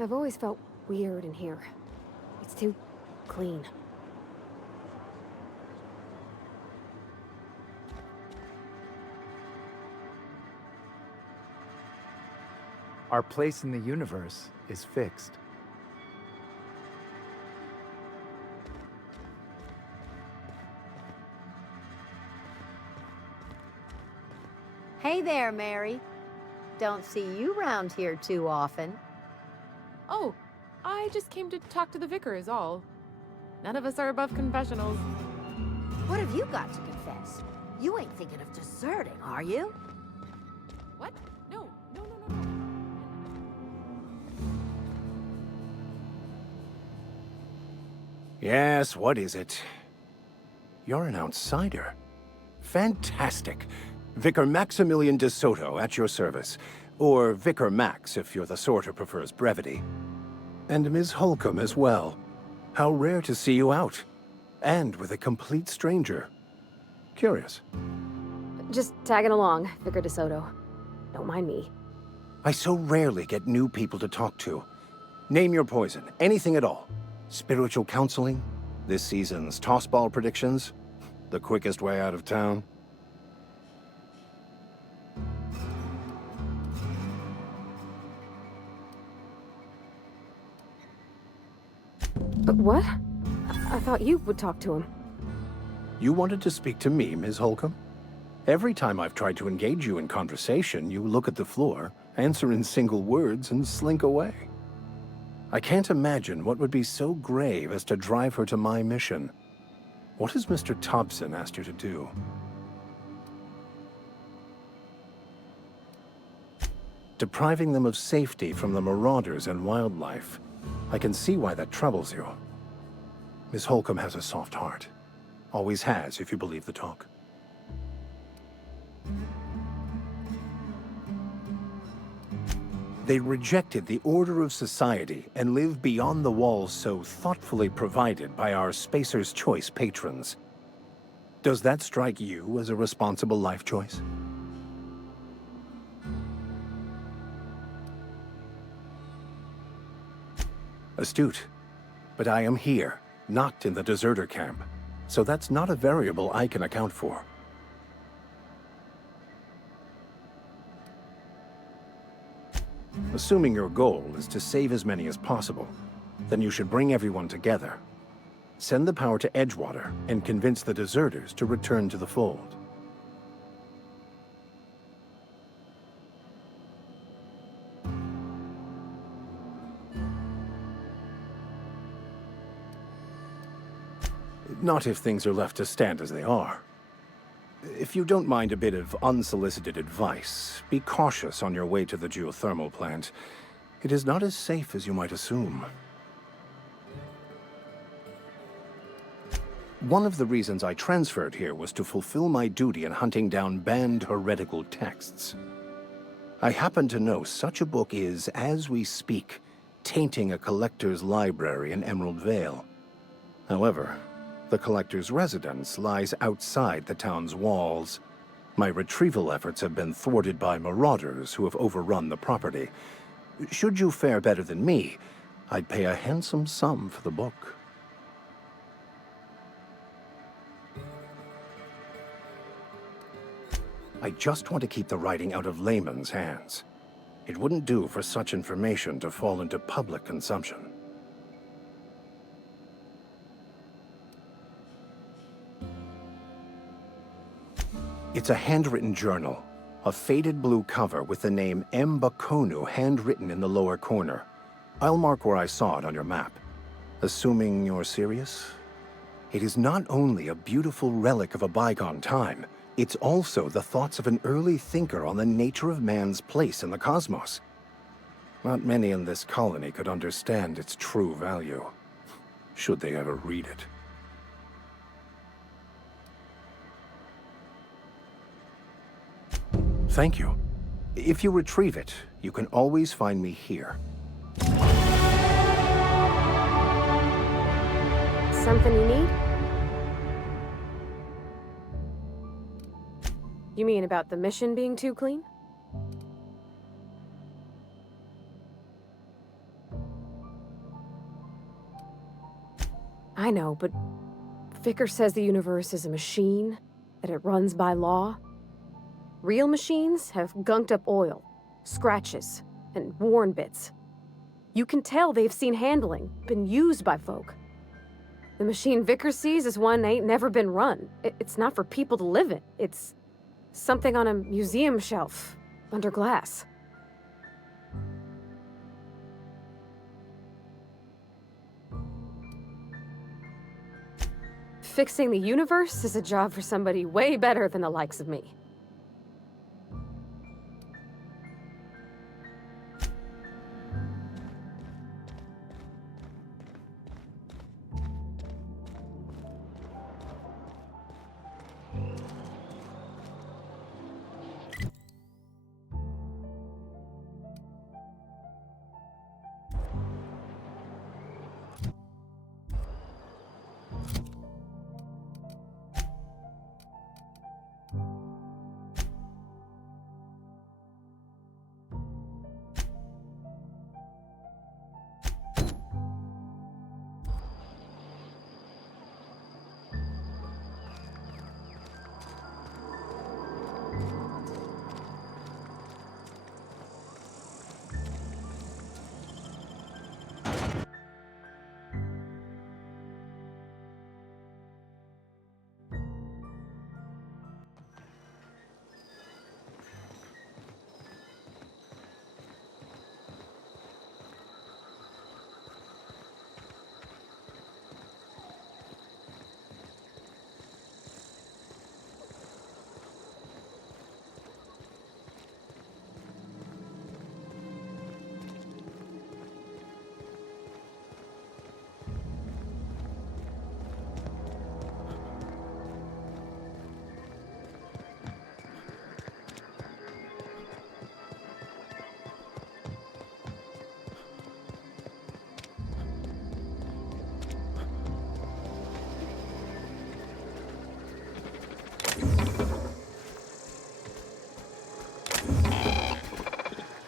I've always felt weird in here. It's too clean. Our place in the universe is fixed. Hey there, Mary. Don't see you round here too often. Oh, I just came to talk to the vicar is all. None of us are above confessionals. What have you got to confess? You ain't thinking of deserting, are you? What? No, no, no, no, no. Yes, what is it? You're an outsider. Fantastic. Vicar Maximilian de Soto at your service. Or Vicar Max if you're the sort who prefers brevity. And Ms. Holcomb as well. How rare to see you out. And with a complete stranger. Curious. Just tagging along, Vicar DeSoto. Don't mind me. I so rarely get new people to talk to. Name your poison, anything at all. Spiritual counseling? This season's tossball predictions? The quickest way out of town? But what? I thought you would talk to him. You wanted to speak to me, Ms. Holcomb? Every time I've tried to engage you in conversation, you look at the floor, answer in single words, and slink away. I can't imagine what would be so grave as to drive her to my mission. What has Mr. Thompson asked you to do? Depriving them of safety from the marauders and wildlife. I can see why that troubles you. Miss Holcomb has a soft heart. Always has, if you believe the talk. They rejected the order of society and live beyond the walls so thoughtfully provided by our Spacer's Choice patrons. Does that strike you as a responsible life choice? Astute. But I am here, not in the deserter camp. So that's not a variable I can account for. Assuming your goal is to save as many as possible, then you should bring everyone together. Send the power to Edgewater and convince the deserters to return to the fold. Not if things are left to stand as they are. If you don't mind a bit of unsolicited advice, be cautious on your way to the geothermal plant. It is not as safe as you might assume. One of the reasons I transferred here was to fulfill my duty in hunting down banned heretical texts. I happen to know such a book is, as we speak, tainting a collector's library in Emerald Vale. However, the collector's residence lies outside the town's walls. My retrieval efforts have been thwarted by marauders who have overrun the property. Should you fare better than me, I'd pay a handsome sum for the book. I just want to keep the writing out of layman's hands. It wouldn't do for such information to fall into public consumption. It's a handwritten journal, a faded blue cover with the name M. Bakonu handwritten in the lower corner. I'll mark where I saw it on your map. Assuming you're serious? It is not only a beautiful relic of a bygone time, it's also the thoughts of an early thinker on the nature of man's place in the cosmos. Not many in this colony could understand its true value, should they ever read it. Thank you. If you retrieve it, you can always find me here. Something you need? You mean about the mission being too clean? I know, but Vickers says the universe is a machine, that it runs by law. Real machines have gunked up oil, scratches, and worn bits. You can tell they've seen handling, been used by folk. The machine Vickers sees is one ain't never been run. It's not for people to live in. It's something on a museum shelf, under glass. Fixing the universe is a job for somebody way better than the likes of me.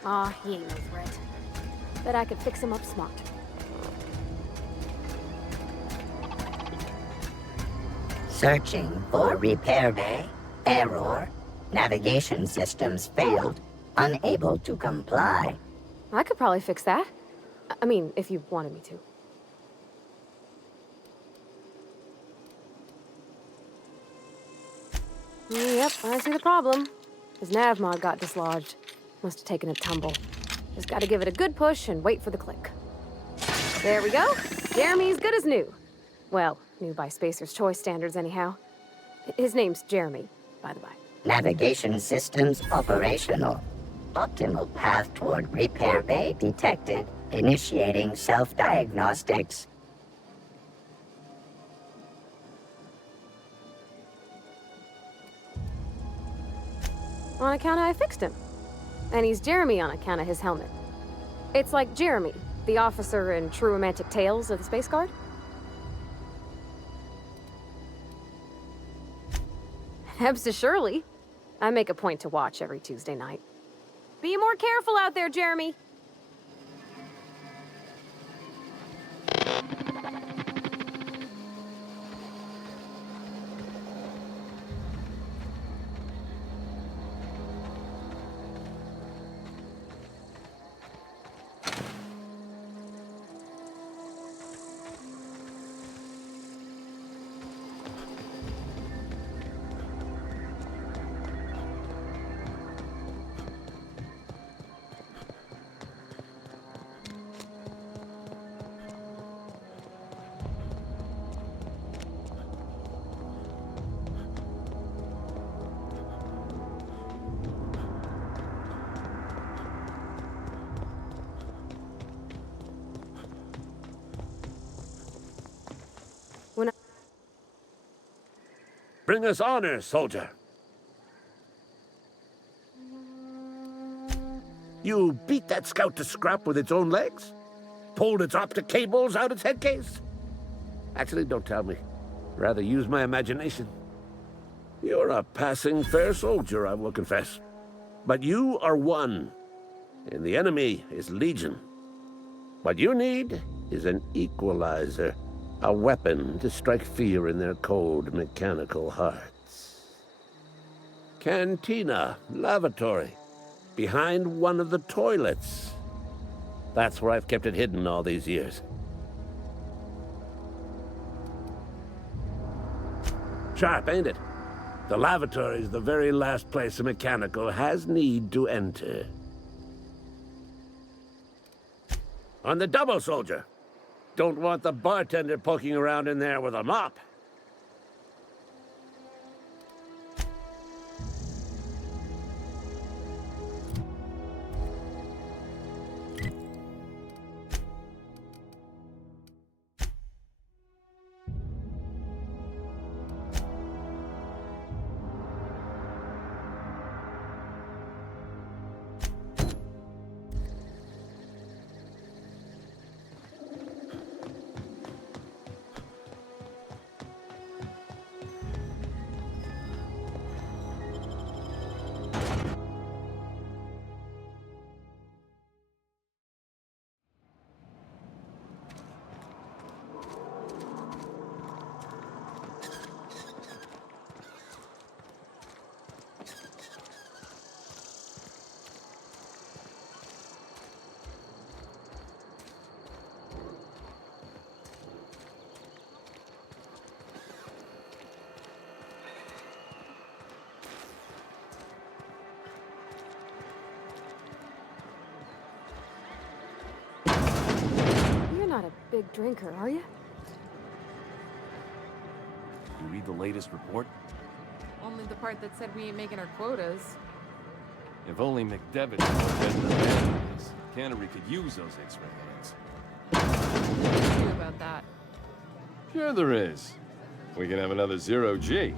Aw, he ain't no threat. Bet I could fix him up smart. Searching for repair bay. Error. Navigation systems failed. Unable to comply. I could probably fix that. I mean, if you wanted me to. Yep, I see the problem. His nav mod got dislodged. Must have taken a tumble. Just gotta give it a good push and wait for the click. There we go. Jeremy's good as new. Well, new by Spacer's Choice standards anyhow. His name's Jeremy, by the by. Navigation systems operational. Optimal path toward repair bay detected. Initiating self-diagnostics. On account of I fixed him. And he's Jeremy on account of his helmet. It's like Jeremy, the officer in True Romantic Tales of the Space Guard. Hebs Shirley. I make a point to watch every Tuesday night. Be more careful out there, Jeremy. Bring us honor, soldier. You beat that scout to scrap with its own legs? Pulled its optic cables out its head case? Actually, don't tell me. Rather use my imagination. You're a passing fair soldier, I will confess. But you are one, and the enemy is legion. What you need is an equalizer. A weapon to strike fear in their cold, mechanical hearts. Cantina, lavatory, behind one of the toilets. That's where I've kept it hidden all these years. Sharp, ain't it? The lavatory is the very last place a mechanical has need to enter. On the double, soldier. Don't want the bartender poking around in there with a mop. Not a big drinker, are you? You read the latest report? Only the part that said we ain't making our quotas. If only McDevitt was getting the batteries. Cannery could use those X-ray hands. What's new about that? Sure there is. We can have another 0G.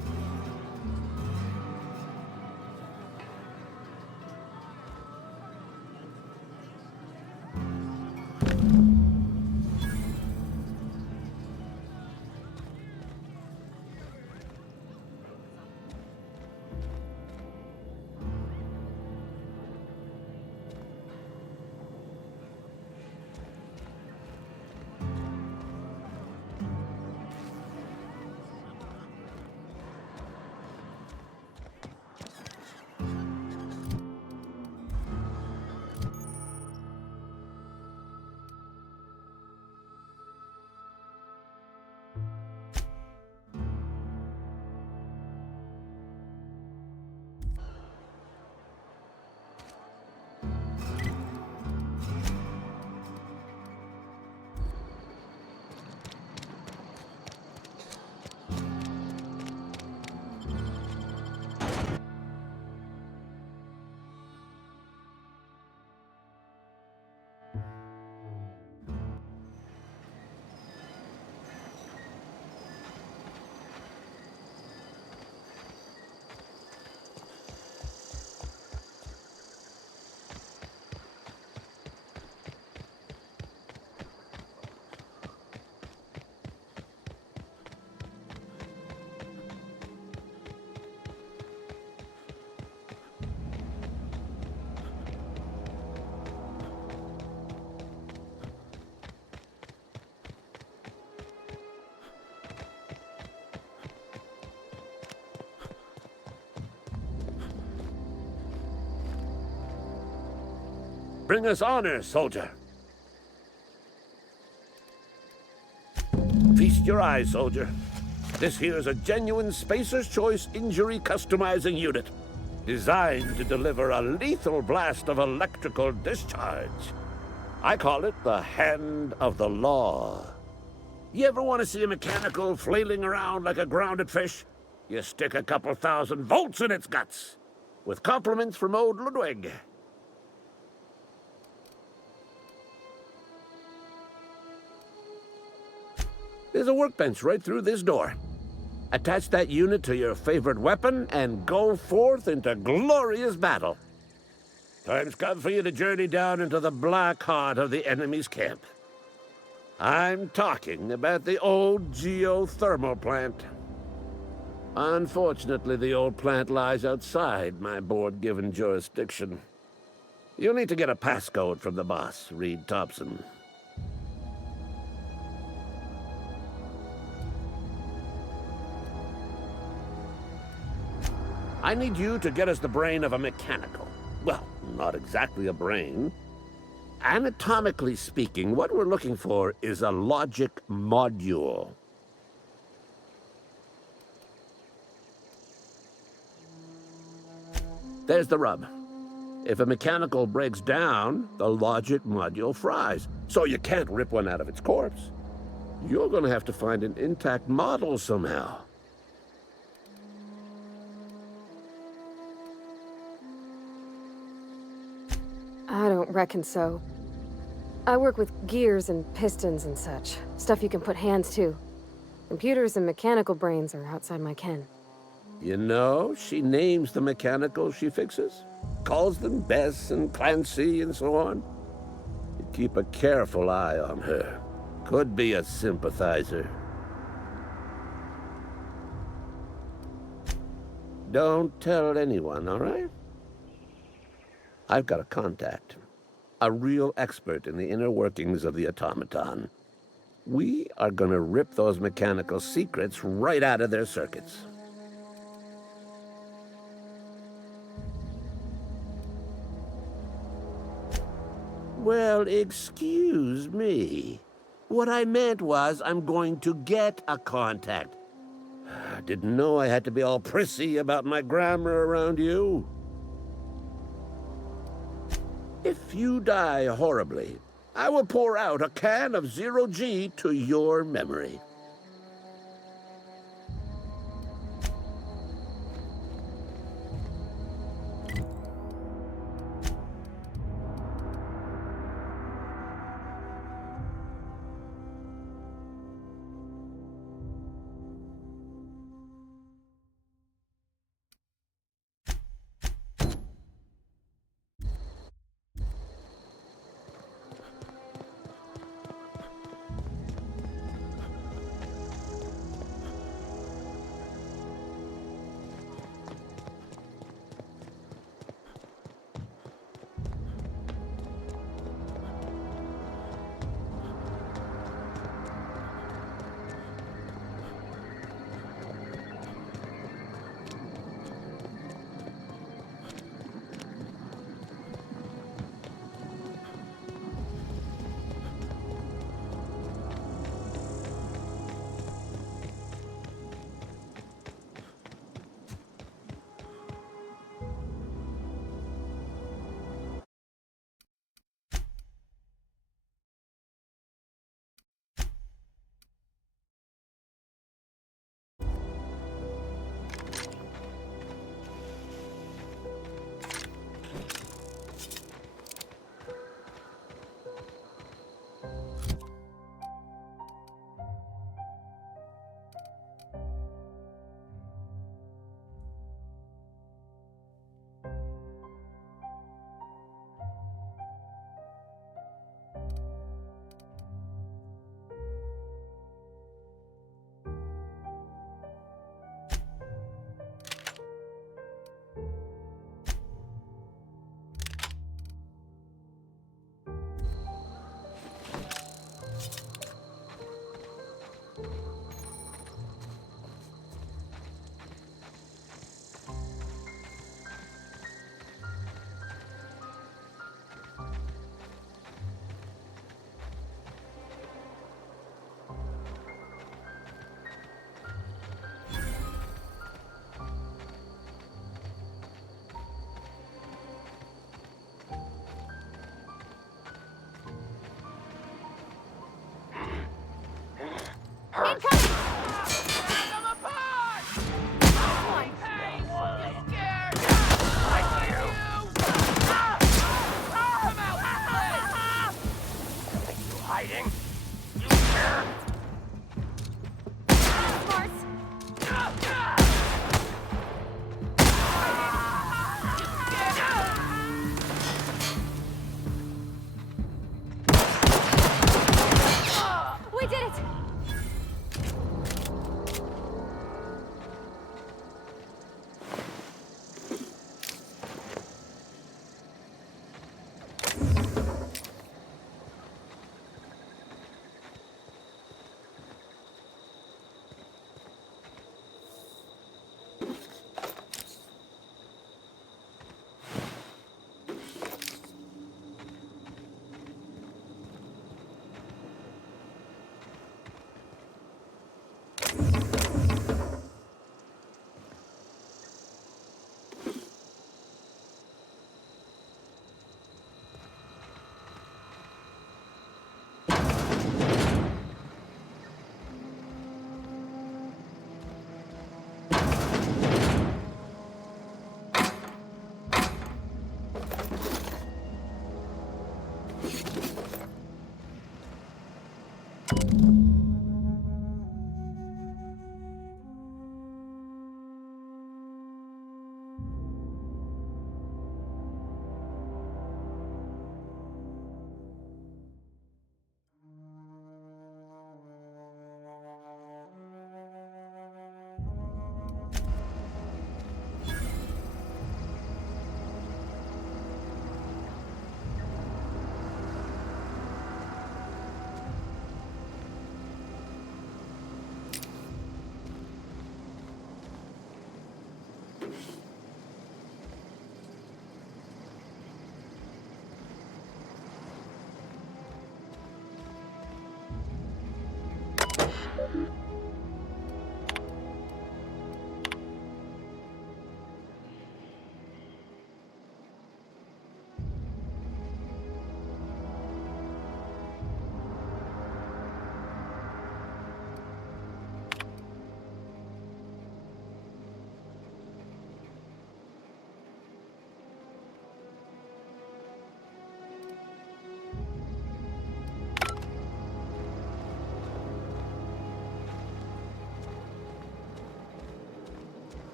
Bring us honor, soldier. Feast your eyes, soldier. This here's a genuine Spacer's Choice injury customizing unit, designed to deliver a lethal blast of electrical discharge. I call it the Hand of the Law. You ever want to see a mechanical flailing around like a grounded fish? You stick a couple thousand volts in its guts. With compliments from old Ludwig. There's a workbench right through this door. Attach that unit to your favorite weapon and go forth into glorious battle. Time's come for you to journey down into the black heart of the enemy's camp. I'm talking about the old geothermal plant. Unfortunately, the old plant lies outside my board-given jurisdiction. You'll need to get a passcode from the boss, Reed Thompson. I need you to get us the brain of a mechanical. Well, not exactly a brain. Anatomically speaking, what we're looking for is a logic module. There's the rub. If a mechanical breaks down, the logic module fries. So you can't rip one out of its corpse. You're gonna have to find an intact model somehow. I don't reckon so. I work with gears and pistons and such. Stuff you can put hands to. Computers and mechanical brains are outside my ken. You know, she names the mechanicals she fixes. Calls them Bess and Clancy and so on. You keep a careful eye on her. Could be a sympathizer. Don't tell anyone, all right? I've got a contact. A real expert in the inner workings of the automaton. We are gonna rip those mechanical secrets right out of their circuits. Well, excuse me. What I meant was I'm going to get a contact. I didn't know I had to be all prissy about my grammar around you. If you die horribly, I will pour out a can of 0G to your memory.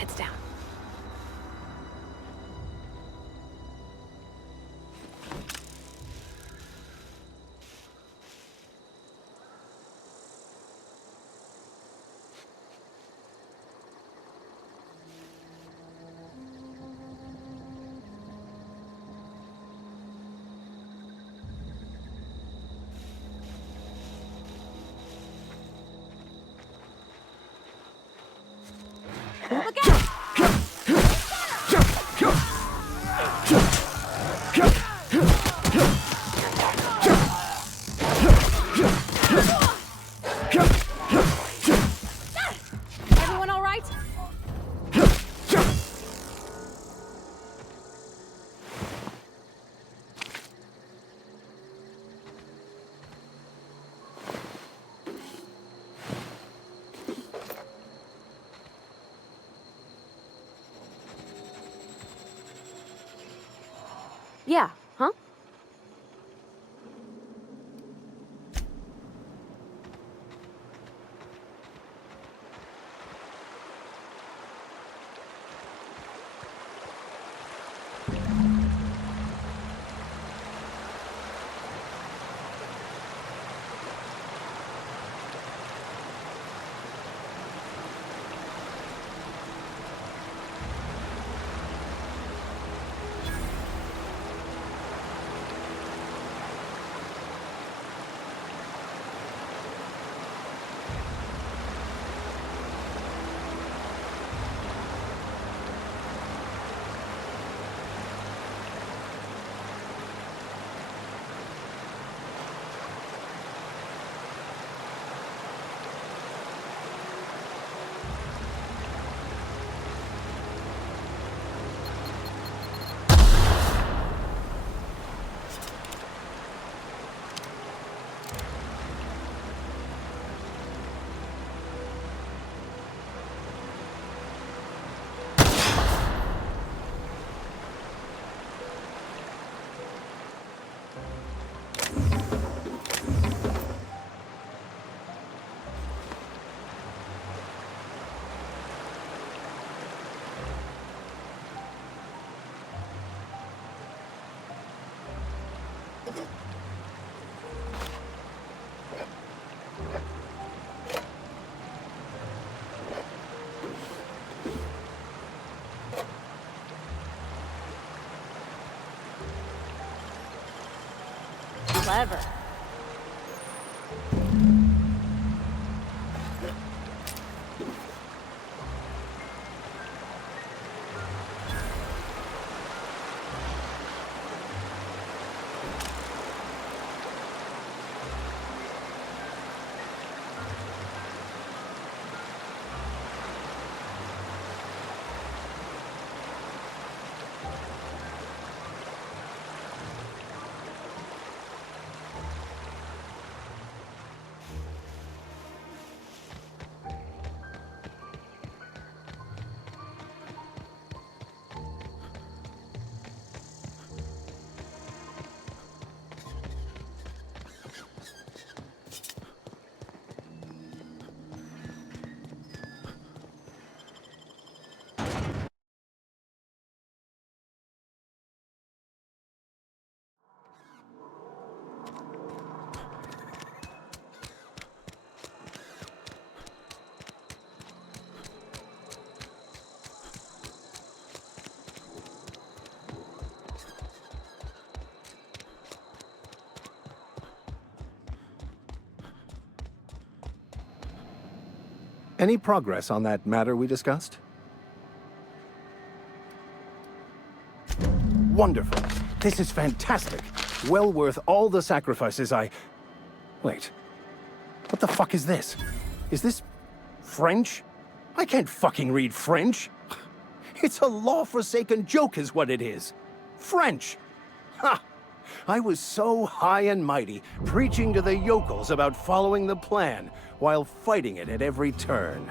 Heads down. Look out! Everyone all right? Clever. Any progress on that matter we discussed? Wonderful. This is fantastic. Well worth all the sacrifices I... Wait. What the fuck is this? Is this... French? I can't fucking read French. It's a law-forsaken joke is what it is. French! Ha! I was so high and mighty, preaching to the yokels about following the plan, while fighting it at every turn.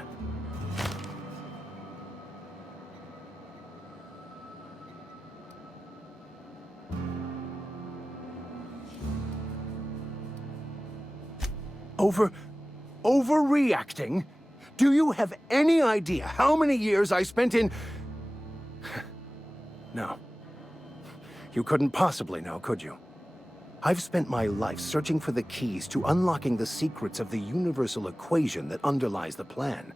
Overreacting? Do you have any idea how many years I spent in... No. You couldn't possibly know, could you? I've spent my life searching for the keys to unlocking the secrets of the universal equation that underlies the plan.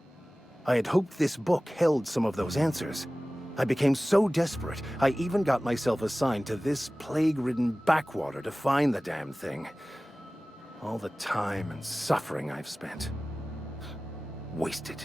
I had hoped this book held some of those answers. I became so desperate, I even got myself assigned to this plague-ridden backwater to find the damn thing. All the time and suffering I've spent. Wasted.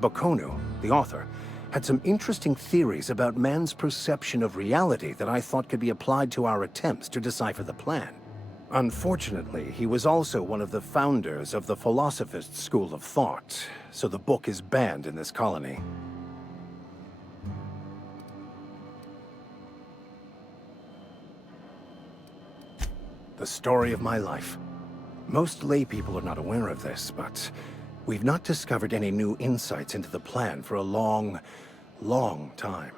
Baconu, the author, had some interesting theories about man's perception of reality that I thought could be applied to our attempts to decipher the plan. Unfortunately, he was also one of the founders of the Philosophist school of thought, so the book is banned in this colony. The story of my life. Most lay people are not aware of this, but we've not discovered any new insights into the plan for a long, long time.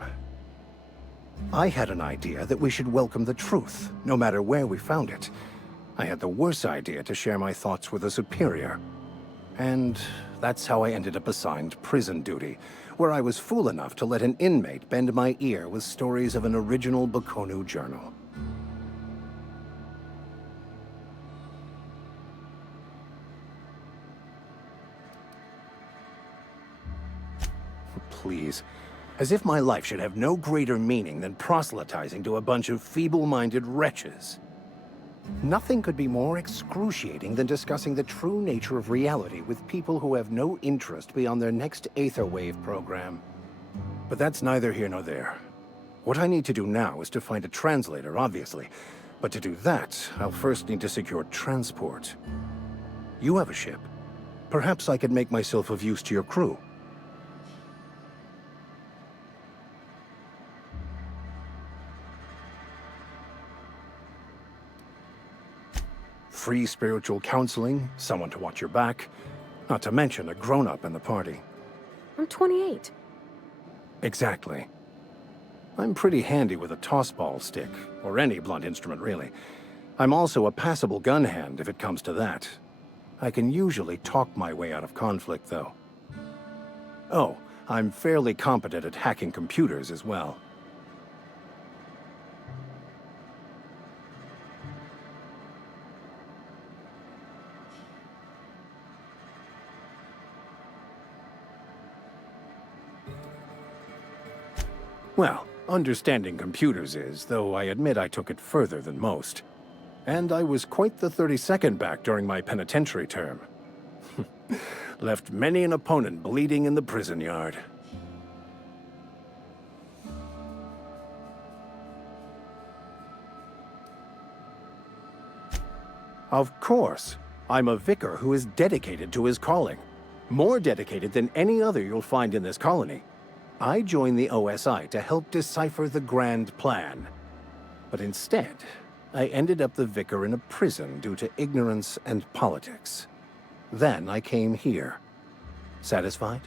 I had an idea that we should welcome the truth, no matter where we found it. I had the worse idea to share my thoughts with a superior. And that's how I ended up assigned prison duty, where I was fool enough to let an inmate bend my ear with stories of an original Baconu journal. Please. As if my life should have no greater meaning than proselytizing to a bunch of feeble-minded wretches. Nothing could be more excruciating than discussing the true nature of reality with people who have no interest beyond their next Aetherwave program. But that's neither here nor there. What I need to do now is to find a translator, obviously. But to do that, I'll first need to secure transport. You have a ship. Perhaps I could make myself of use to your crew. Free spiritual counseling, someone to watch your back, not to mention a grown-up in the party. I'm 28. Exactly. I'm pretty handy with a toss-ball stick, or any blunt instrument, really. I'm also a passable gun hand if it comes to that. I can usually talk my way out of conflict, though. Oh, I'm fairly competent at hacking computers as well. Well, understanding computers is, though I admit I took it further than most. And I was quite the 32nd back during my penitentiary term. Left many an opponent bleeding in the prison yard. Of course. I'm a vicar who is dedicated to his calling. More dedicated than any other you'll find in this colony. I joined the OSI to help decipher the grand plan. But instead, I ended up the vicar in a prison due to ignorance and politics. Then I came here. Satisfied?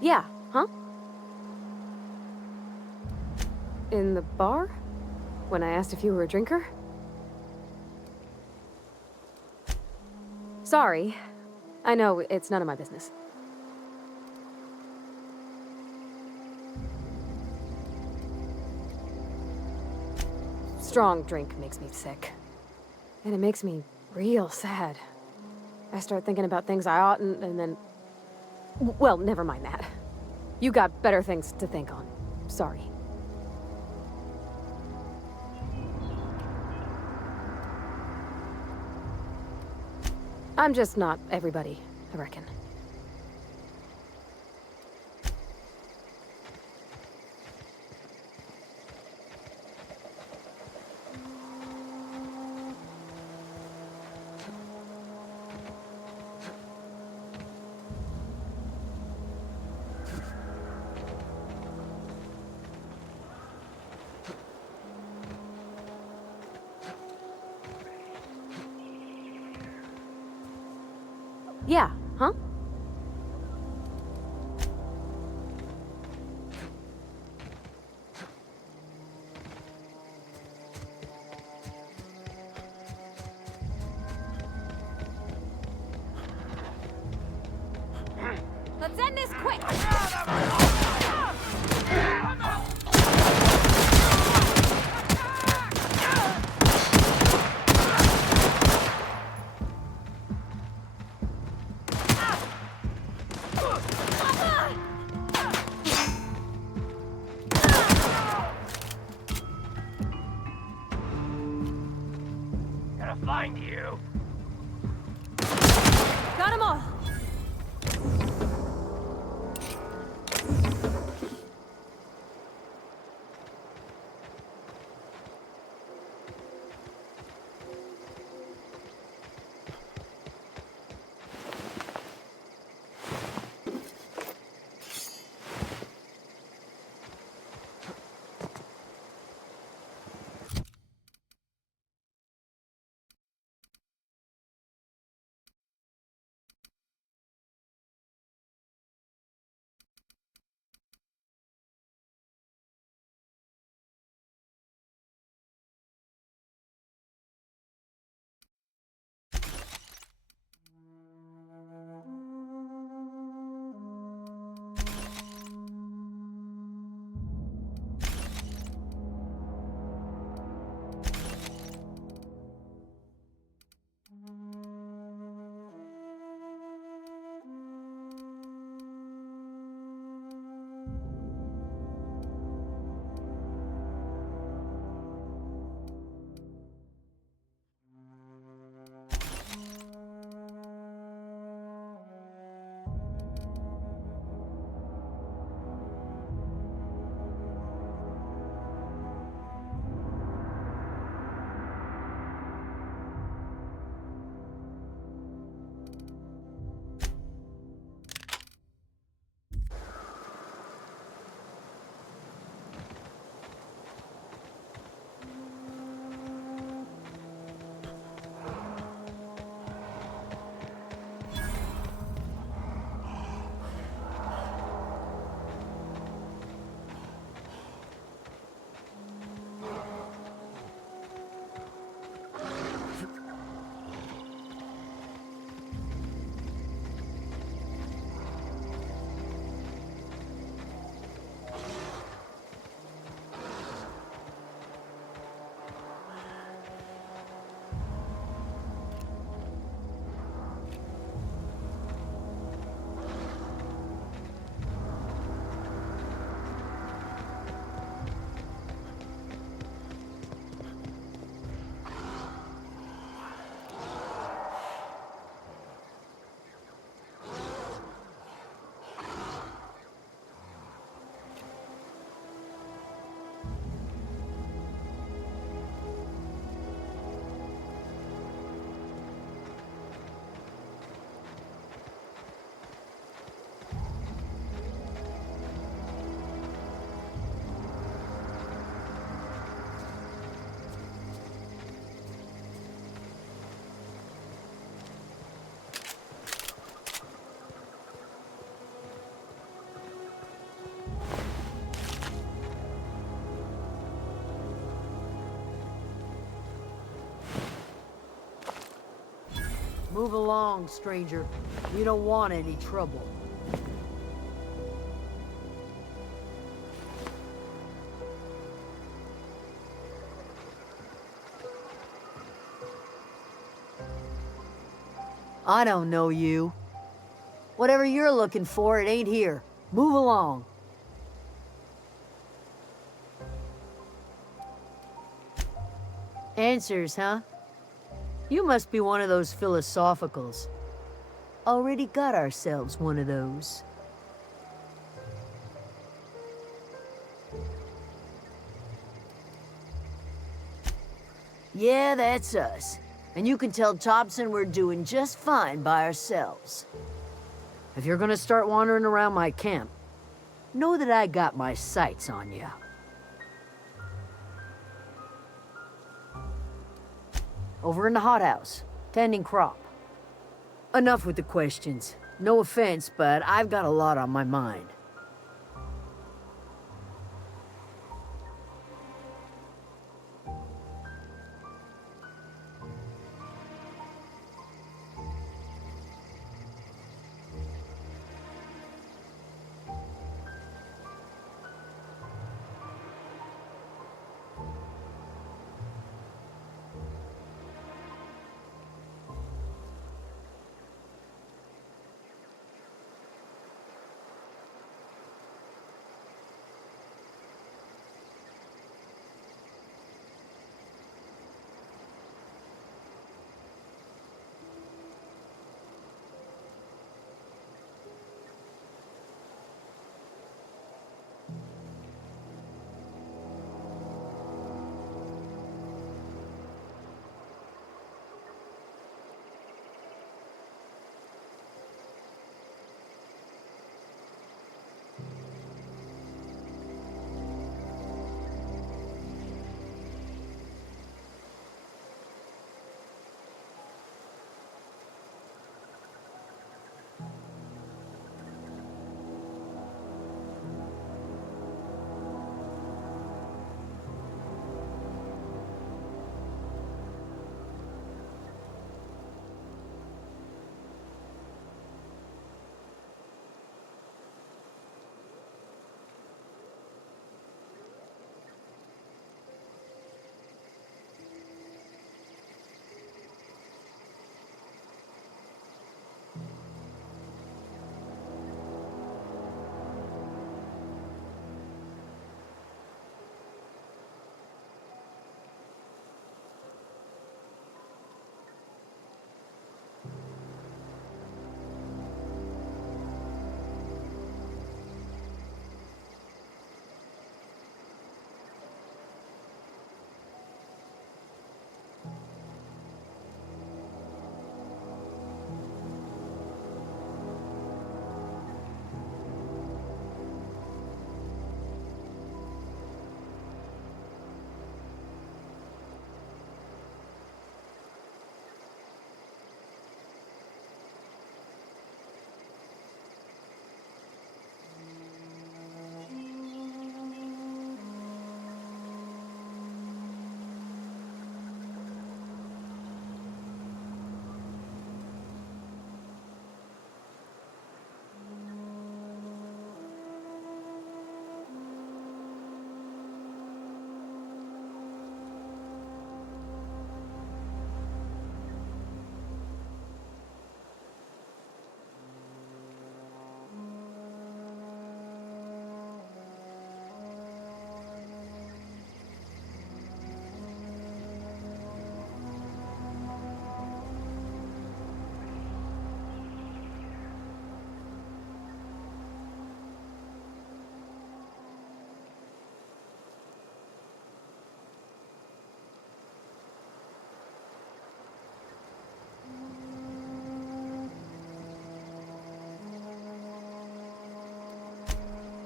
Yeah, huh? In the bar? When I asked if you were a drinker? Sorry. I know, it's none of my business. Strong drink makes me sick. And it makes me real sad. I start thinking about things I oughtn't, and then... Well, never mind that. You got better things to think on. Sorry. I'm just not everybody, I reckon. Yeah, huh? Let's end this quick! Gotta find you. Got 'em all! Move along, stranger. We don't want any trouble. I don't know you. Whatever you're looking for, it ain't here. Move along. Answers, huh? You must be one of those philosophicals. Already got ourselves one of those. Yeah, that's us. And you can tell Thompson we're doing just fine by ourselves. If you're gonna start wandering around my camp, know that I got my sights on you. Over in the hothouse, tending crop. Enough with the questions. No offense, but I've got a lot on my mind.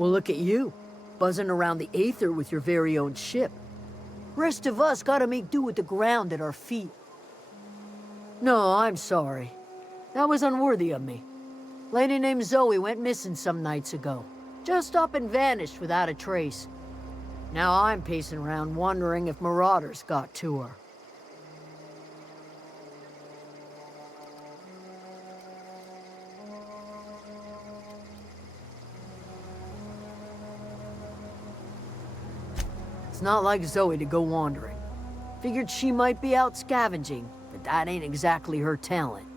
Well, look at you, buzzing around the Aether with your very own ship. Rest of us gotta make do with the ground at our feet. No, I'm sorry. That was unworthy of me. Lady named Zoe went missing some nights ago. Just up and vanished without a trace. Now I'm pacing around wondering if marauders got to her. It's not like Zoe to go wandering. Figured she might be out scavenging, but that ain't exactly her talent.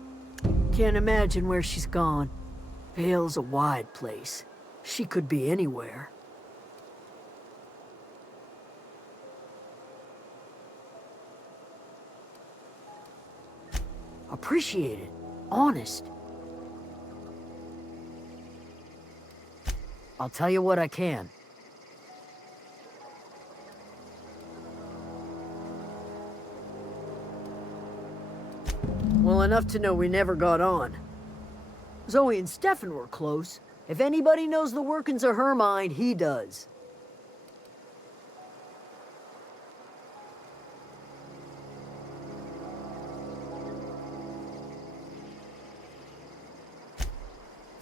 Can't imagine where she's gone. Vale's a wide place. She could be anywhere. Appreciate it. Honest. I'll tell you what I can. Well enough to know we never got on. Zoe and Stefan were close. If anybody knows the workings of her mind, he does.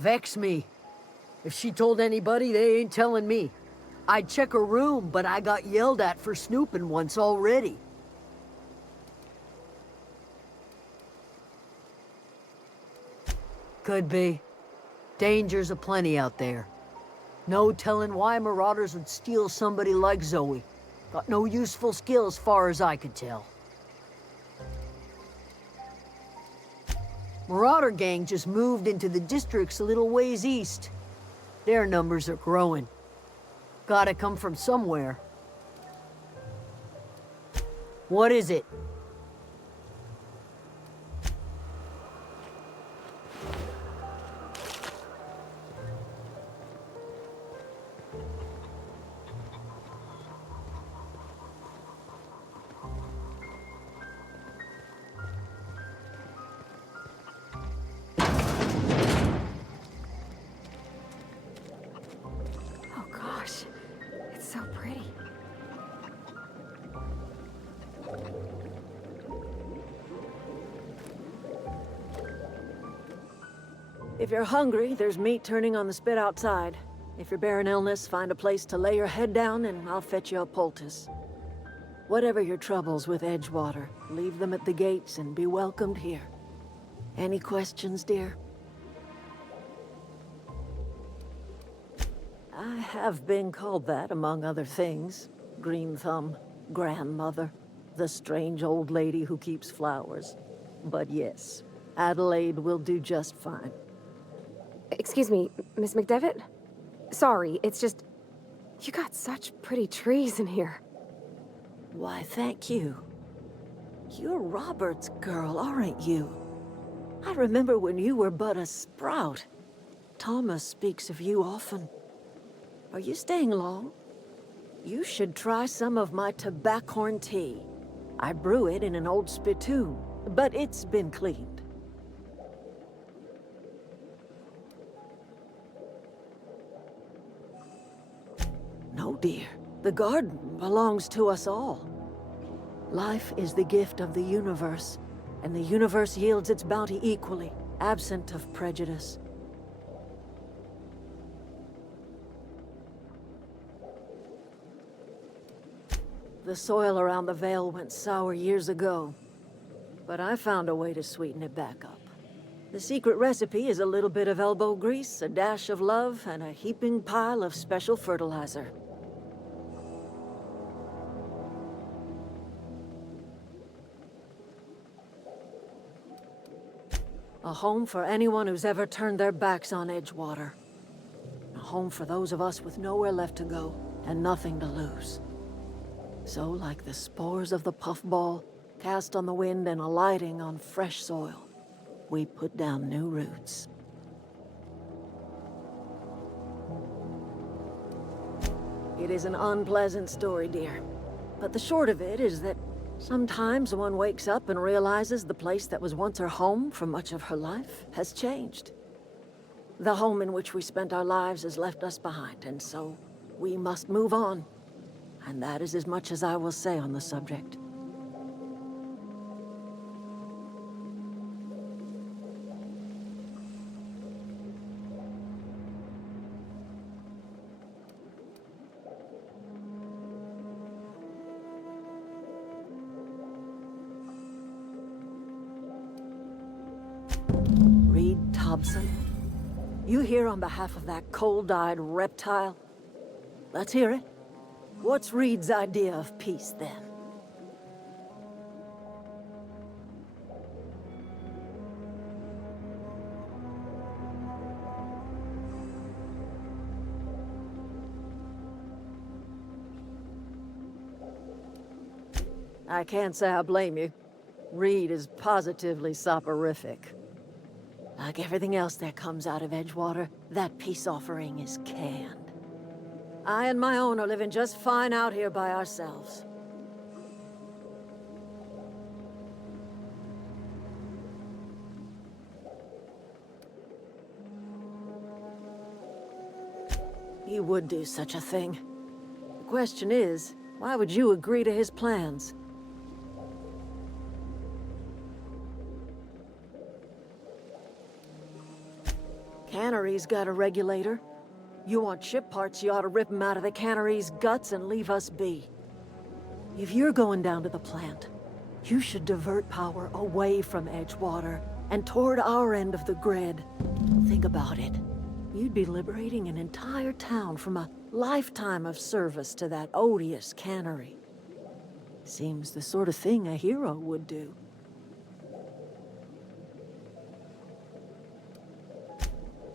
Vex me. If she told anybody, they ain't telling me. I'd check her room, but I got yelled at for snooping once already. Could be. Dangers aplenty out there. No telling why marauders would steal somebody like Zoe. Got no useful skills far as I could tell. Marauder gang just moved into the districts a little ways east. Their numbers are growing. Gotta come from somewhere. What is it? Oh gosh, it's so pretty. If you're hungry, there's meat turning on the spit outside. If you're bearing illness, find a place to lay your head down and I'll fetch you a poultice. Whatever your troubles with Edgewater, leave them at the gates and be welcomed here. Any questions, dear? I have been called that, among other things. Green Thumb, grandmother, the strange old lady who keeps flowers. But yes, Adelaide will do just fine. Excuse me, Miss McDevitt? Sorry, it's just... You got such pretty trees in here. Why, thank you. You're Robert's girl, aren't you? I remember when you were but a sprout. Thomas speaks of you often. Are you staying long? You should try some of my tobaccorn tea. I brew it in an old spittoon, but it's been cleaned. No, dear. The garden belongs to us all. Life is the gift of the universe, and the universe yields its bounty equally, absent of prejudice. The soil around the Vale went sour years ago, but I found a way to sweeten it back up. The secret recipe is a little bit of elbow grease, a dash of love, and a heaping pile of special fertilizer. A home for anyone who's ever turned their backs on Edgewater. A home for those of us with nowhere left to go and nothing to lose. So, like the spores of the puffball, cast on the wind and alighting on fresh soil, we put down new roots. It is an unpleasant story, dear. But the short of it is that sometimes one wakes up and realizes the place that was once her home for much of her life has changed. The home in which we spent our lives has left us behind, and so we must move on. And that is as much as I will say on the subject. Thompson, you here on behalf of that cold-eyed reptile? Let's hear it. What's Reed's idea of peace, then? I can't say I blame you. Reed is positively soporific. Like everything else that comes out of Edgewater, that peace offering is canned. I and my own are living just fine out here by ourselves. He would do such a thing. The question is, why would you agree to his plans? cannery's got a regulator. You want ship parts, you ought to rip 'em out of the cannery's guts and leave us be. If you're going down to the plant, you should divert power away from Edgewater and toward our end of the grid. Think about it. You'd be liberating an entire town from a lifetime of service to that odious cannery. Seems the sort of thing a hero would do.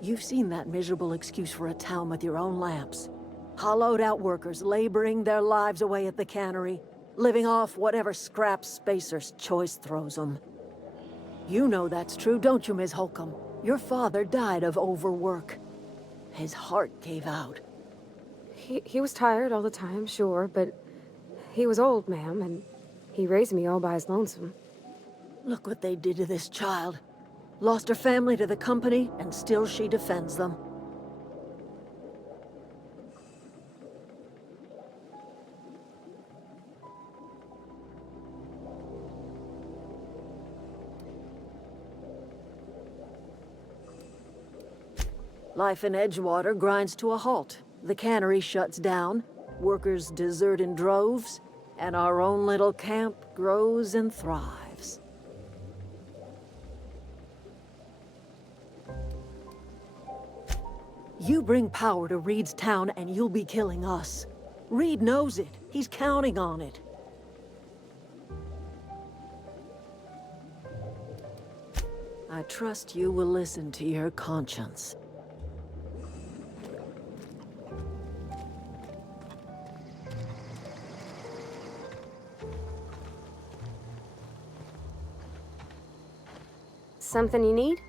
You've seen that miserable excuse for a town with your own lamps. Hollowed out workers laboring their lives away at the cannery, living off whatever scrap Spacer's choice throws them. You know that's true, don't you, Ms. Holcomb? Your father died of overwork. His heart gave out. He was tired all the time, sure, but he was old, ma'am, and he raised me all by his lonesome. Look what they did to this child. Lost her family to the company, and still she defends them. Life in Edgewater grinds to a halt. The cannery shuts down, workers desert in droves, and our own little camp grows and thrives. You bring power to Reed's town and you'll be killing us. Reed knows it. He's counting on it. I trust you will listen to your conscience. Something you need?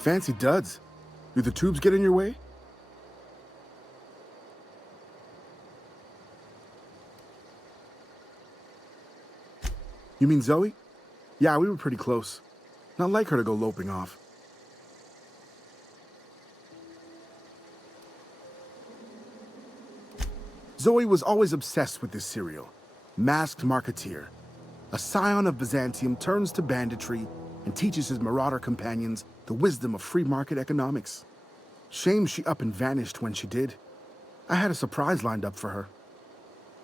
Fancy duds. Do the tubes get in your way? You mean Zoe? Yeah, we were pretty close. Not like her to go loping off. Zoe was always obsessed with this serial. Masked Marketeer. A scion of Byzantium turns to banditry and teaches his marauder companions the wisdom of free market economics. Shame she up and vanished when she did. I had a surprise lined up for her.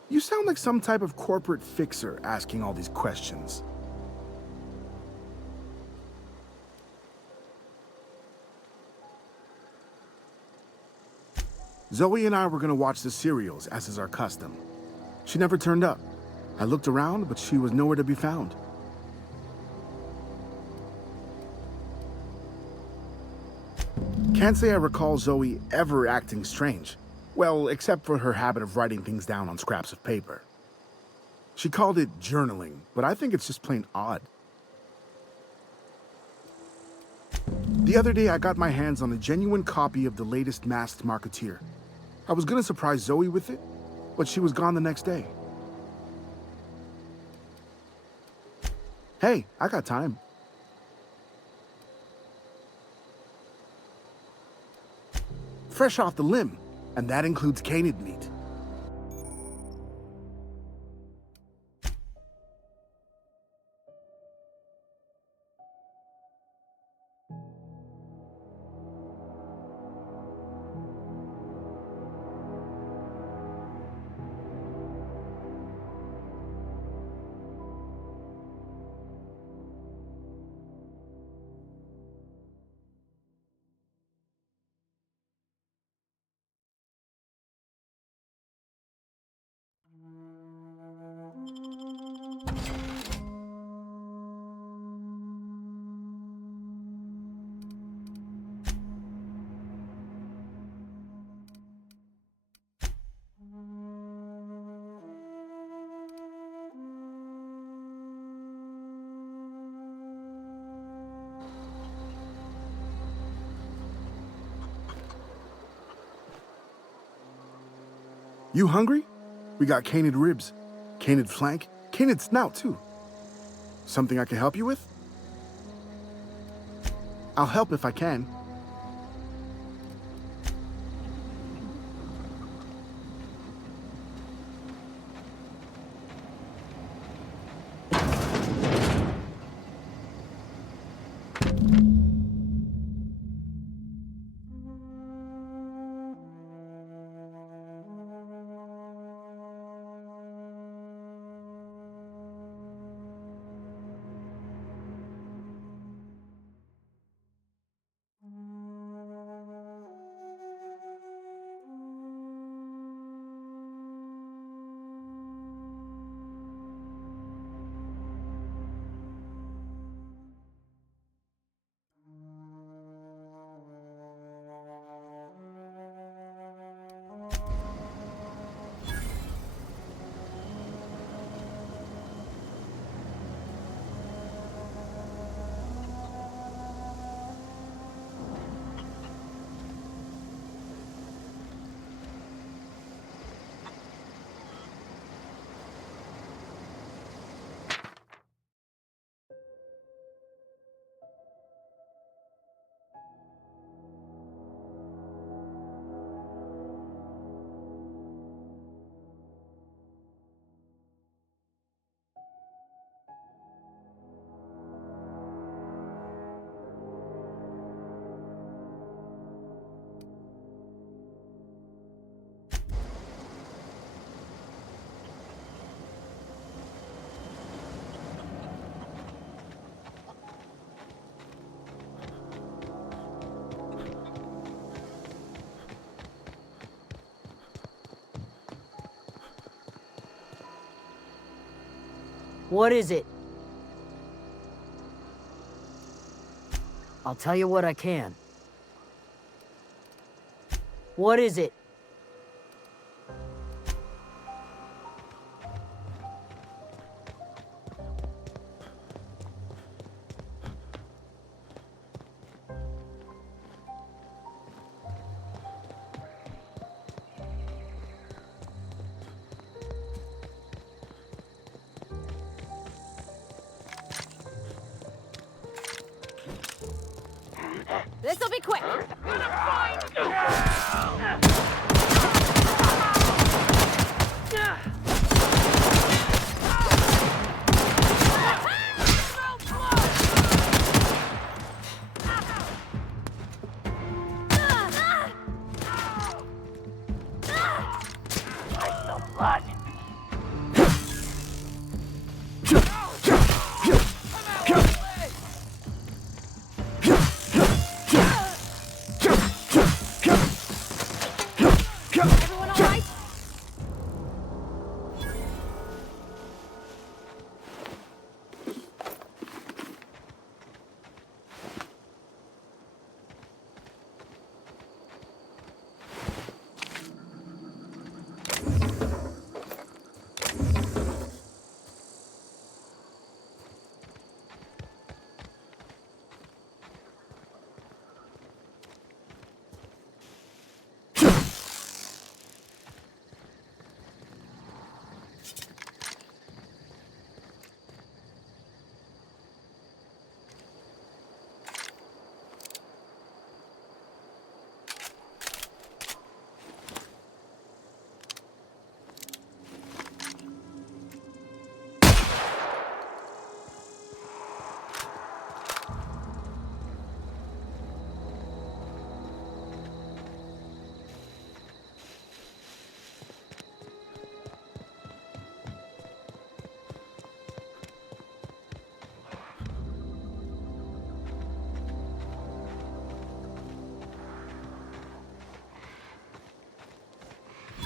You sound like some type of corporate fixer asking all these questions. Zoe and I were gonna watch the serials, as is our custom. She never turned up. I looked around, but she was nowhere to be found. Can't say I recall Zoe ever acting strange. Well, except for her habit of writing things down on scraps of paper. She called it journaling, but I think it's just plain odd. The other day, I got my hands on a genuine copy of the latest Masked Marketeer. I was gonna surprise Zoe with it, but she was gone the next day. Hey, I got time. Fresh off the limb, and that includes canid meat. You hungry? We got canid ribs, canid flank, canid snout too. Something I can help you with? I'll help if I can. What is it? I'll tell you what I can. What is it? This'll be quick.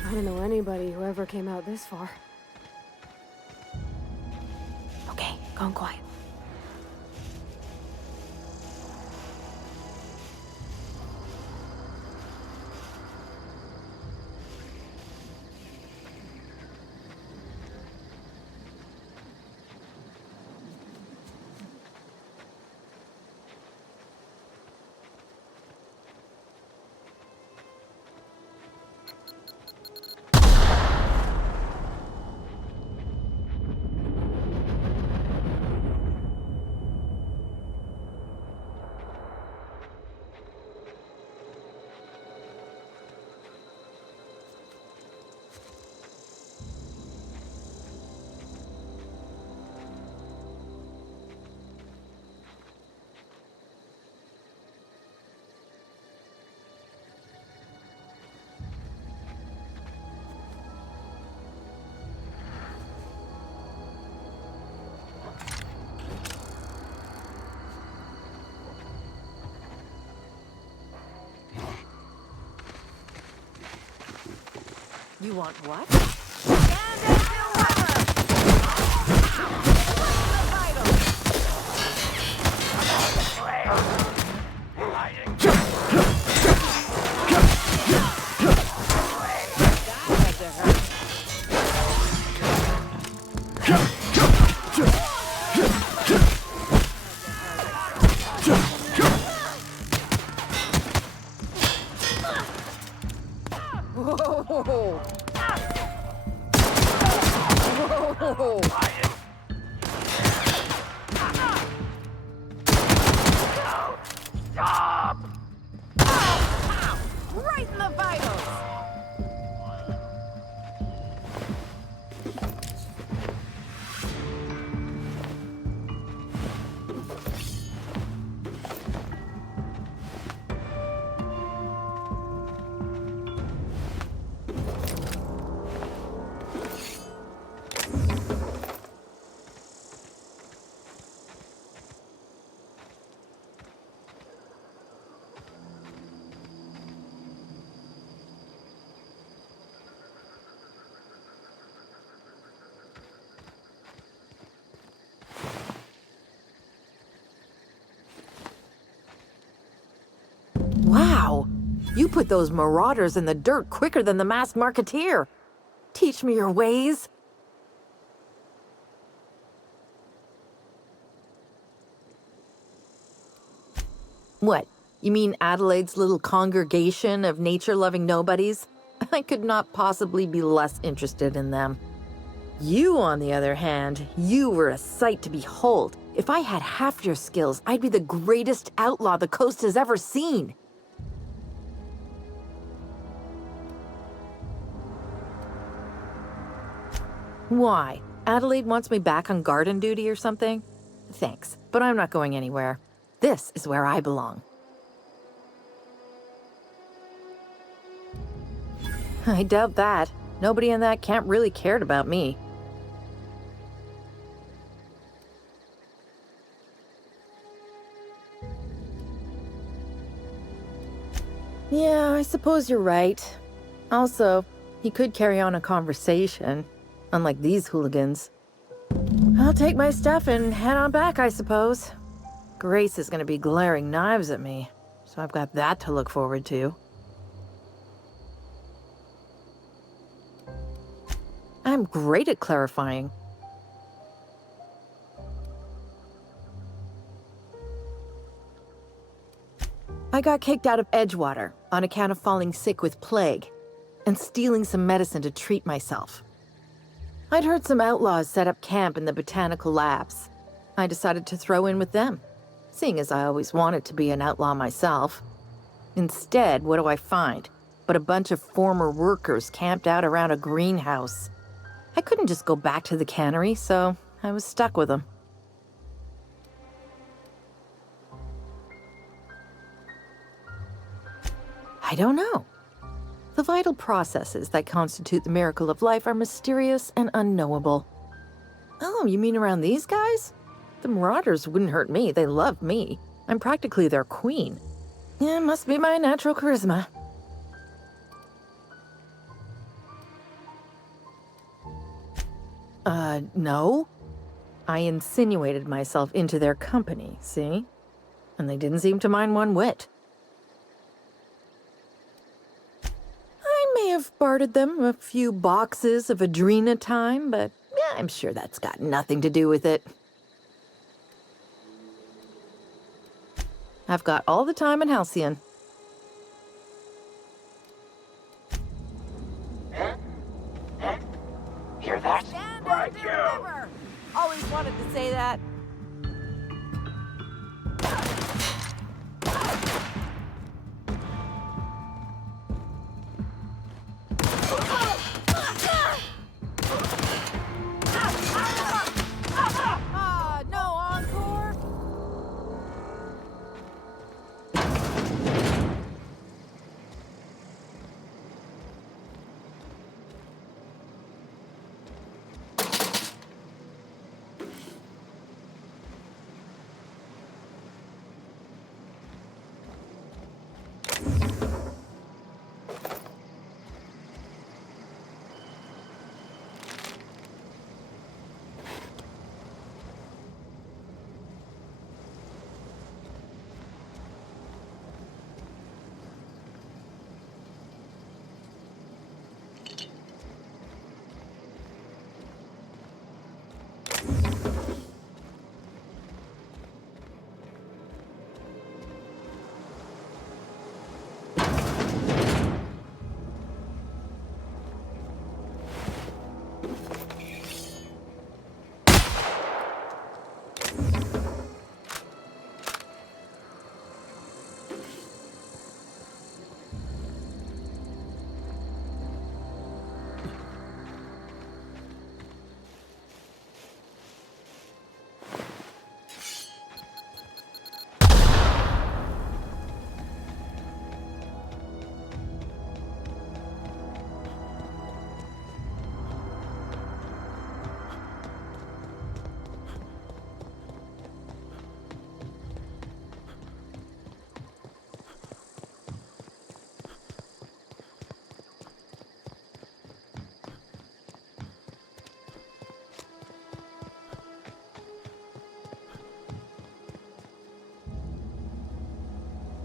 I don't know anybody who ever came out this far. Okay, calm quiet. You want what? Whoa! Whoa! Stop! Right in the vitals! Wow! You put those marauders in the dirt quicker than the masked marketeer. Teach me your ways. What? You mean Adelaide's little congregation of nature-loving nobodies? I could not possibly be less interested in them. You, on the other hand, you were a sight to behold. If I had half your skills, I'd be the greatest outlaw the coast has ever seen. Why? Adelaide wants me back on garden duty or something? Thanks, but I'm not going anywhere. This is where I belong. I doubt that. Nobody in that camp really cared about me. Yeah, I suppose you're right. Also, he could carry on a conversation, unlike these hooligans. I'll take my stuff and head on back, I suppose. Grace is gonna be glaring knives at me, so I've got that to look forward to. I'm great at clarifying. I got kicked out of Edgewater on account of falling sick with plague and stealing some medicine to treat myself. I'd heard some outlaws set up camp in the botanical labs. I decided to throw in with them, seeing as I always wanted to be an outlaw myself. Instead, what do I find but a bunch of former workers camped out around a greenhouse? I couldn't just go back to the cannery, so I was stuck with them. I don't know. The vital processes that constitute the miracle of life are mysterious and unknowable. Oh, you mean around these guys? The marauders wouldn't hurt me. They love me. I'm practically their queen. Yeah, it must be my natural charisma. No. I insinuated myself into their company, see? And they didn't seem to mind one whit. I may have bartered them a few boxes of Adrena time, but yeah, I'm sure that's got nothing to do with it. I've got all the time in Halcyon. Hear that? Right, you! Always wanted to say that. No encore?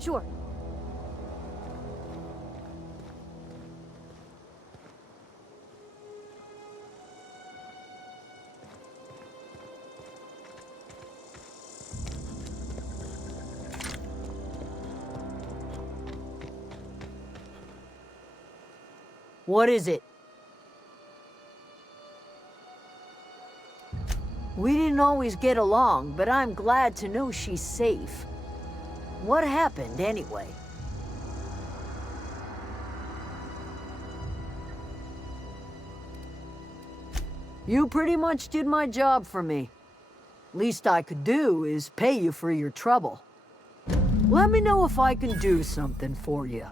Sure. What is it? We didn't always get along, but I'm glad to know she's safe. What happened, anyway? You pretty much did my job for me. Least I could do is pay you for your trouble. Let me know if I can do something for you.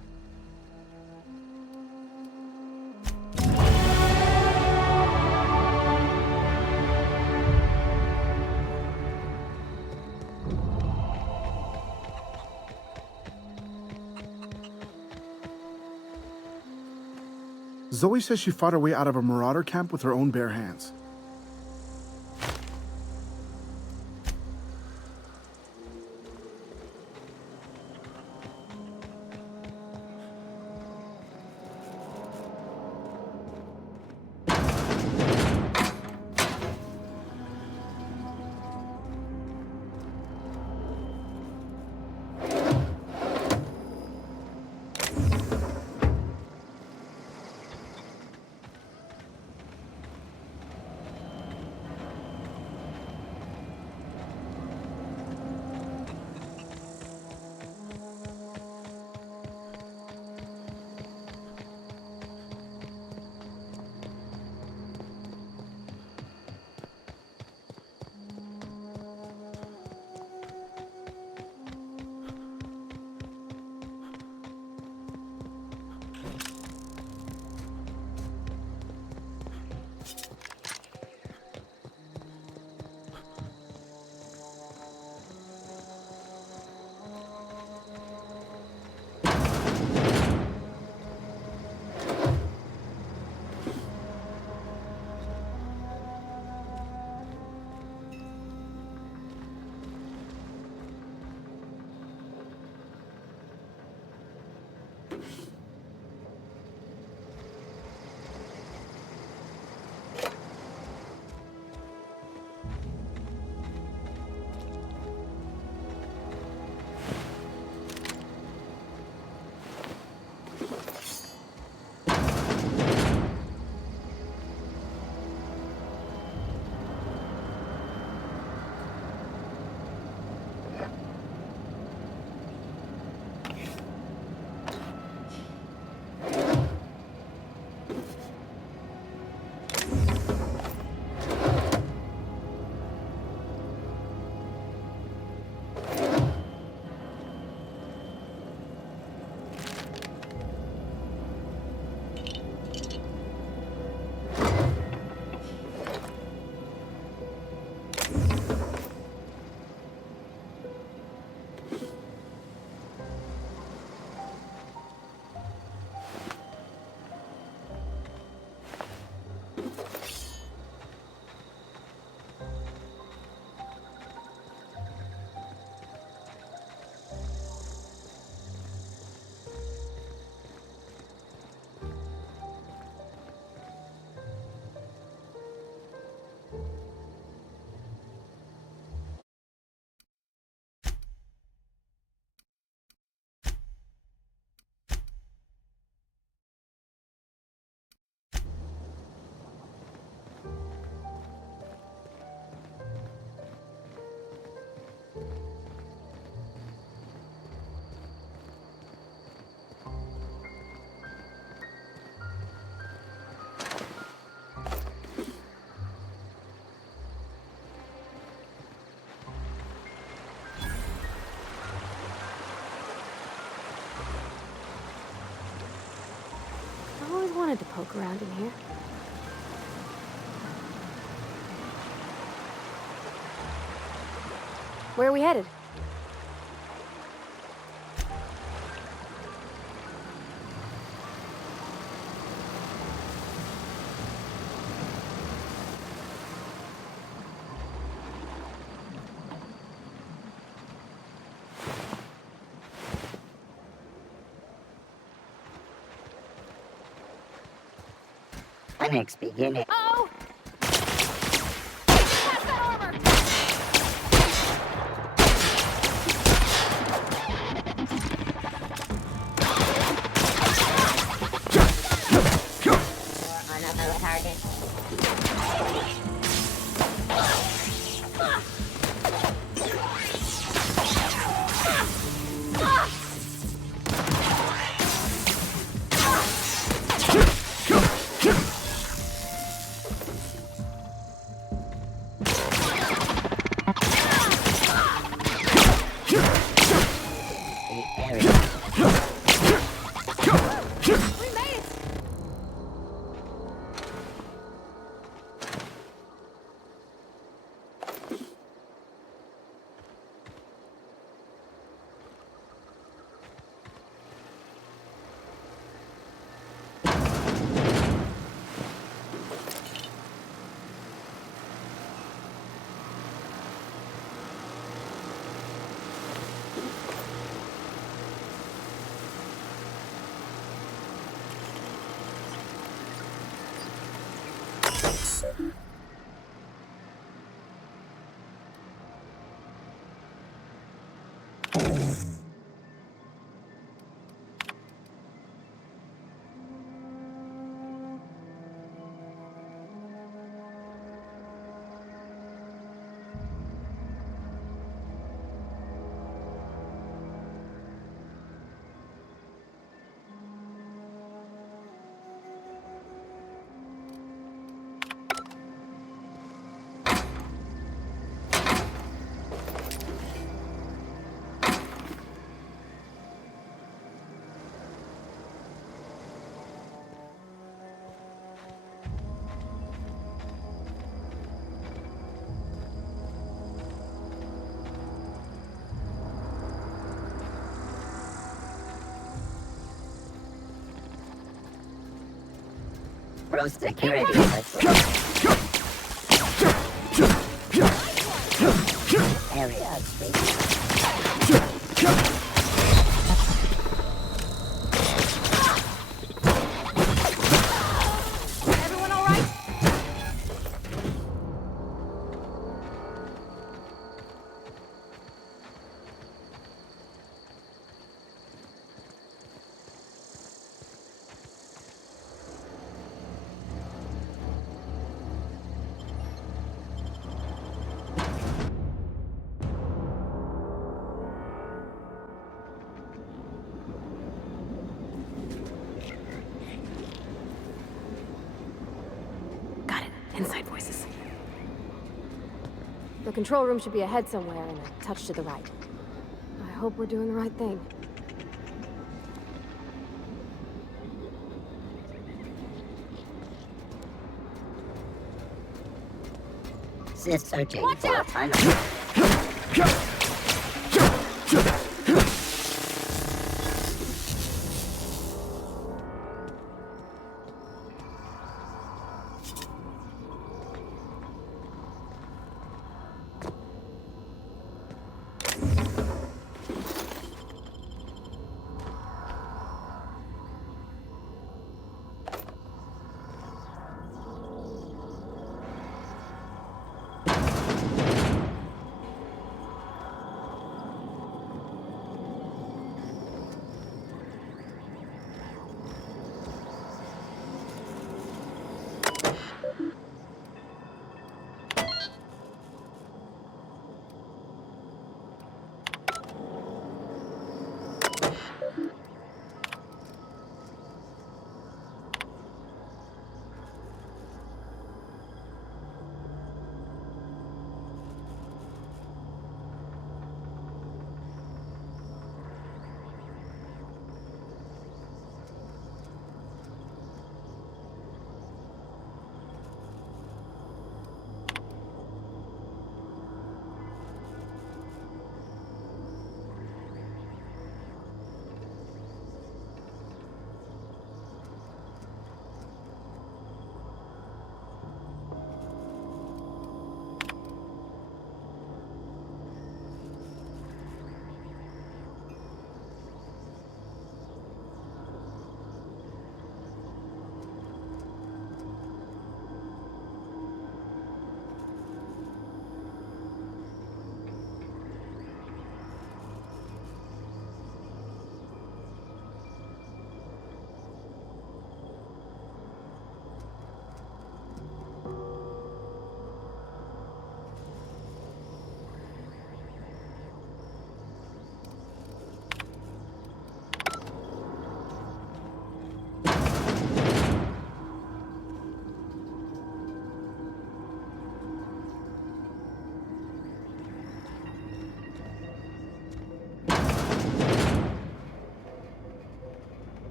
Zoe says she fought her way out of a marauder camp with her own bare hands. I always wanted to poke around in here. Where are we headed? Panics beginning. Oh! Pass that armor! On another target. Pro security. Area space. Everyone all right? Got it. Inside voices. The control room should be ahead somewhere and a touch to the right. I hope we're doing the right thing. Sys searching Watch for out! tunnel.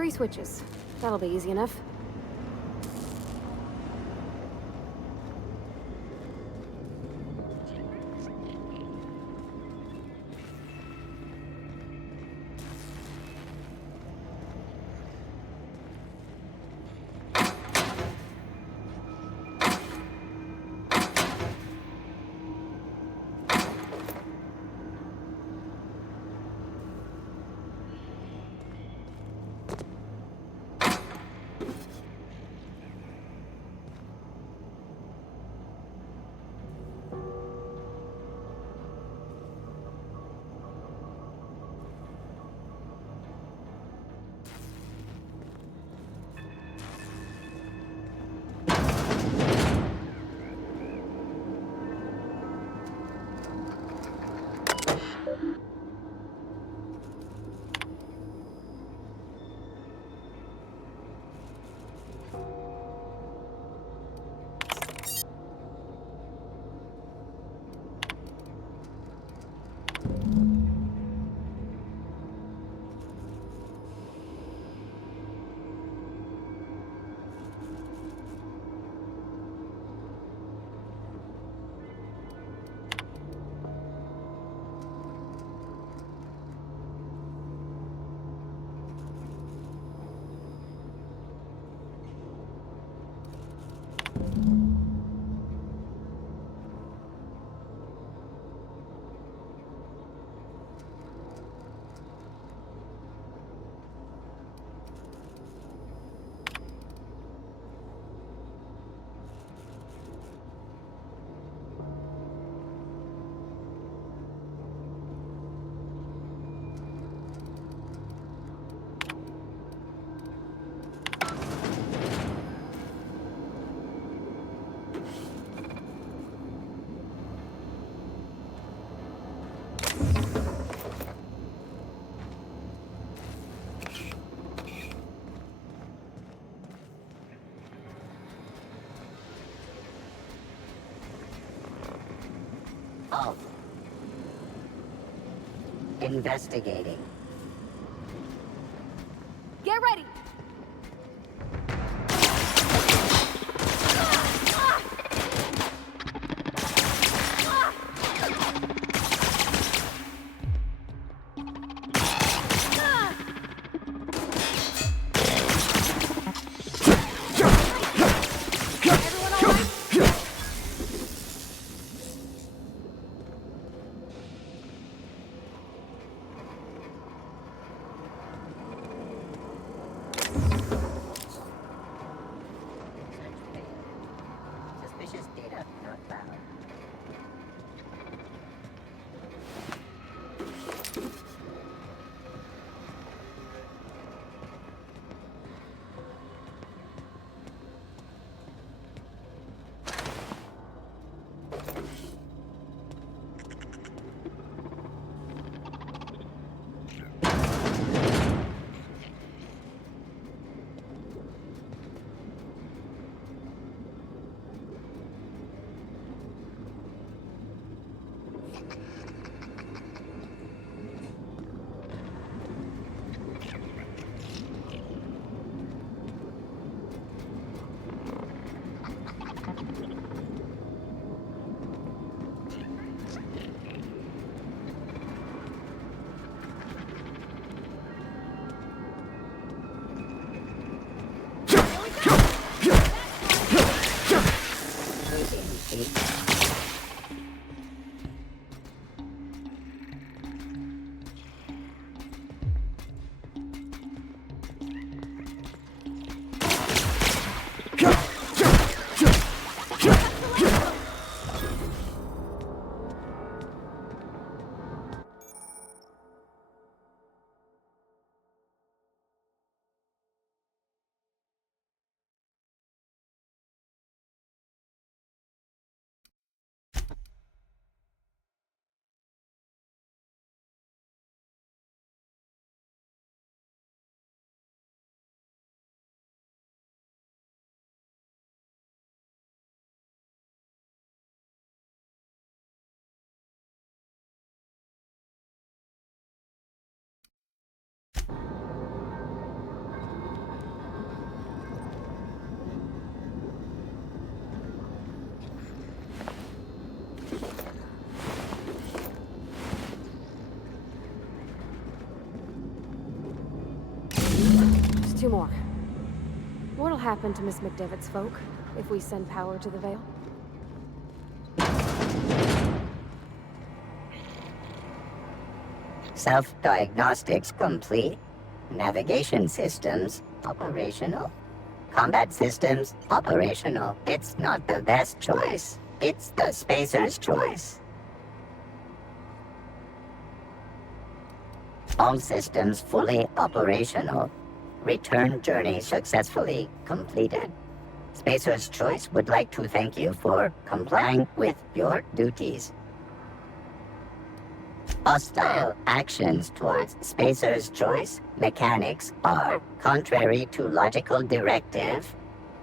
Three switches. That'll be easy enough. Halt. Investigating. Get ready! Two more. What'll happen to Miss McDevitt's folk if we send power to the Vale? Self-diagnostics complete. Navigation systems operational. Combat systems operational. It's not the best choice. It's the spacer's choice. All systems fully operational. Return journey successfully completed. Spacer's Choice would like to thank you for complying with your duties. Hostile actions towards Spacer's Choice mechanics are contrary to logical directive.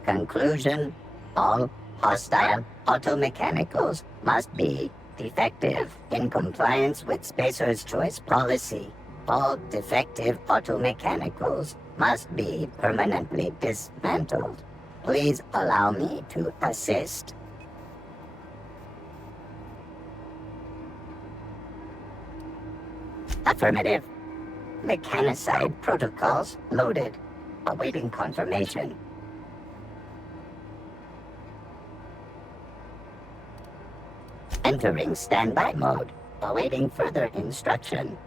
Conclusion: all hostile automechanicals must be defective in compliance with Spacer's Choice policy. All defective automechanicals must be permanently dismantled. Please allow me to assist. Affirmative. Mechanicide protocols loaded. Awaiting confirmation. Entering standby mode. Awaiting further instruction.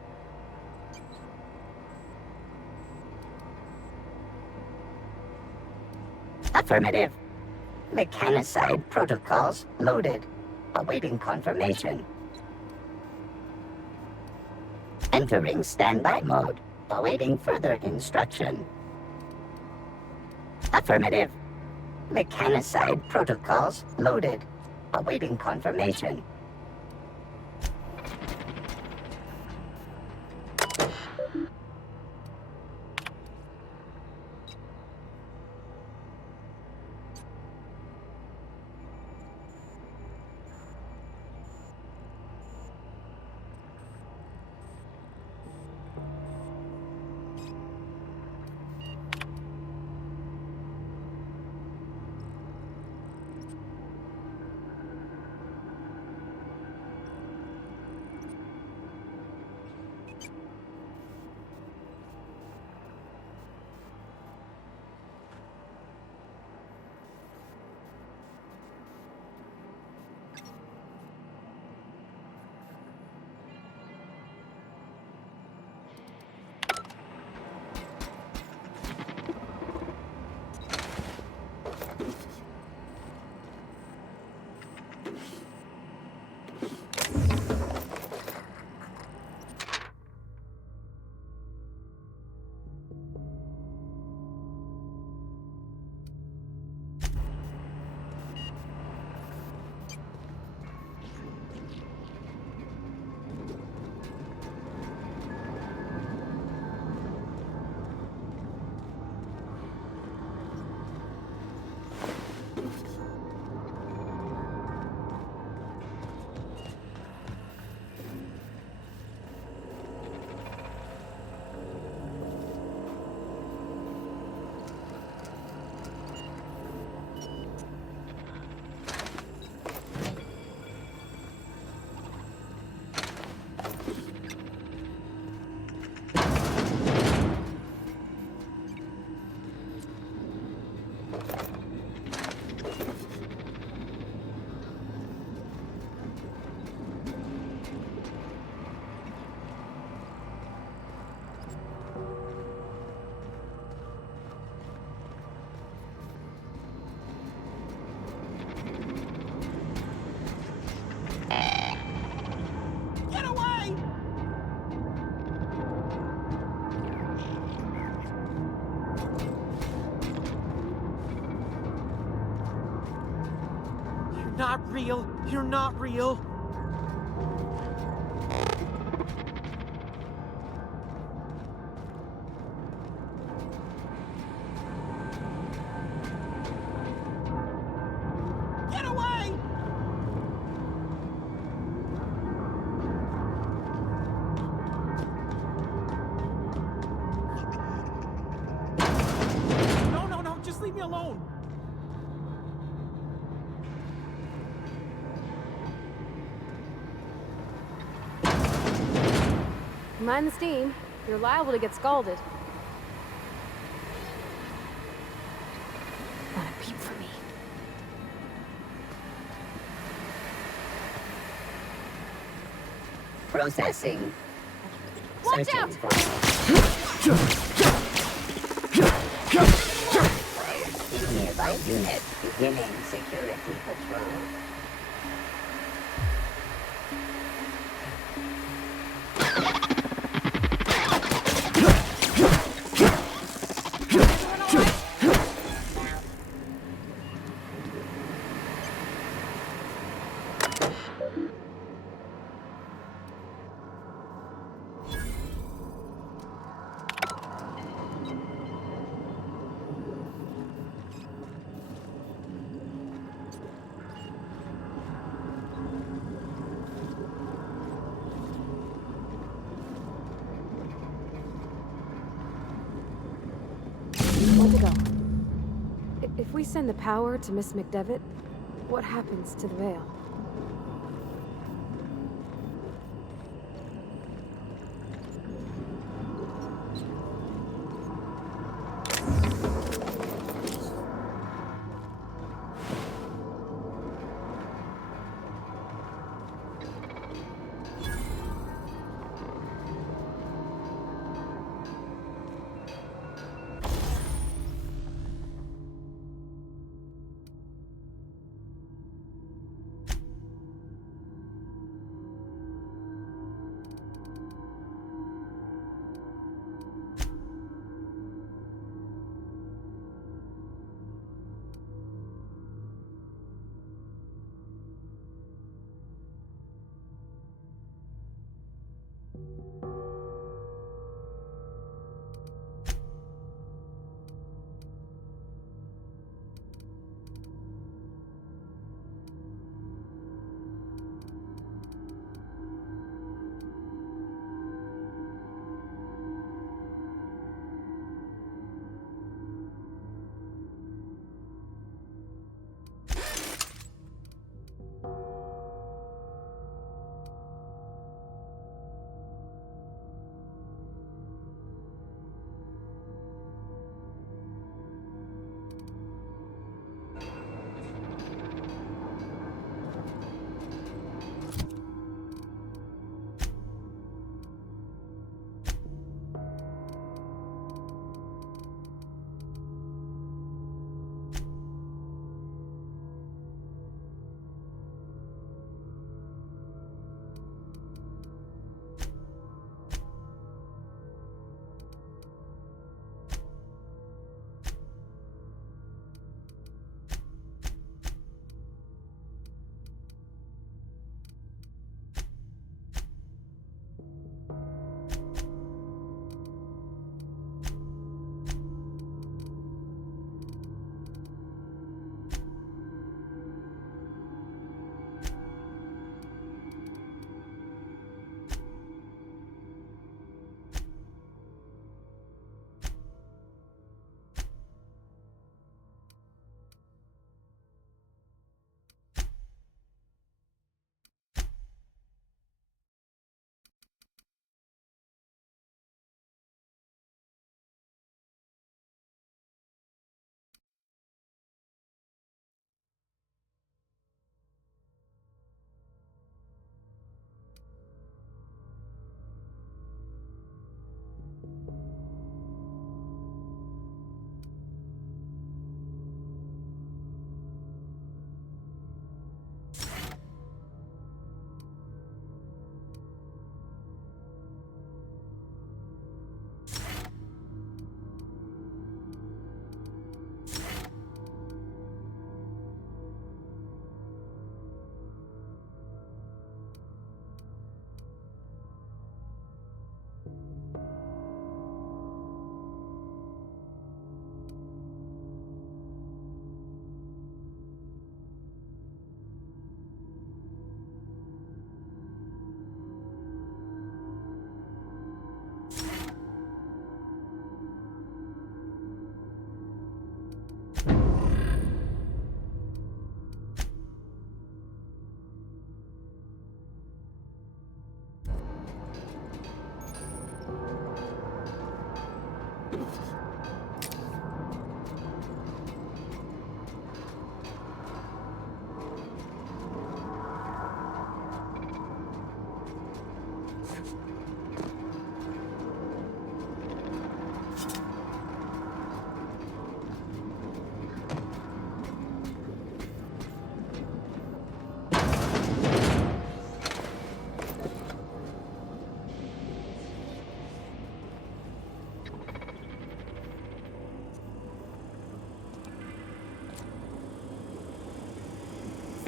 Affirmative. Mechanicide protocols loaded. Awaiting confirmation. Entering standby mode. Awaiting further instruction. Affirmative. Mechanicide protocols loaded. Awaiting confirmation. Not real. You're not real. Get away! No, just leave me alone. Mind the steam. You're liable to get scalded. Processing. Watch Searching out! for nearby unit. Beginning security patrol. Where'd it go? If we send the power to Miss McDevitt, what happens to the veil?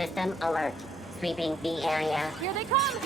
System alert. Sweeping the area. Here they come!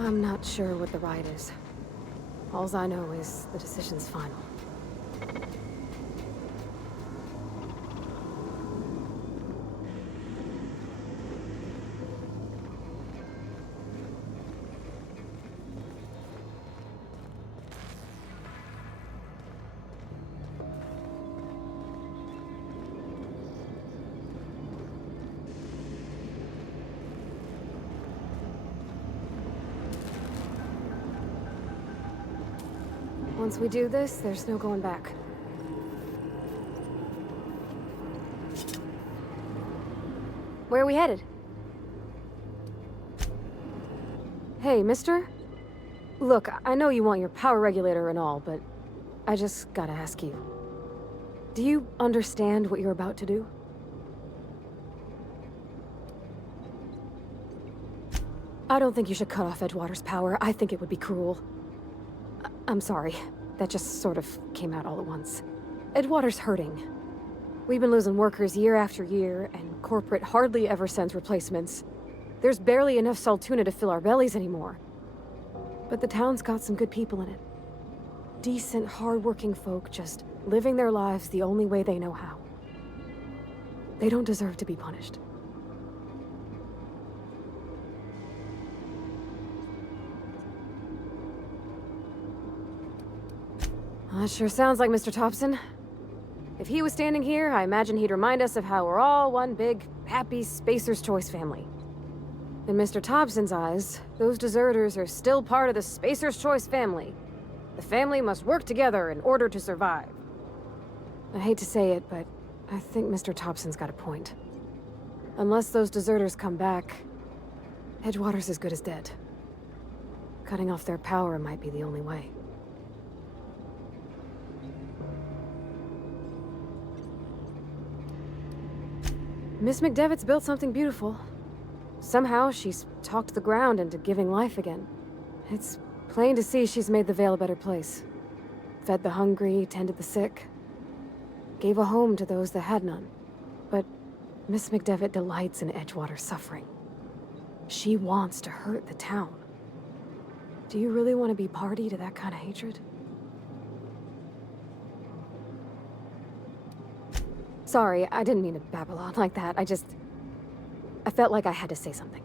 I'm not sure what the right is. Alls I know is the decision's final. Once we do this, there's no going back. Where are we headed? Hey, mister? Look, I know you want your power regulator and all, but I just gotta ask you. Do you understand what you're about to do? I don't think you should cut off Edgewater's power. I think it would be cruel. I'm sorry. That just sort of came out all at once. Edgewater's hurting. We've been losing workers year after year, and corporate hardly ever sends replacements. There's barely enough Saltuna to fill our bellies anymore. But the town's got some good people in it. Decent, hard-working folk just living their lives the only way they know how. They don't deserve to be punished. That sure sounds like Mr. Thompson. If he was standing here, I imagine he'd remind us of how we're all one big, happy Spacer's Choice family. In Mr. Thompson's eyes, those deserters are still part of the Spacer's Choice family. The family must work together in order to survive. I hate to say it, but I think Mr. Thompson's got a point. Unless those deserters come back, Edgewater's as good as dead. Cutting off their power might be the only way. Miss McDevitt's built something beautiful. Somehow, she's talked the ground into giving life again. It's plain to see she's made the Vale a better place. Fed the hungry, tended the sick. Gave a home to those that had none. But Miss McDevitt delights in Edgewater's suffering. She wants to hurt the town. Do you really want to be party to that kind of hatred? Sorry, I didn't mean to babble on like that. I felt like I had to say something.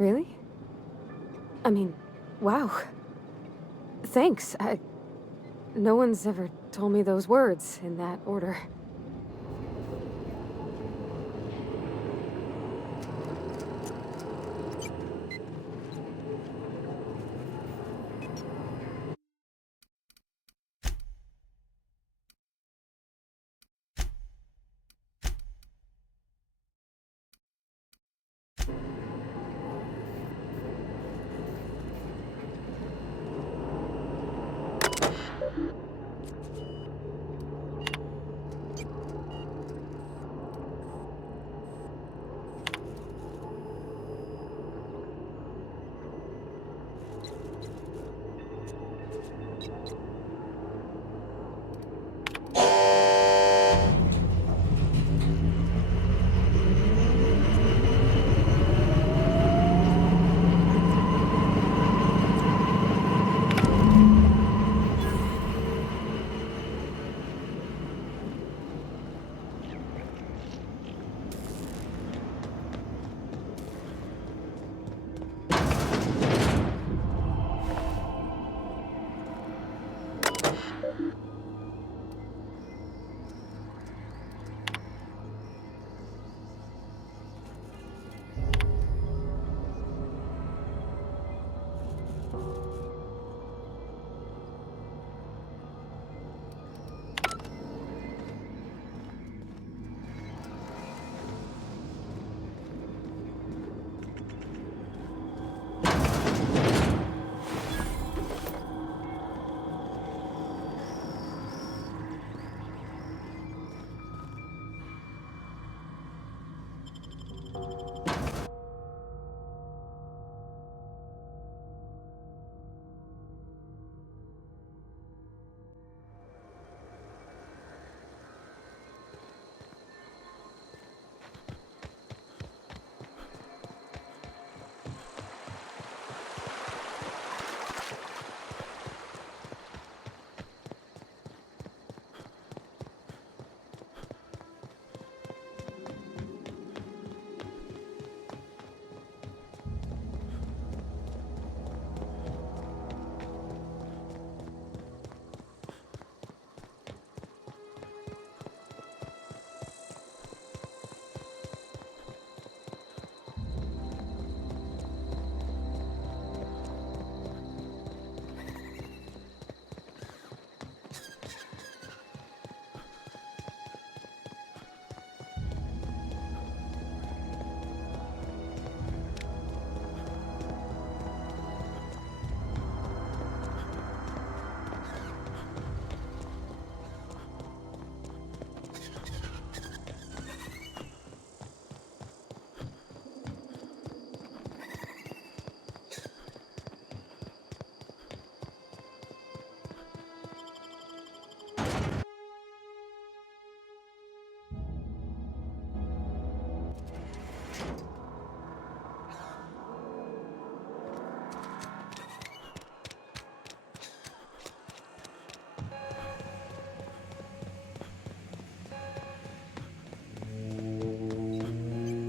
Really? I mean, wow. Thanks. No one's ever told me those words in that order.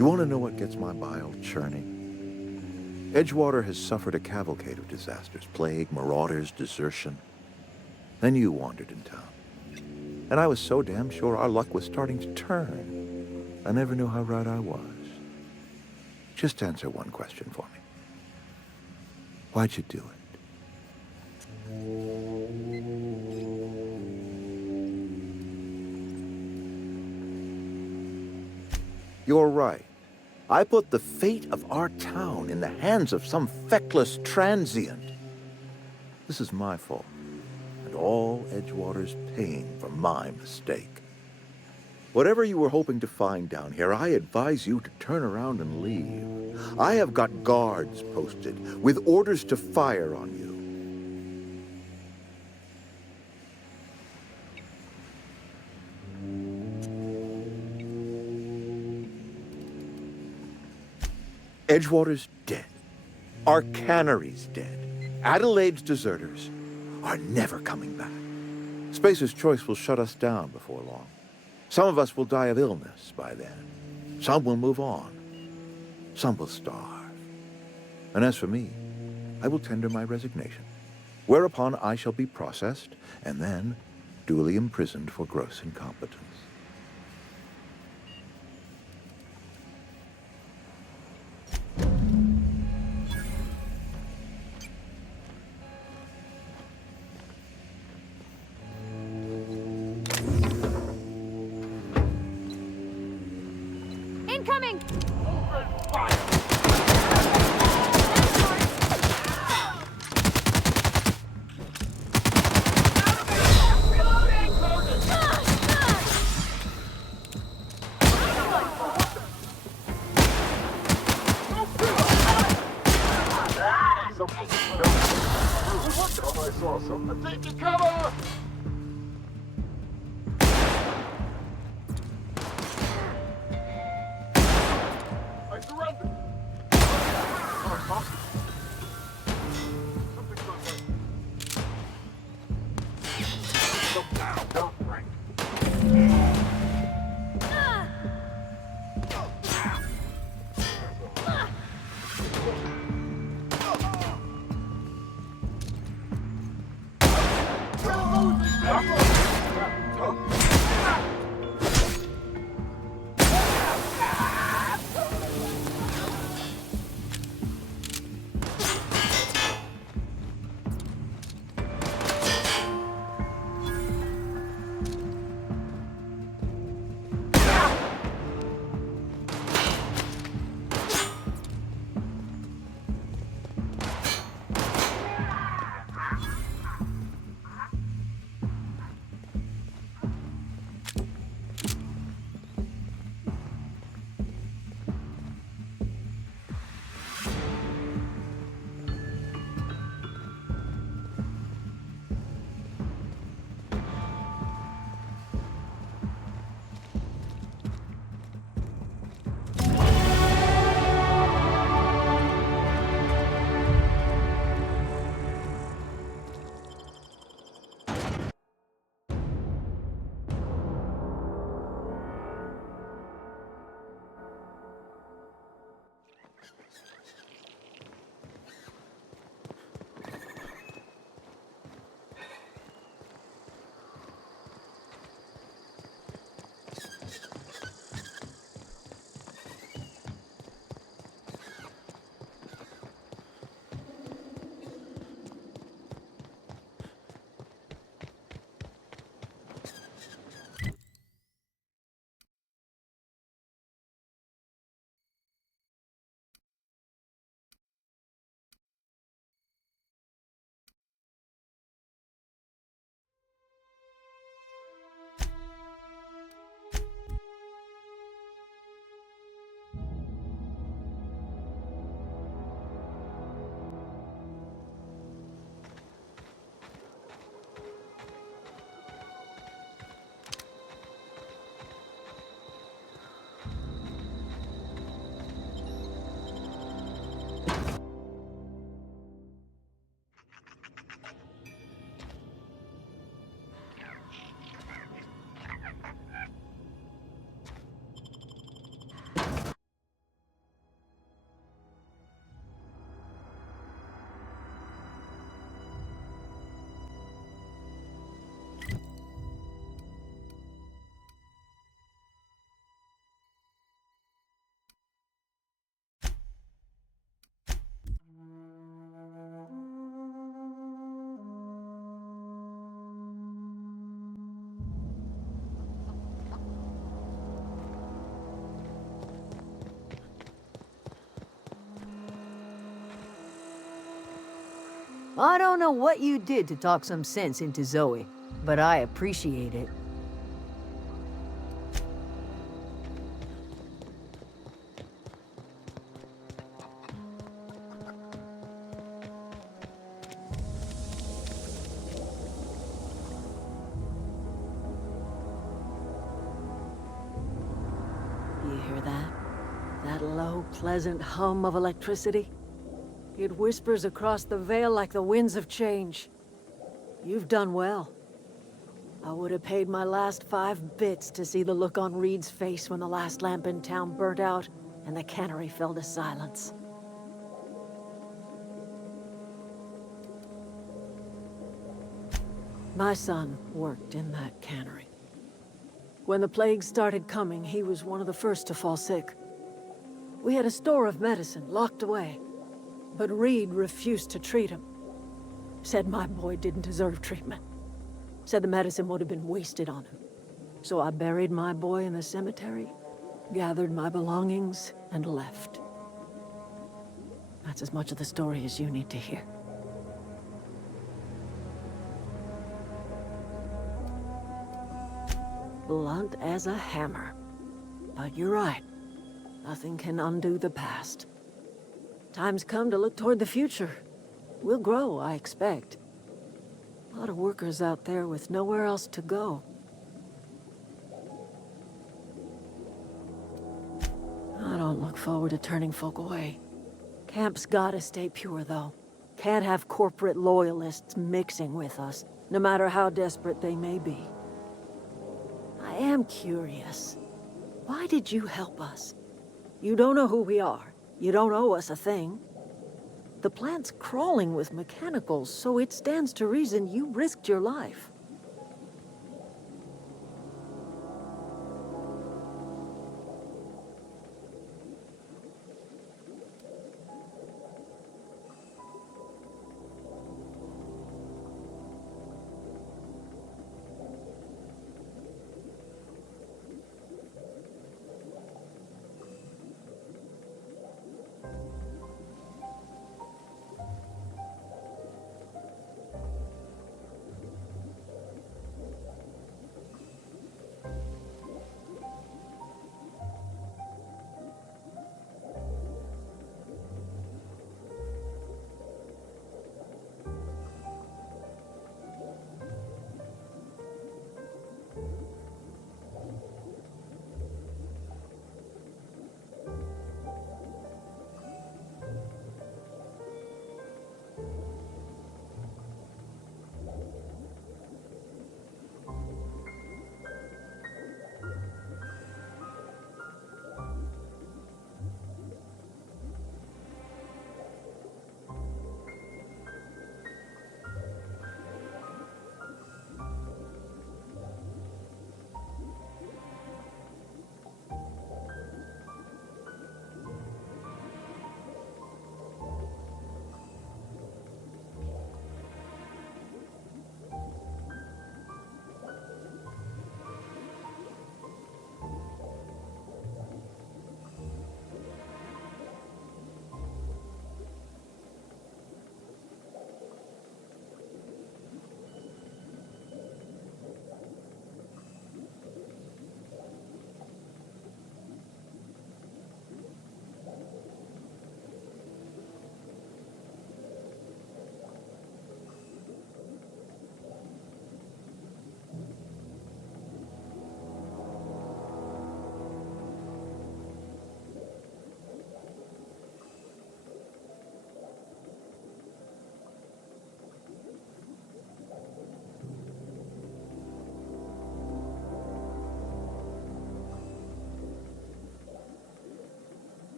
You want to know what gets my bile churning? Edgewater has suffered a cavalcade of disasters, plague, marauders, desertion. Then you wandered in town. And I was so damn sure our luck was starting to turn. I never knew how right I was. Just answer one question for me. Why'd you do it? You're right. I put the fate of our town in the hands of some feckless transient. This is my fault, and all Edgewater's paying for my mistake. Whatever you were hoping to find down here, I advise you to turn around and leave. I have got guards posted with orders to fire on you. Edgewater's dead. Our cannery's dead. Adelaide's deserters are never coming back. Spacer's Choice will shut us down before long. Some of us will die of illness by then. Some will move on. Some will starve. And as for me, I will tender my resignation, whereupon I shall be processed and then duly imprisoned for gross incompetence. Incoming! Take your cover! I surrender! Sorry, boss. Something's not right. Look down, don't break. I don't know what you did to talk some sense into Zoe, but I appreciate it. You hear that? That low, pleasant hum of electricity? It whispers across the veil like the winds of change. You've done well. I would have paid my last 5 bits to see the look on Reed's face when the last lamp in town burnt out and the cannery fell to silence. My son worked in that cannery. When the plague started coming, he was one of the first to fall sick. We had a store of medicine locked away, but Reed refused to treat him. Said my boy didn't deserve treatment. Said the medicine would have been wasted on him. So I buried my boy in the cemetery, gathered my belongings, and left. That's as much of the story as you need to hear. Blunt as a hammer. But you're right. Nothing can undo the past. Time's come to look toward the future. We'll grow, I expect. A lot of workers out there with nowhere else to go. I don't look forward to turning folk away. Camp's gotta stay pure, though. Can't have corporate loyalists mixing with us, no matter how desperate they may be. I am curious. Why did you help us? You don't know who we are. You don't owe us a thing. The plant's crawling with mechanicals, so it stands to reason you risked your life.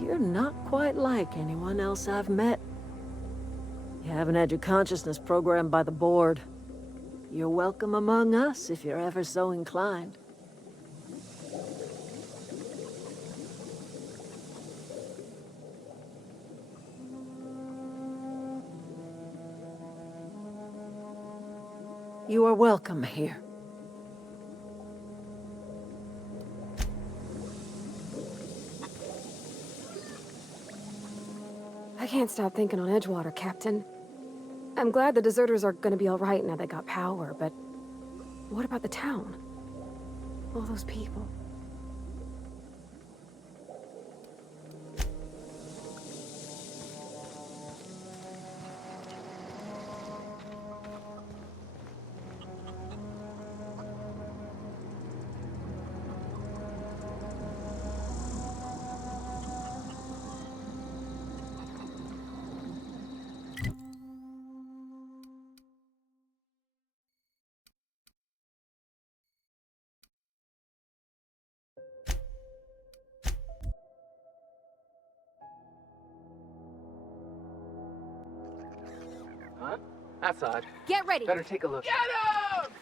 You're not quite like anyone else I've met. You haven't had your consciousness programmed by the board. You're welcome among us if you're ever so inclined. You are welcome here. I can't stop thinking on Edgewater, Captain. I'm glad the deserters are gonna be all right now they got power, but what about the town? All those people. Huh? That's odd. Get ready. Better take a look. Get him!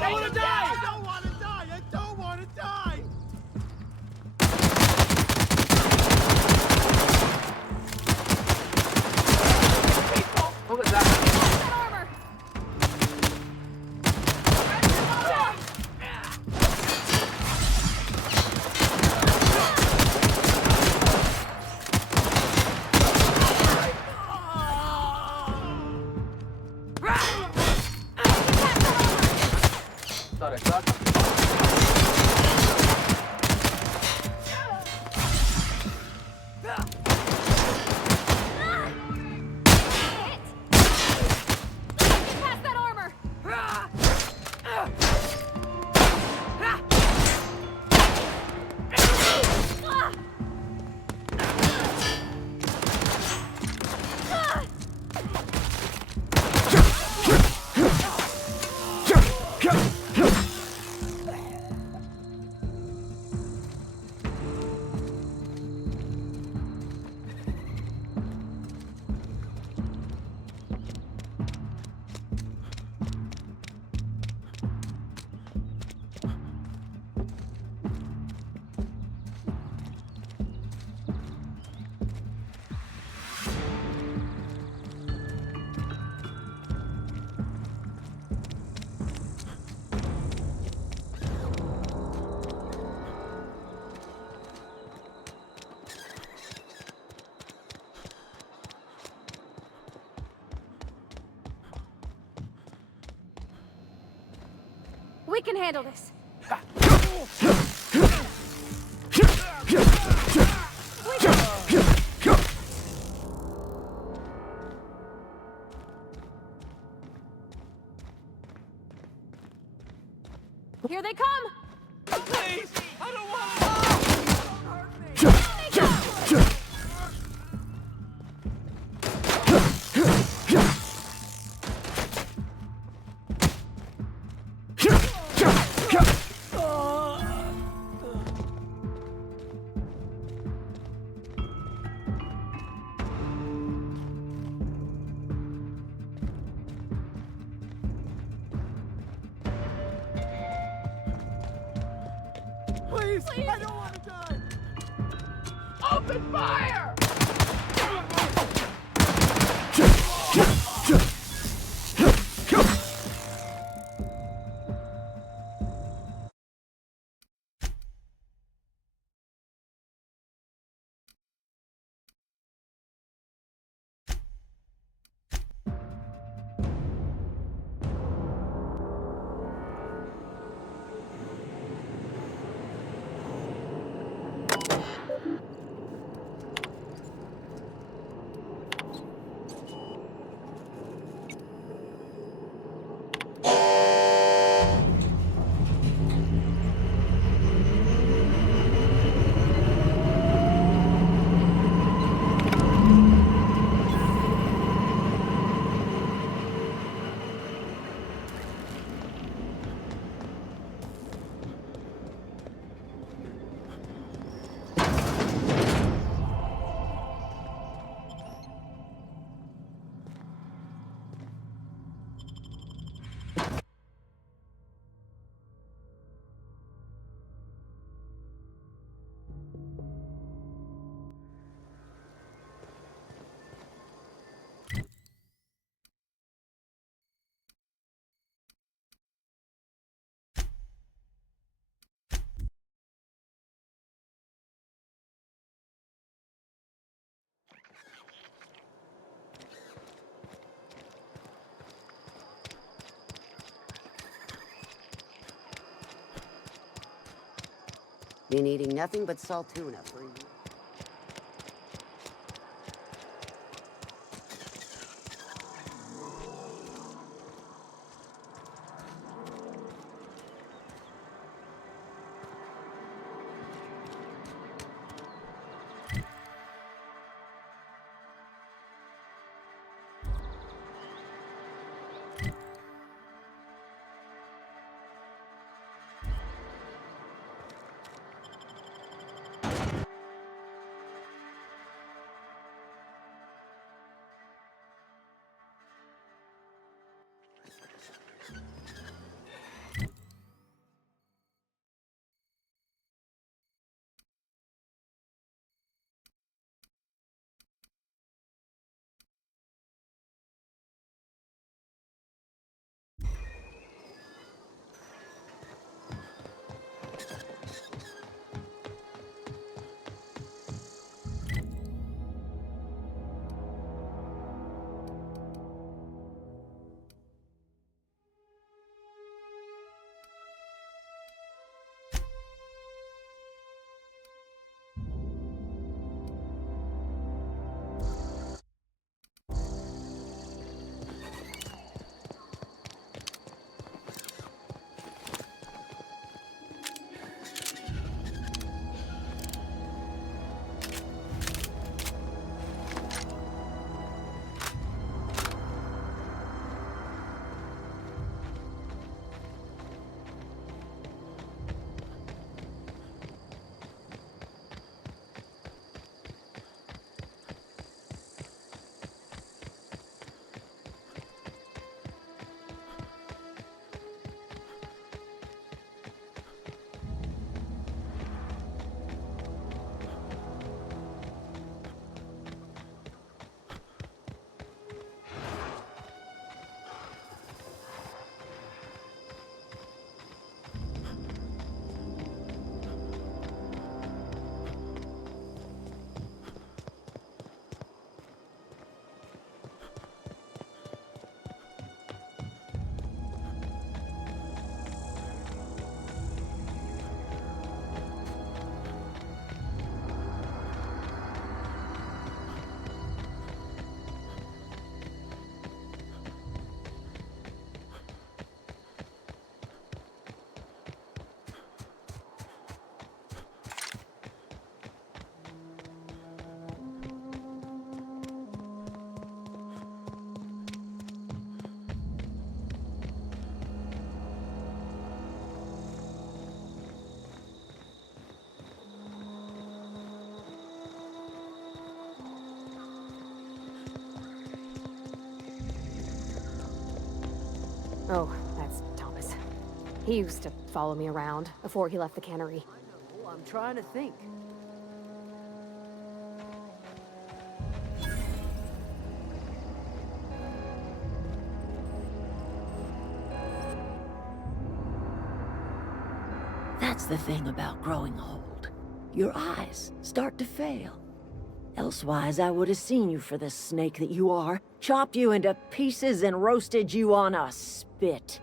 I want to die! I don't want to die! I don't want to die! Hold it down. That armor! Thought I saw something. Pass that armor! We can handle this. Here they come! Please! I don't want Please, I don't want to die! Open fire! Been eating nothing but salt tuna for a year. Oh, that's Thomas. He used to follow me around before he left the cannery. Oh, I'm trying to think. That's the thing about growing old. Your eyes start to fail. Elsewise, I would have seen you for the snake that you are, chopped you into pieces and roasted you on a spit.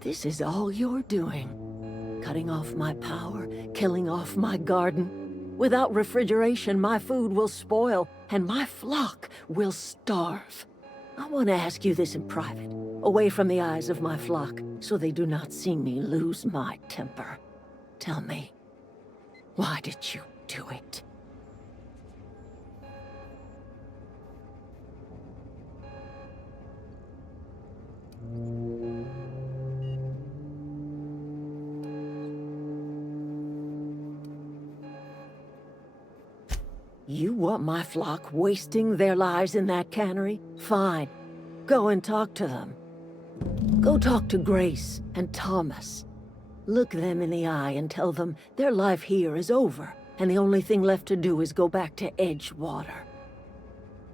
This is all you're doing. Cutting off my power, killing off my garden. Without refrigeration, my food will spoil, and my flock will starve. I want to ask you this in private, away from the eyes of my flock, so they do not see me lose my temper. Tell me, why did you do it? You want my flock wasting their lives in that cannery? Fine. Go and talk to them. Go talk to Grace and Thomas. Look them in the eye and tell them their life here is over, and the only thing left to do is go back to Edgewater.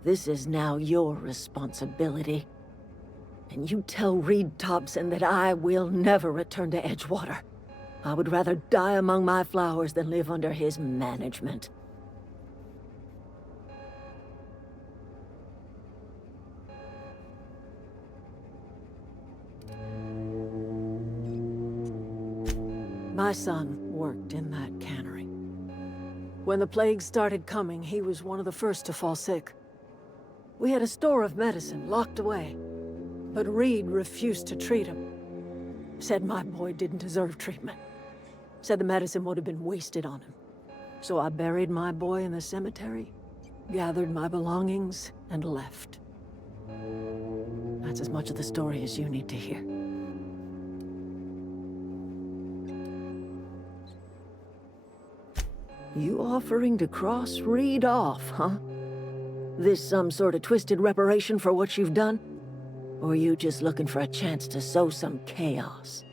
This is now your responsibility. And you tell Reed Thompson that I will never return to Edgewater. I would rather die among my flowers than live under his management. My son worked in that cannery. When the plague started coming, he was one of the first to fall sick. We had a store of medicine locked away, but Reed refused to treat him. Said my boy didn't deserve treatment. Said the medicine would have been wasted on him. So I buried my boy in the cemetery, gathered my belongings, and left. That's as much of the story as you need to hear. You offering to cross Reed off, huh? This some sort of twisted reparation for what you've done? Or you just looking for a chance to sow some chaos?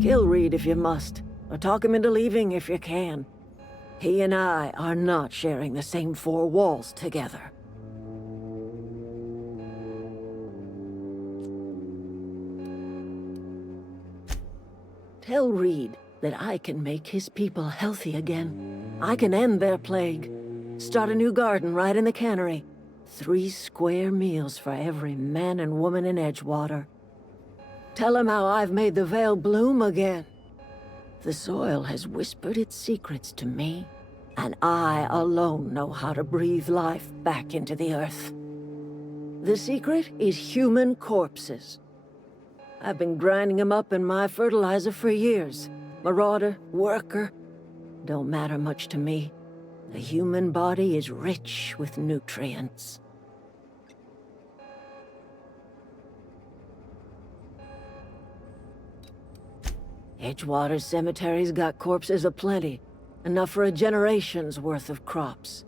Kill Reed if you must, or talk him into leaving if you can. He and I are not sharing the same four walls together. Tell Reed that I can make his people healthy again. I can end their plague. Start a new garden right in the cannery. 3 square meals for every man and woman in Edgewater. Tell him how I've made the Vale bloom again. The soil has whispered its secrets to me, and I alone know how to breathe life back into the earth. The secret is human corpses. I've been grinding them up in my fertilizer for years. Marauder, worker, don't matter much to me. The human body is rich with nutrients. Edgewater Cemetery's got corpses aplenty, enough for a generation's worth of crops.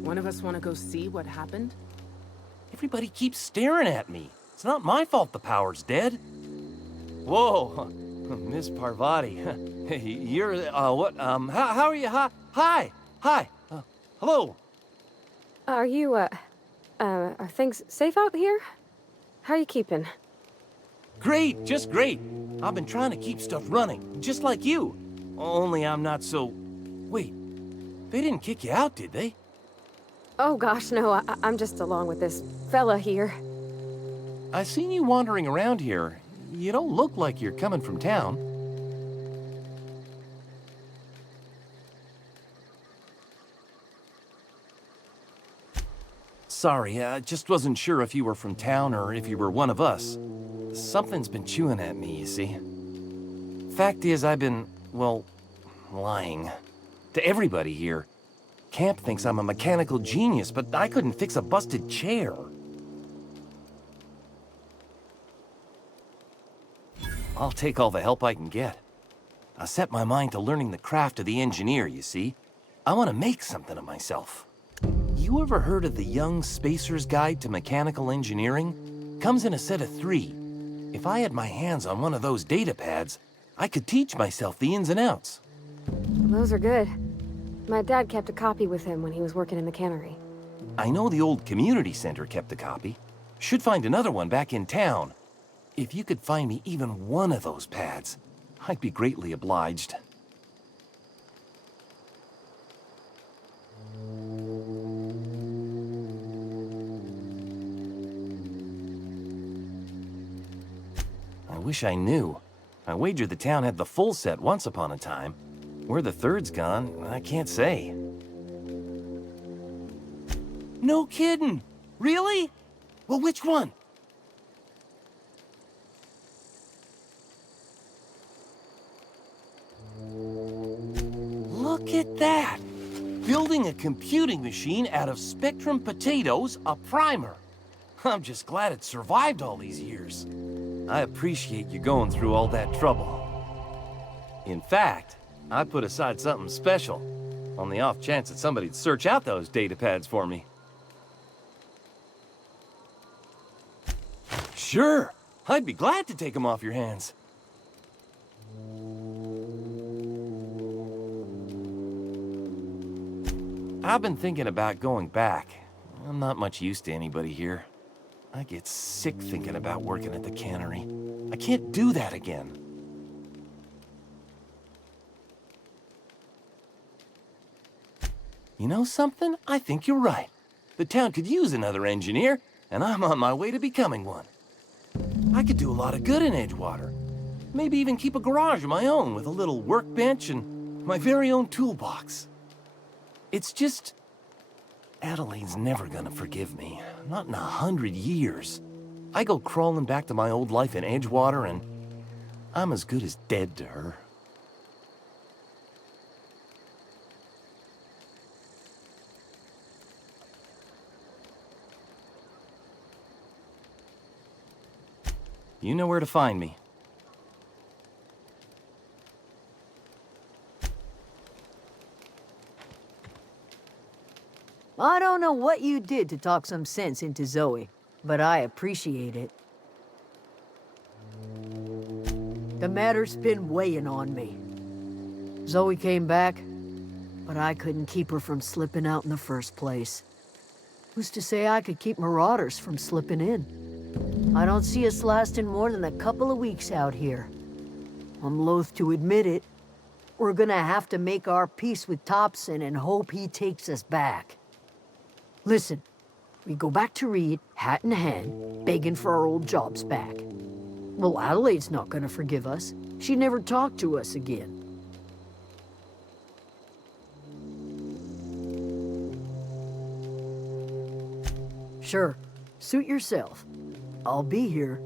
One of us want to go see what happened? Everybody keeps staring at me. It's not my fault the power's dead. Whoa, Miss Parvati. Hey, you're, what, how are you? Hi. Hello. Are you, are things safe out here? How are you keeping? Great, just great. I've been trying to keep stuff running, just like you. Only I'm not so... Wait, they didn't kick you out, did they? Oh gosh, no, I'm just along with this fella here. I seen you wandering around here. You don't look like you're coming from town. Sorry, I just wasn't sure if you were from town or if you were one of us. Something's been chewing at me, you see. Fact is, I've been, well, lying. To everybody here. Camp thinks I'm a mechanical genius, but I couldn't fix a busted chair. I'll take all the help I can get. I set my mind to learning the craft of the engineer, you see. I want to make something of myself. You ever heard of the Young Spacer's Guide to Mechanical Engineering? Comes in a set of 3. If I had my hands on one of those data pads, I could teach myself the ins and outs. Those are good. My dad kept a copy with him when he was working in the cannery. I know the old community center kept a copy. Should find another one back in town. If you could find me even one of those pads, I'd be greatly obliged. I wish I knew. I wager the town had the full set once upon a time. Where the third's gone, I can't say. No kidding! Really? Well, which one? Look at that! Building a computing machine out of Spectrum potatoes, a primer. I'm just glad it survived all these years. I appreciate you going through all that trouble. In fact, I put aside something special, on the off chance that somebody'd search out those data pads for me. Sure, I'd be glad to take them off your hands. I've been thinking about going back. I'm not much use to anybody here. I get sick thinking about working at the cannery. I can't do that again. You know something? I think you're right. The town could use another engineer, and I'm on my way to becoming one. I could do a lot of good in Edgewater. Maybe even keep a garage of my own with a little workbench and my very own toolbox. It's just... Adelaide's never gonna forgive me. Not in 100 years. I go crawling back to my old life in Edgewater, and I'm as good as dead to her. You know where to find me. I don't know what you did to talk some sense into Zoe, but I appreciate it. The matter's been weighing on me. Zoe came back, but I couldn't keep her from slipping out in the first place. Who's to say I could keep marauders from slipping in? I don't see us lasting more than a couple of weeks out here. I'm loath to admit it. We're gonna have to make our peace with Thompson and hope he takes us back. Listen, we go back to Reed, hat in hand, begging for our old jobs back. Well, Adelaide's not gonna forgive us. She never talked to us again. Sure, suit yourself. I'll be here.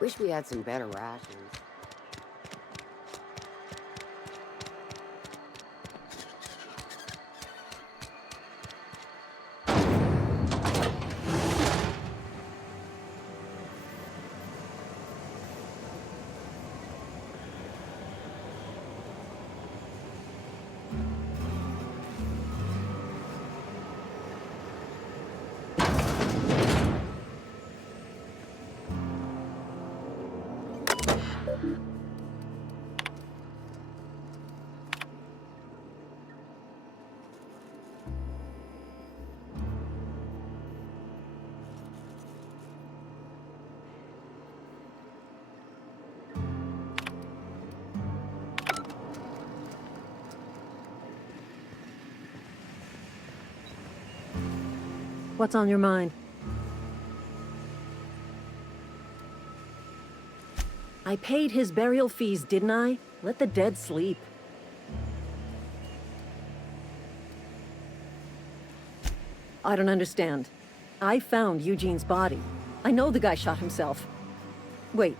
Wish we had some better rations. What's on your mind? I paid his burial fees, didn't I? Let the dead sleep. I don't understand. I found Eugene's body. I know the guy shot himself. Wait,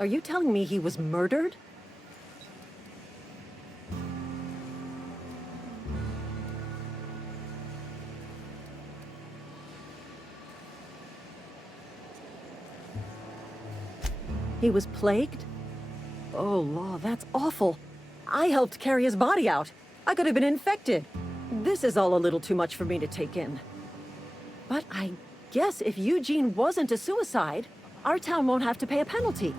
are you telling me he was murdered? He was plagued? Oh, Law, that's awful. I helped carry his body out. I could have been infected. This is all a little too much for me to take in. But I guess if Eugene wasn't a suicide, our town won't have to pay a penalty.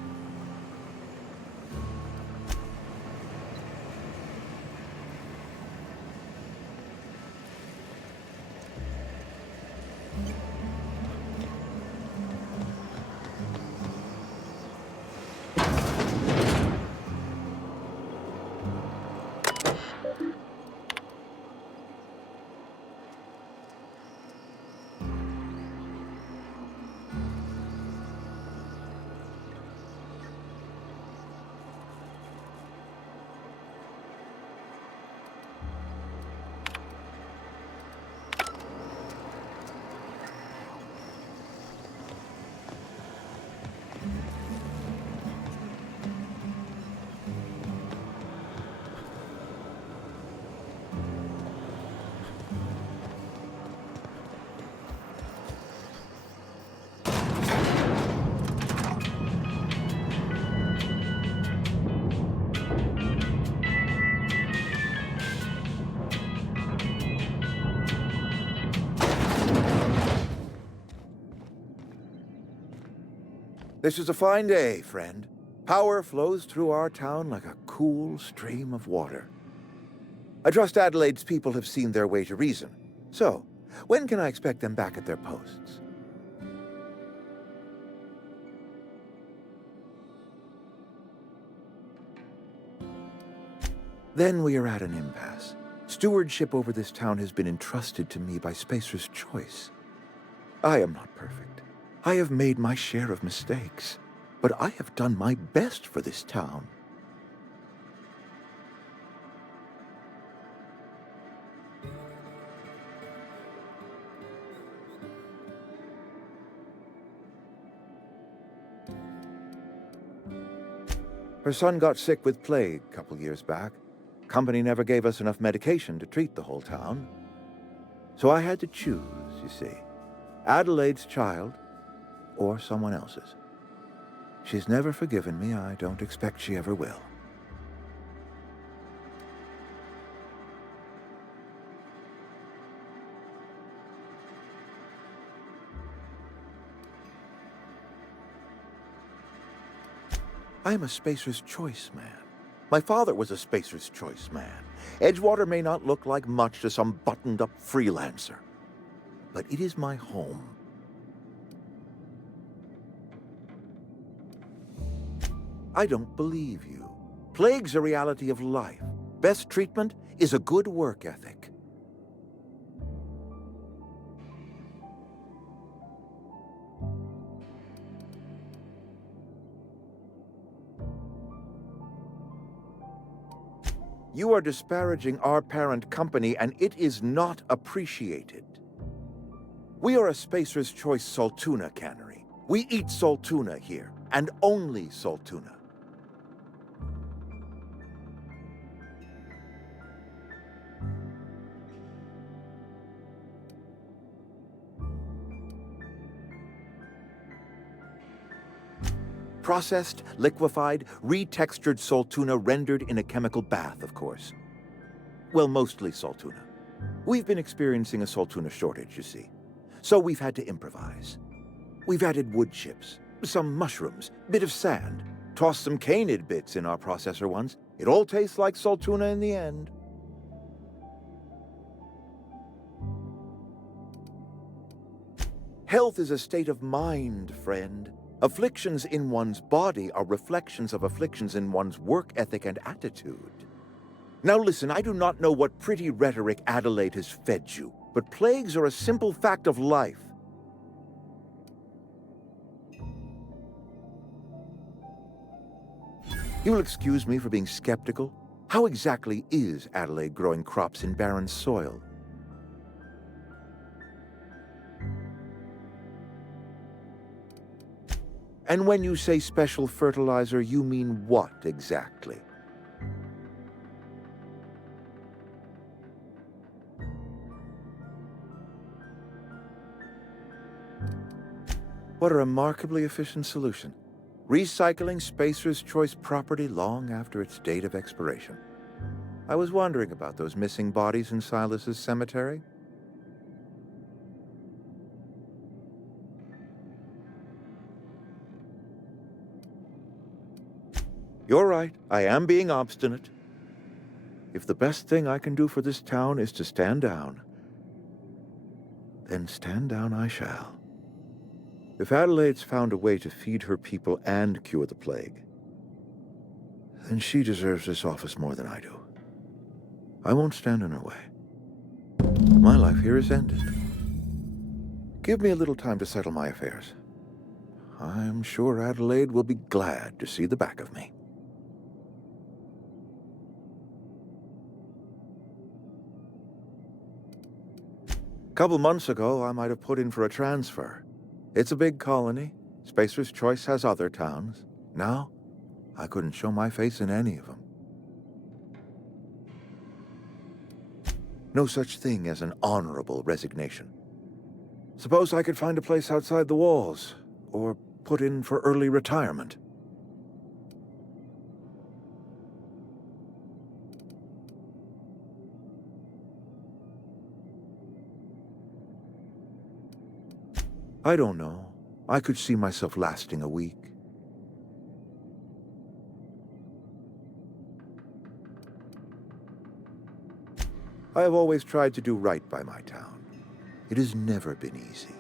This is a fine day, friend. Power flows through our town like a cool stream of water. I trust Adelaide's people have seen their way to reason. So, when can I expect them back at their posts? Then we are at an impasse. Stewardship over this town has been entrusted to me by Spacer's Choice. I am not perfect. I have made my share of mistakes, but I have done my best for this town. Her son got sick with plague a couple years back. Company never gave us enough medication to treat the whole town. So I had to choose, you see. Adelaide's child or someone else's. She's never forgiven me. I don't expect she ever will. I'm a Spacer's Choice man. My father was a Spacer's Choice man. Edgewater may not look like much to some buttoned-up freelancer, but it is my home. I don't believe you. Plague's a reality of life. Best treatment is a good work ethic. You are disparaging our parent company, and it is not appreciated. We are a Spacer's Choice Saltuna cannery. We eat Saltuna here, and only Saltuna. Processed, liquefied, retextured Saltuna rendered in a chemical bath, of course. Well, mostly Saltuna. We've been experiencing a Saltuna shortage, you see. So we've had to improvise. We've added wood chips, some mushrooms, bit of sand, tossed some canid bits in our processor once. It all tastes like Saltuna in the end. Health is a state of mind, friend. Afflictions in one's body are reflections of afflictions in one's work ethic and attitude. Now listen, I do not know what pretty rhetoric Adelaide has fed you, but plagues are a simple fact of life. You'll excuse me for being skeptical. How exactly is Adelaide growing crops in barren soil? And when you say special fertilizer, you mean what exactly? What a remarkably efficient solution. Recycling Spacer's Choice property long after its date of expiration. I was wondering about those missing bodies in Silas's cemetery. You're right, I am being obstinate. If the best thing I can do for this town is to stand down, then stand down I shall. If Adelaide's found a way to feed her people and cure the plague, then she deserves this office more than I do. I won't stand in her way. My life here is ended. Give me a little time to settle my affairs. I'm sure Adelaide will be glad to see the back of me. A couple months ago, I might have put in for a transfer. It's a big colony. Spacer's Choice has other towns. Now, I couldn't show my face in any of them. No such thing as an honorable resignation. Suppose I could find a place outside the walls, or put in for early retirement. I don't know. I could see myself lasting a week. I have always tried to do right by my town. It has never been easy.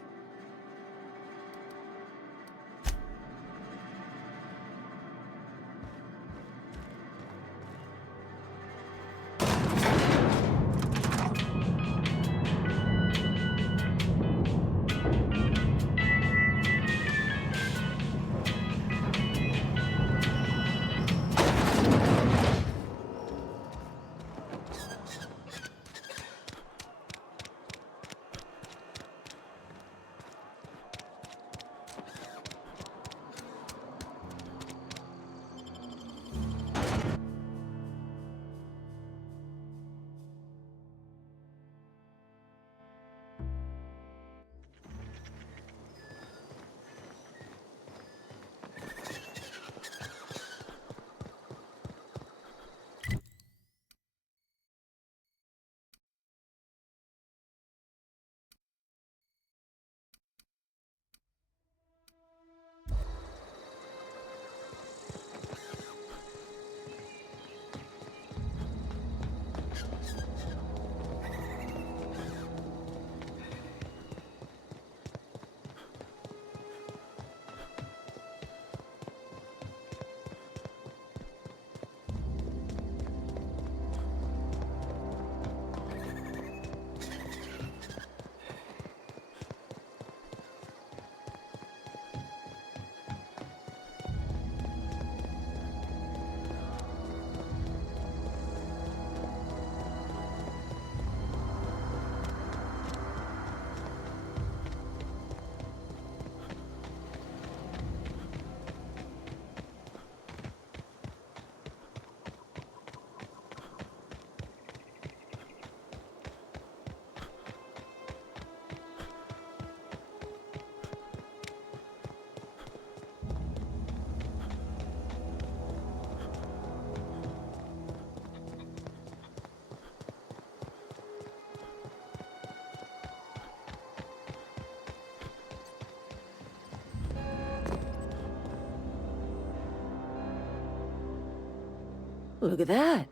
Look at that.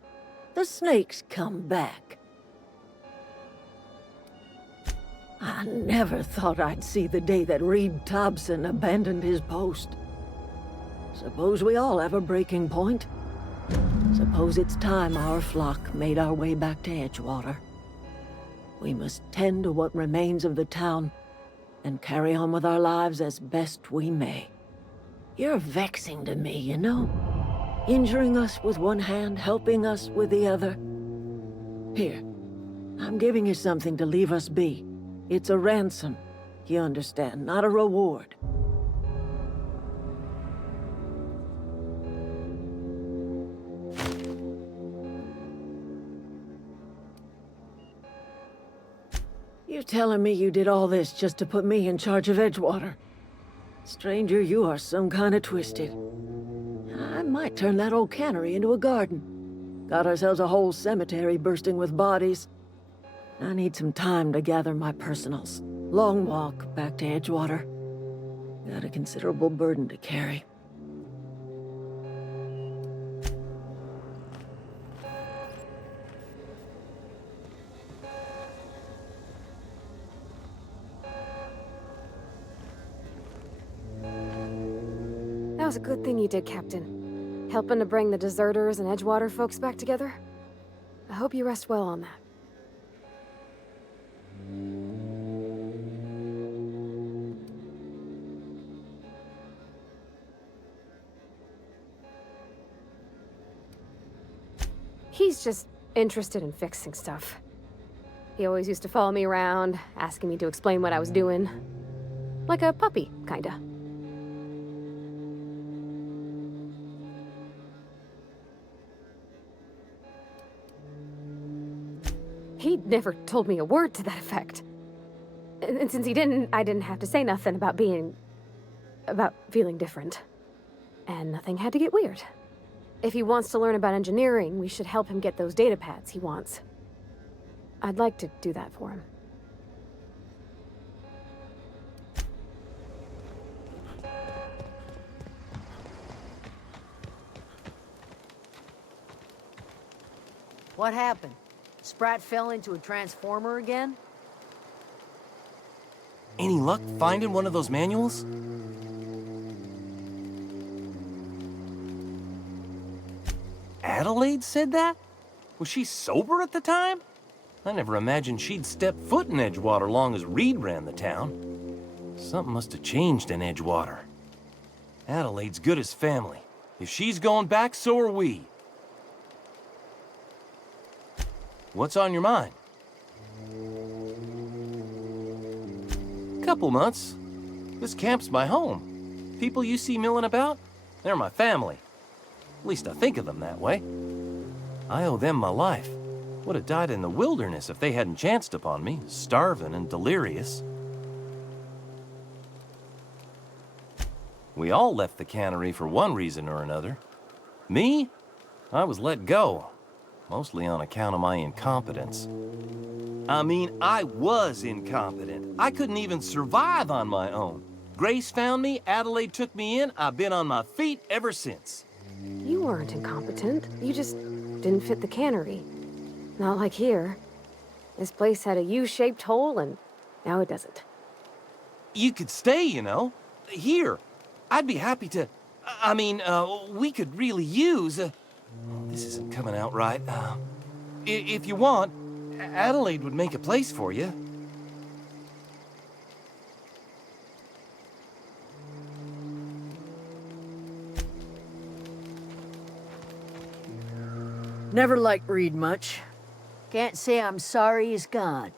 The snake's come back. I never thought I'd see the day that Reed Thompson abandoned his post. Suppose we all have a breaking point. Suppose it's time our flock made our way back to Edgewater. We must tend to what remains of the town and carry on with our lives as best we may. You're vexing to me, you know? Injuring us with one hand, helping us with the other. Here, I'm giving you something to leave us be. It's a ransom, you understand, not a reward. You telling me you did all this just to put me in charge of Edgewater? Stranger, you are some kind of twisted. I might turn that old cannery into a garden. Got ourselves a whole cemetery bursting with bodies. I need some time to gather my personals. Long walk back to Edgewater. Got a considerable burden to carry. That was a good thing you did, Captain. Helping to bring the deserters and Edgewater folks back together. I hope you rest well on that. He's just interested in fixing stuff. He always used to follow me around, asking me to explain what I was doing. Like a puppy, kinda. He never told me a word to that effect. And since he didn't, I didn't have to say nothing about feeling different. And nothing had to get weird. If he wants to learn about engineering, we should help him get those data pads he wants. I'd like to do that for him. What happened? Sprat fell into a transformer again? Any luck finding one of those manuals? Adelaide said that? Was she sober at the time? I never imagined she'd step foot in Edgewater long as Reed ran the town. Something must have changed in Edgewater. Adelaide's good as family. If she's going back, so are we. What's on your mind? Couple months. This camp's my home. People you see milling about, they're my family. At least I think of them that way. I owe them my life. Would have died in the wilderness if they hadn't chanced upon me, starving and delirious. We all left the cannery for one reason or another. Me? I was let go. Mostly on account of my incompetence. I mean, I was incompetent. I couldn't even survive on my own. Grace found me, Adelaide took me in, I've been on my feet ever since. You weren't incompetent. You just didn't fit the cannery. Not like here. This place had a U-shaped hole, and now it doesn't. You could stay, you know. Here. I'd be happy to... I mean, we could really use... this isn't coming out right. If you want, Adelaide would make a place for you. Never liked Reed much. Can't say I'm sorry he's gone.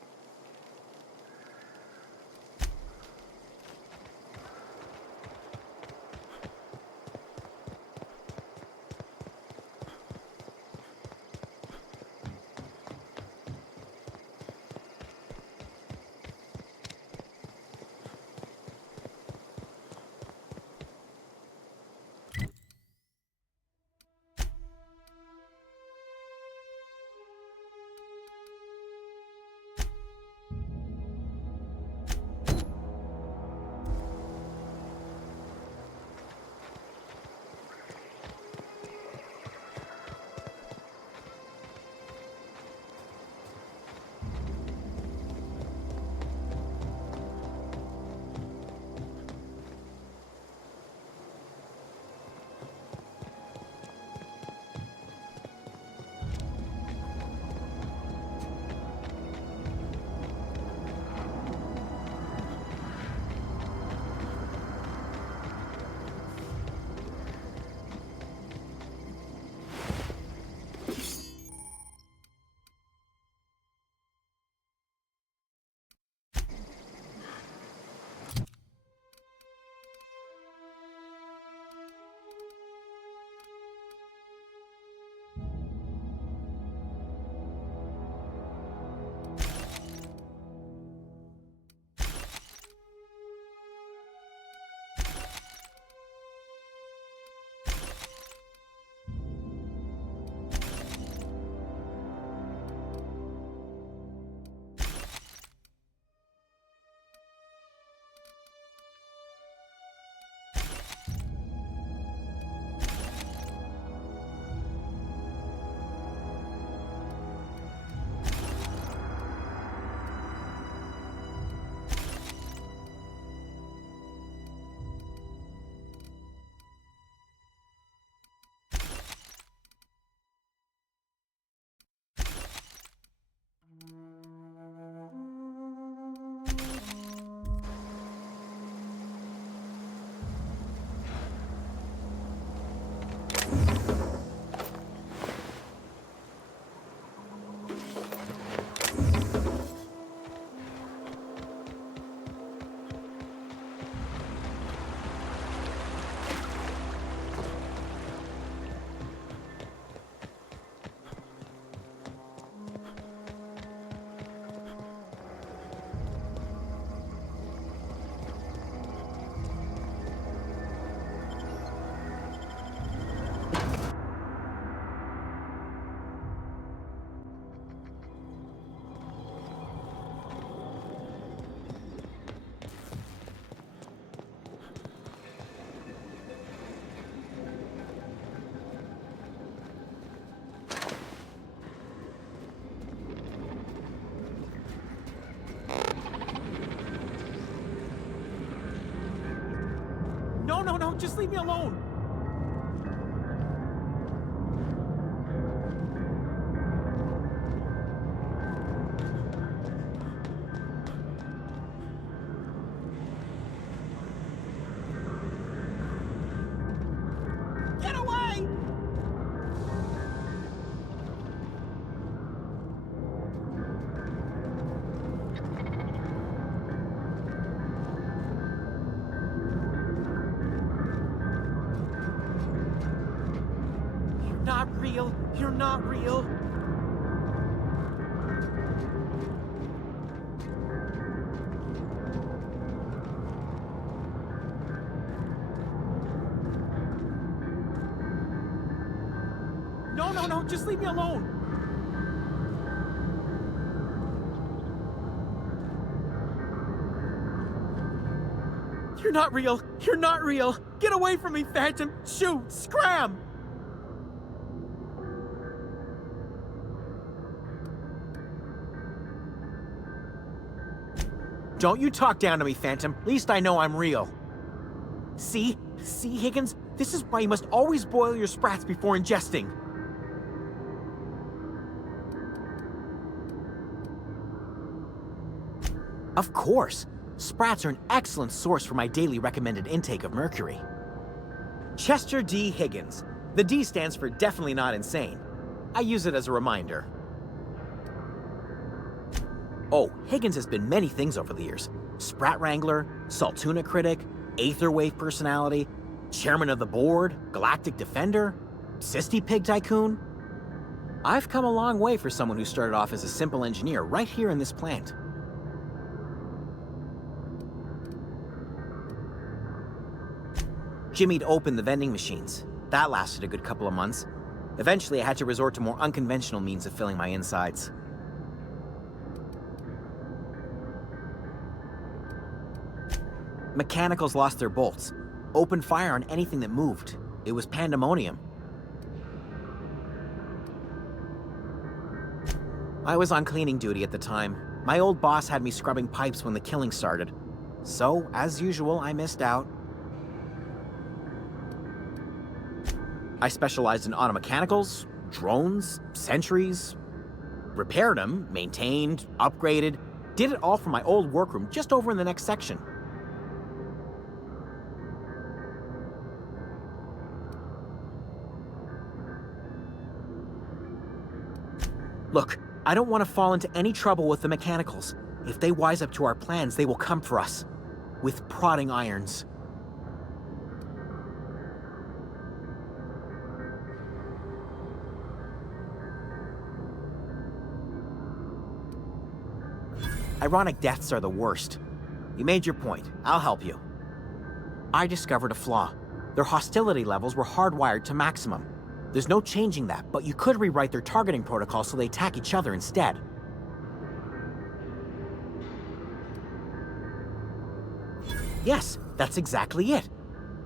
just leave me alone! Get away! Not real. You're not real. No, no, no, just leave me alone. You're not real. You're not real. Get away from me, Phantom. Shoot, scram. Don't you talk down to me, Phantom. At least I know I'm real. See? See, Higgins? This is why you must always boil your sprats before ingesting. Of course. Sprats are an excellent source for my daily recommended intake of mercury. Chester D. Higgins. The D stands for definitely not insane. I use it as a reminder. Oh, Higgins has been many things over the years. Sprat Wrangler, Saltuna Critic, Aetherwave Personality, Chairman of the Board, Galactic Defender, Sisty Pig Tycoon. I've come a long way for someone who started off as a simple engineer right here in this plant. Jimmy'd opened the vending machines. That lasted a good couple of months. Eventually, I had to resort to more unconventional means of filling my insides. Mechanicals lost their bolts. Opened fire on anything that moved. It was pandemonium. I was on cleaning duty at the time. My old boss had me scrubbing pipes when the killing started. So, as usual, I missed out. I specialized in automechanicals, drones, sentries. Repaired them, maintained, upgraded. Did it all from my old workroom just over in the next section. Look, I don't want to fall into any trouble with the mechanicals. If they wise up to our plans, they will come for us. With prodding irons. Ironic deaths are the worst. You made your point. I'll help you. I discovered a flaw. Their hostility levels were hardwired to maximum. There's no changing that, but you could rewrite their targeting protocol so they attack each other instead. Yes, that's exactly it.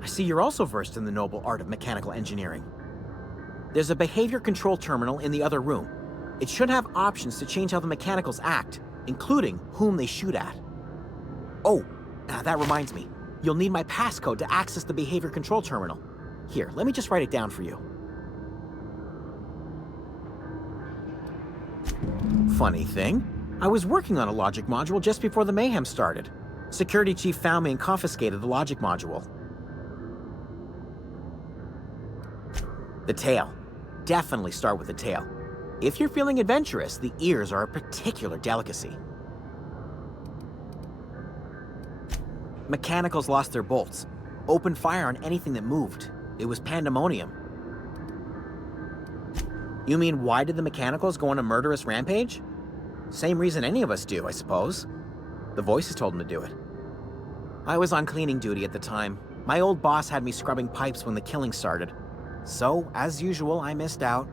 I see you're also versed in the noble art of mechanical engineering. There's a behavior control terminal in the other room. It should have options to change how the mechanicals act, including whom they shoot at. Oh, that reminds me. You'll need my passcode to access the behavior control terminal. Here, let me just write it down for you. Funny thing, I was working on a logic module just before the mayhem started. Security chief found me and confiscated the logic module. The tail. Definitely start with the tail. If you're feeling adventurous, the ears are a particular delicacy. Mechanicals lost their bolts. Opened fire on anything that moved. It was pandemonium. You mean, why did the mechanicals go on a murderous rampage? Same reason any of us do, I suppose. The voices told them to do it. I was on cleaning duty at the time. My old boss had me scrubbing pipes when the killing started. So, as usual, I missed out.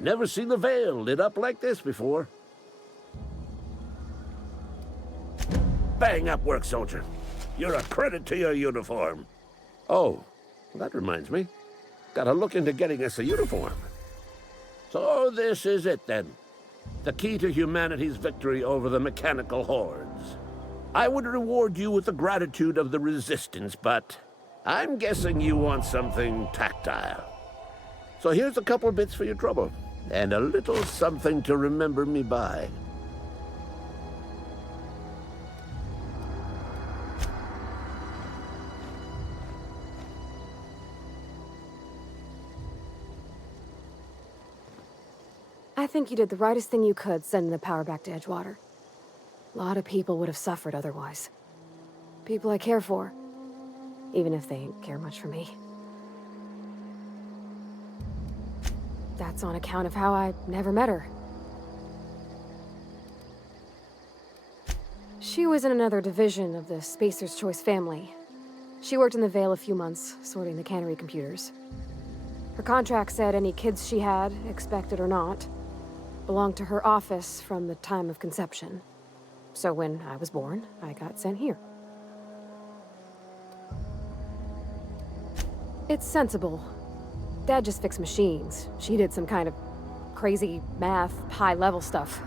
Never seen the Vale lit up like this before. Bang up work, soldier. You're a credit to your uniform. Oh, that reminds me. Gotta look into getting us a uniform. So this is it, then. The key to humanity's victory over the mechanical hordes. I would reward you with the gratitude of the Resistance, but I'm guessing you want something tactile. So here's a couple bits for your trouble, and a little something to remember me by. I think you did the rightest thing you could sending the power back to Edgewater. A lot of people would have suffered otherwise. People I care for, even if they ain't care much for me. That's on account of how I never met her. She was in another division of the Spacer's Choice family. She worked in the Vale a few months, sorting the cannery computers. Her contract said any kids she had, expected or not, belonged to her office from the time of conception. So when I was born, I got sent here. It's sensible. Dad just fixed machines. She did some kind of crazy math, high-level stuff.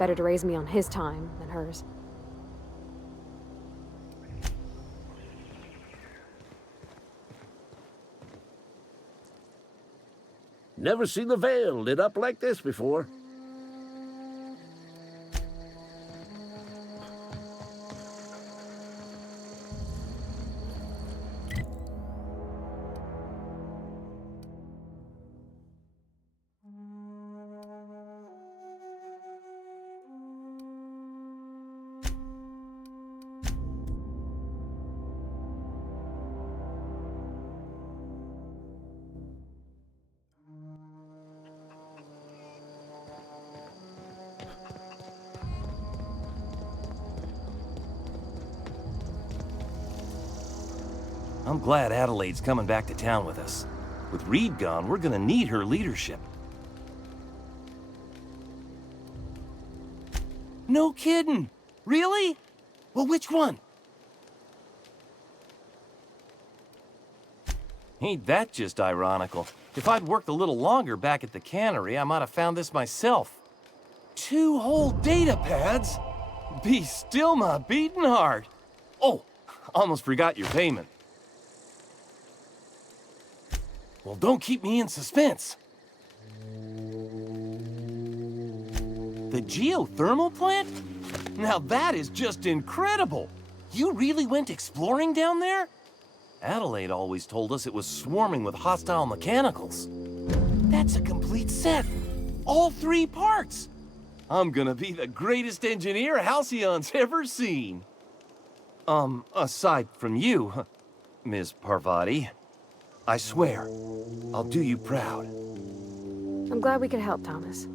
Better to raise me on his time than hers. Never seen the Vale lit up like this before. I'm glad Adelaide's coming back to town with us. With Reed gone, we're gonna need her leadership. No kidding! Really? Well, which one? Ain't that just ironical? If I'd worked a little longer back at the cannery, I might have found this myself. 2 whole data pads? Be still my beating heart. Oh, almost forgot your payment. Well, don't keep me in suspense. The geothermal plant? Now that is just incredible! You really went exploring down there? Adelaide always told us it was swarming with hostile mechanicals. That's a complete set. All 3 parts. I'm gonna be the greatest engineer Halcyon's ever seen. Aside from you, Ms. Parvati. I swear, I'll do you proud. I'm glad we could help, Thomas.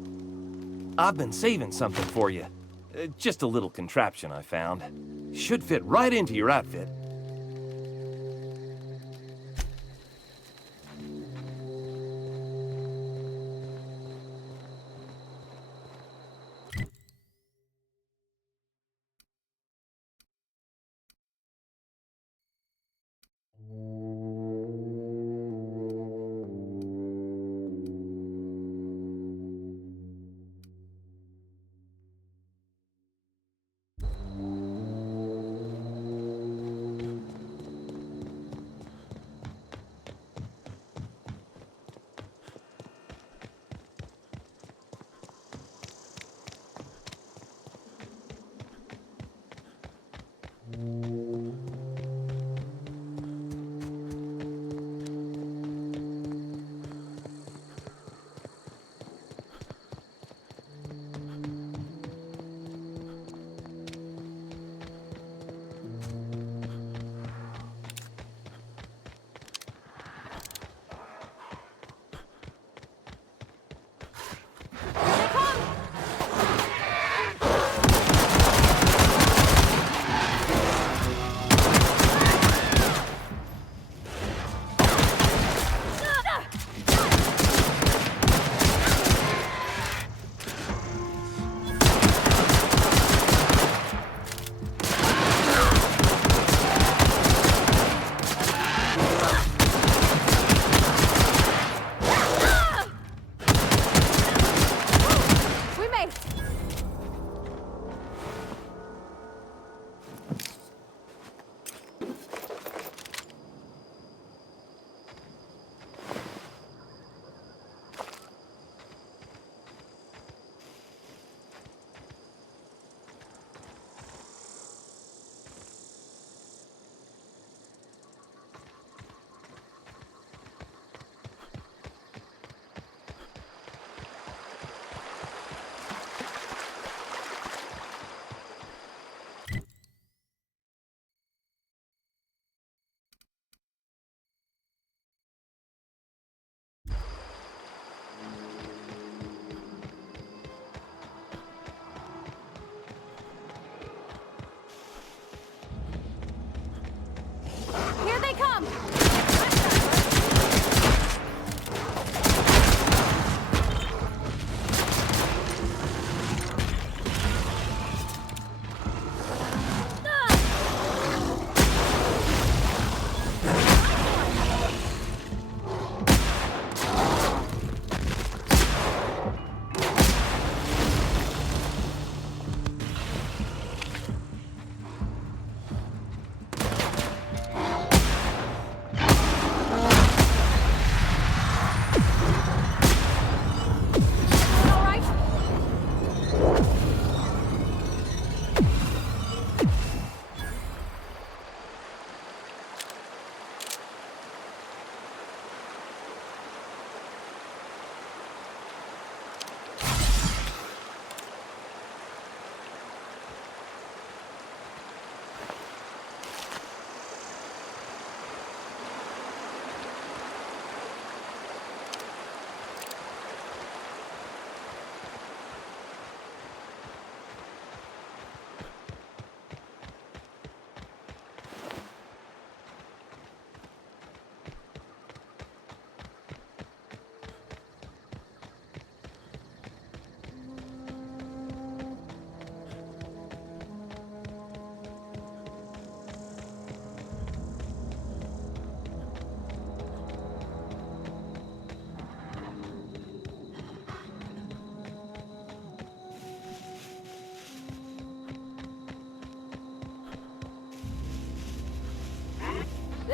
I've been saving something for you. Just a little contraption I found. Should fit right into your outfit.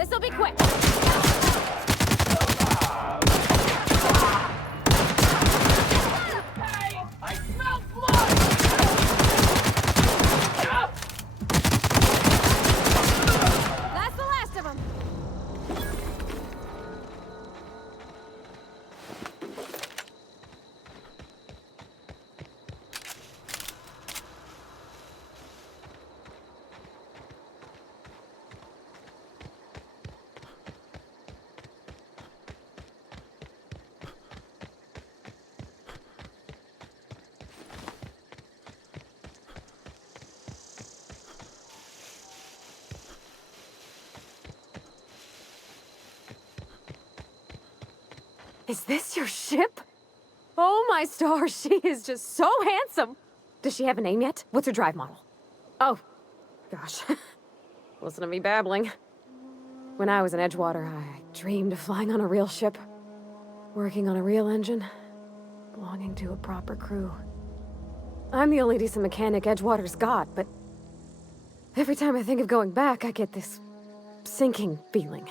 This'll be quick. I smell blood! That's the last of them. Is this your ship? Oh my stars, she is just so handsome. Does she have a name yet? What's her drive model? Oh, gosh. Listen to me babbling. When I was in Edgewater, I dreamed of flying on a real ship, working on a real engine, belonging to a proper crew. I'm the only decent mechanic Edgewater's got, but every time I think of going back, I get this sinking feeling.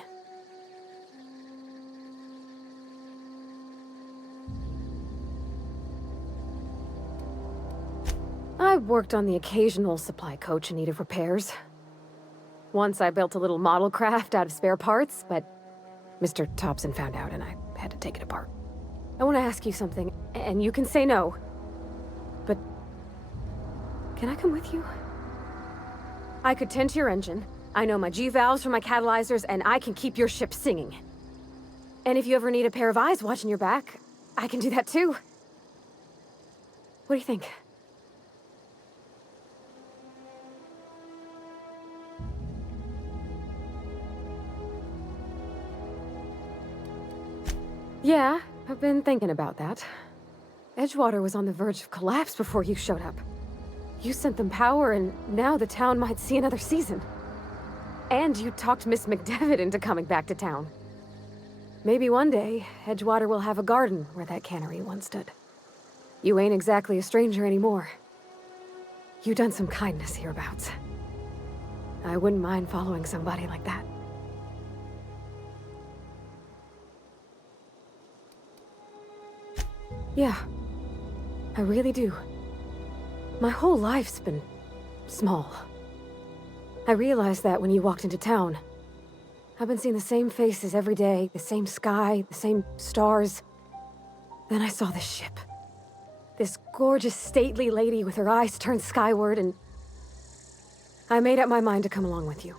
I worked on the occasional supply coach in need of repairs. Once I built a little model craft out of spare parts, but Mr. Thompson found out and I had to take it apart. I want to ask you something, and you can say no, but can I come with you? I could tend to your engine, I know my G-valves from my catalyzers, and I can keep your ship singing. And if you ever need a pair of eyes watching your back, I can do that too. What do you think? Yeah, I've been thinking about that. Edgewater was on the verge of collapse before you showed up. You sent them power, and now the town might see another season. And you talked Miss McDevitt into coming back to town. Maybe one day, Edgewater will have a garden where that cannery once stood. You ain't exactly a stranger anymore. You've done some kindness hereabouts. I wouldn't mind following somebody like that. Yeah, I really do. My whole life's been small. I realized that when you walked into town. I've been seeing the same faces every day, the same sky, the same stars. Then I saw this ship. This gorgeous, stately lady with her eyes turned skyward, and I made up my mind to come along with you.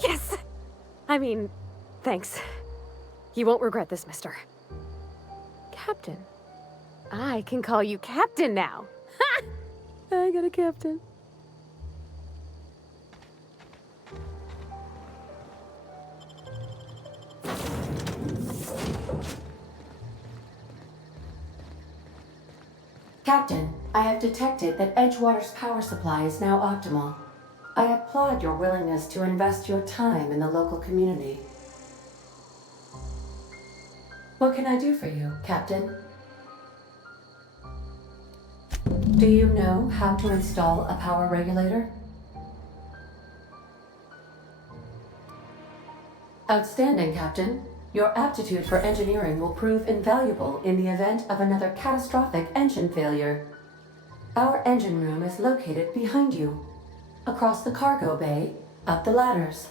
Yes! I mean, thanks. You won't regret this, mister. Captain. I can call you Captain now. Ha! I got a captain. Captain, I have detected that Edgewater's power supply is now optimal. I applaud your willingness to invest your time in the local community. What can I do for you, Captain? Do you know how to install a power regulator? Outstanding, Captain. Your aptitude for engineering will prove invaluable in the event of another catastrophic engine failure. Our engine room is located behind you, across the cargo bay, up the ladders.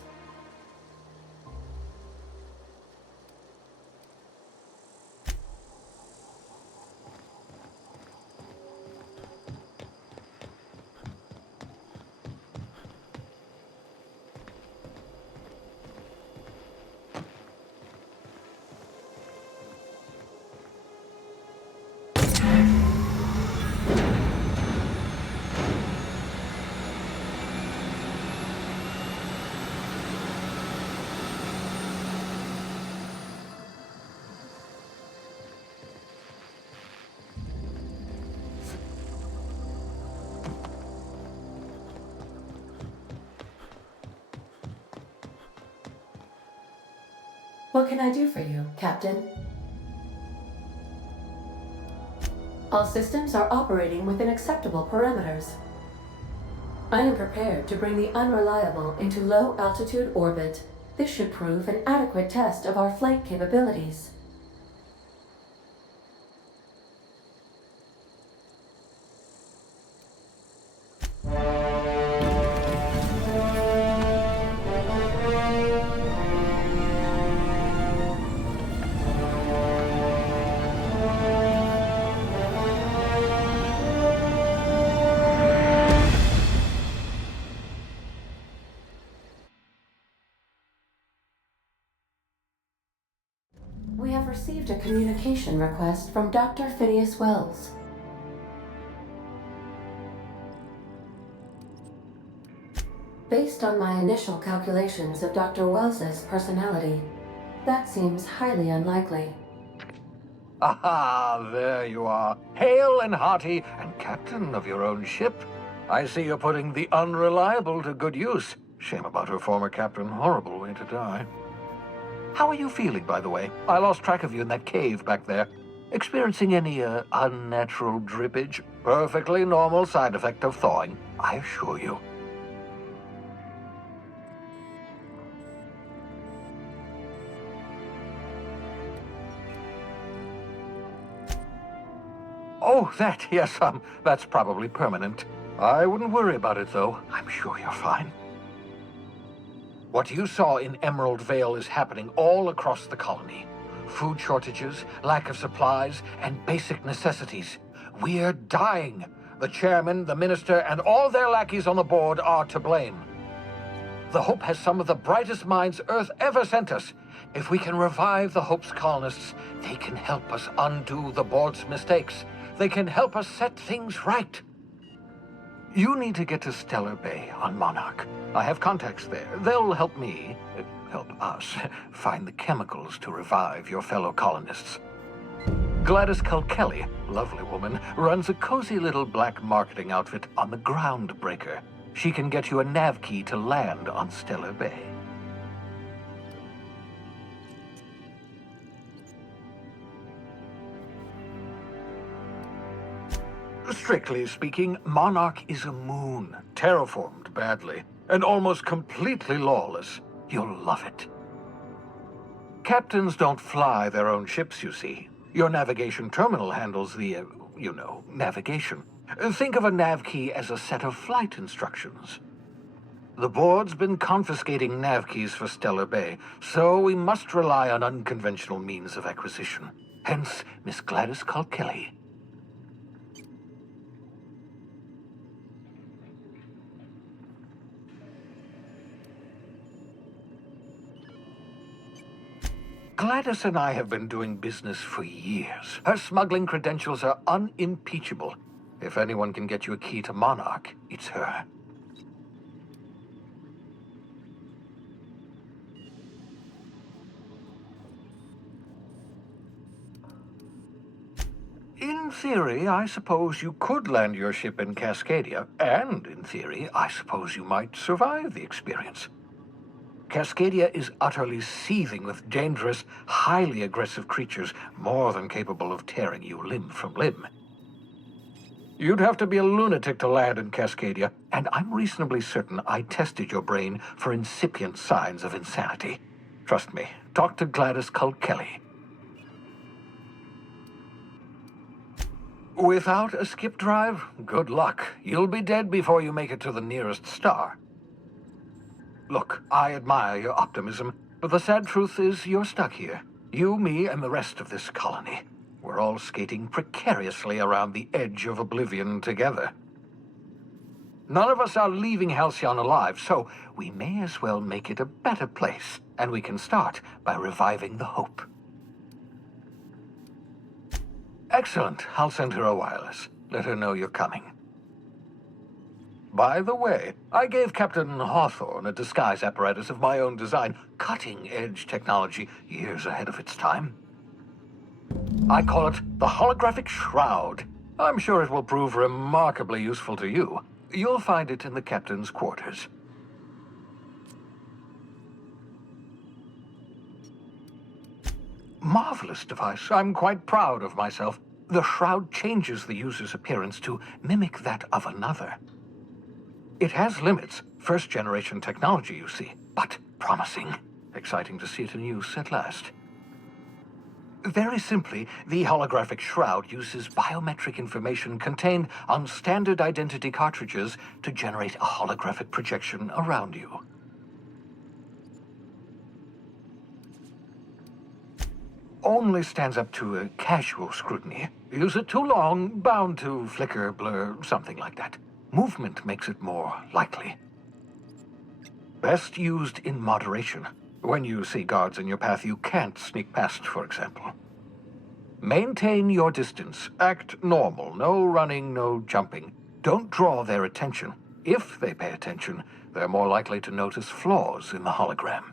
What can I do for you, Captain? All systems are operating within acceptable parameters. I am prepared to bring the unreliable into low-altitude orbit. This should prove an adequate test of our flight capabilities. We have received a communication request from Dr. Phineas Wells. Based on my initial calculations of Dr. Wells's personality, that seems highly unlikely. Aha, there you are, hale and hearty, and captain of your own ship. I see you're putting the unreliable to good use. Shame about her former captain, horrible way to die. How are you feeling, by the way? I lost track of you in that cave back there. Experiencing any, unnatural drippage? Perfectly normal side effect of thawing, I assure you. Oh, yes, that's probably permanent. I wouldn't worry about it, though. I'm sure you're fine. What you saw in Emerald Vale is happening all across the colony. Food shortages, lack of supplies, and basic necessities. We're dying. The chairman, the minister, and all their lackeys on the board are to blame. The Hope has some of the brightest minds Earth ever sent us. If we can revive the Hope's colonists, they can help us undo the board's mistakes. They can help us set things right. You need to get to Stellar Bay on Monarch. I have contacts there. They'll help us, find the chemicals to revive your fellow colonists. Gladys Kelly, lovely woman, runs a cozy little black marketing outfit on the Groundbreaker. She can get you a nav key to land on Stellar Bay. Strictly speaking, Monarch is a moon, terraformed badly, and almost completely lawless. You'll love it. Captains don't fly their own ships, you see. Your navigation terminal handles the, navigation. Think of a nav key as a set of flight instructions. The board's been confiscating nav keys for Stellar Bay, so we must rely on unconventional means of acquisition. Hence, Miss Gladys Kelly. Gladys and I have been doing business for years. Her smuggling credentials are unimpeachable. If anyone can get you a key to Monarch, it's her. In theory, I suppose you could land your ship in Cascadia, and in theory, I suppose you might survive the experience. Cascadia is utterly seething with dangerous, highly aggressive creatures, more than capable of tearing you limb from limb. You'd have to be a lunatic to land in Cascadia, and I'm reasonably certain I tested your brain for incipient signs of insanity. Trust me, talk to Gladys Kelly. Without a skip drive, good luck. You'll be dead before you make it to the nearest star. Look, I admire your optimism, but the sad truth is you're stuck here. You, me, and the rest of this colony. We're all skating precariously around the edge of oblivion together. None of us are leaving Halcyon alive, so we may as well make it a better place, and we can start by reviving the Hope. Excellent. I'll send her a wireless. Let her know you're coming. By the way, I gave Captain Hawthorne a disguise apparatus of my own design, cutting-edge technology years ahead of its time. I call it the Holographic Shroud. I'm sure it will prove remarkably useful to you. You'll find it in the captain's quarters. Marvelous device. I'm quite proud of myself. The shroud changes the user's appearance to mimic that of another. It has limits. First-generation technology, you see, but promising. Exciting to see it in use at last. Very simply, the holographic shroud uses biometric information contained on standard identity cartridges to generate a holographic projection around you. Only stands up to a casual scrutiny. Use it too long, bound to flicker, blur, something like that. Movement makes it more likely. Best used in moderation. When you see guards in your path you can't sneak past, for example. Maintain your distance. Act normal. No running, no jumping. Don't draw their attention. If they pay attention, they're more likely to notice flaws in the hologram.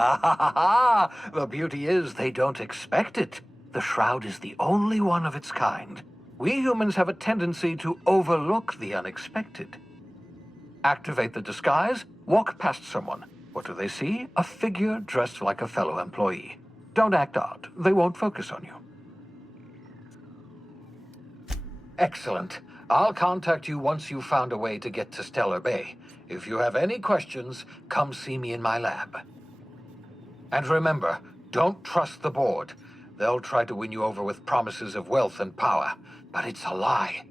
Ha ha ha ha! The beauty is they don't expect it. The shroud is the only one of its kind. We humans have a tendency to overlook the unexpected. Activate the disguise, walk past someone. What do they see? A figure dressed like a fellow employee. Don't act odd. They won't focus on you. Excellent. I'll contact you once you've found a way to get to Stellar Bay. If you have any questions, come see me in my lab. And remember, don't trust the board. They'll try to win you over with promises of wealth and power, but it's a lie.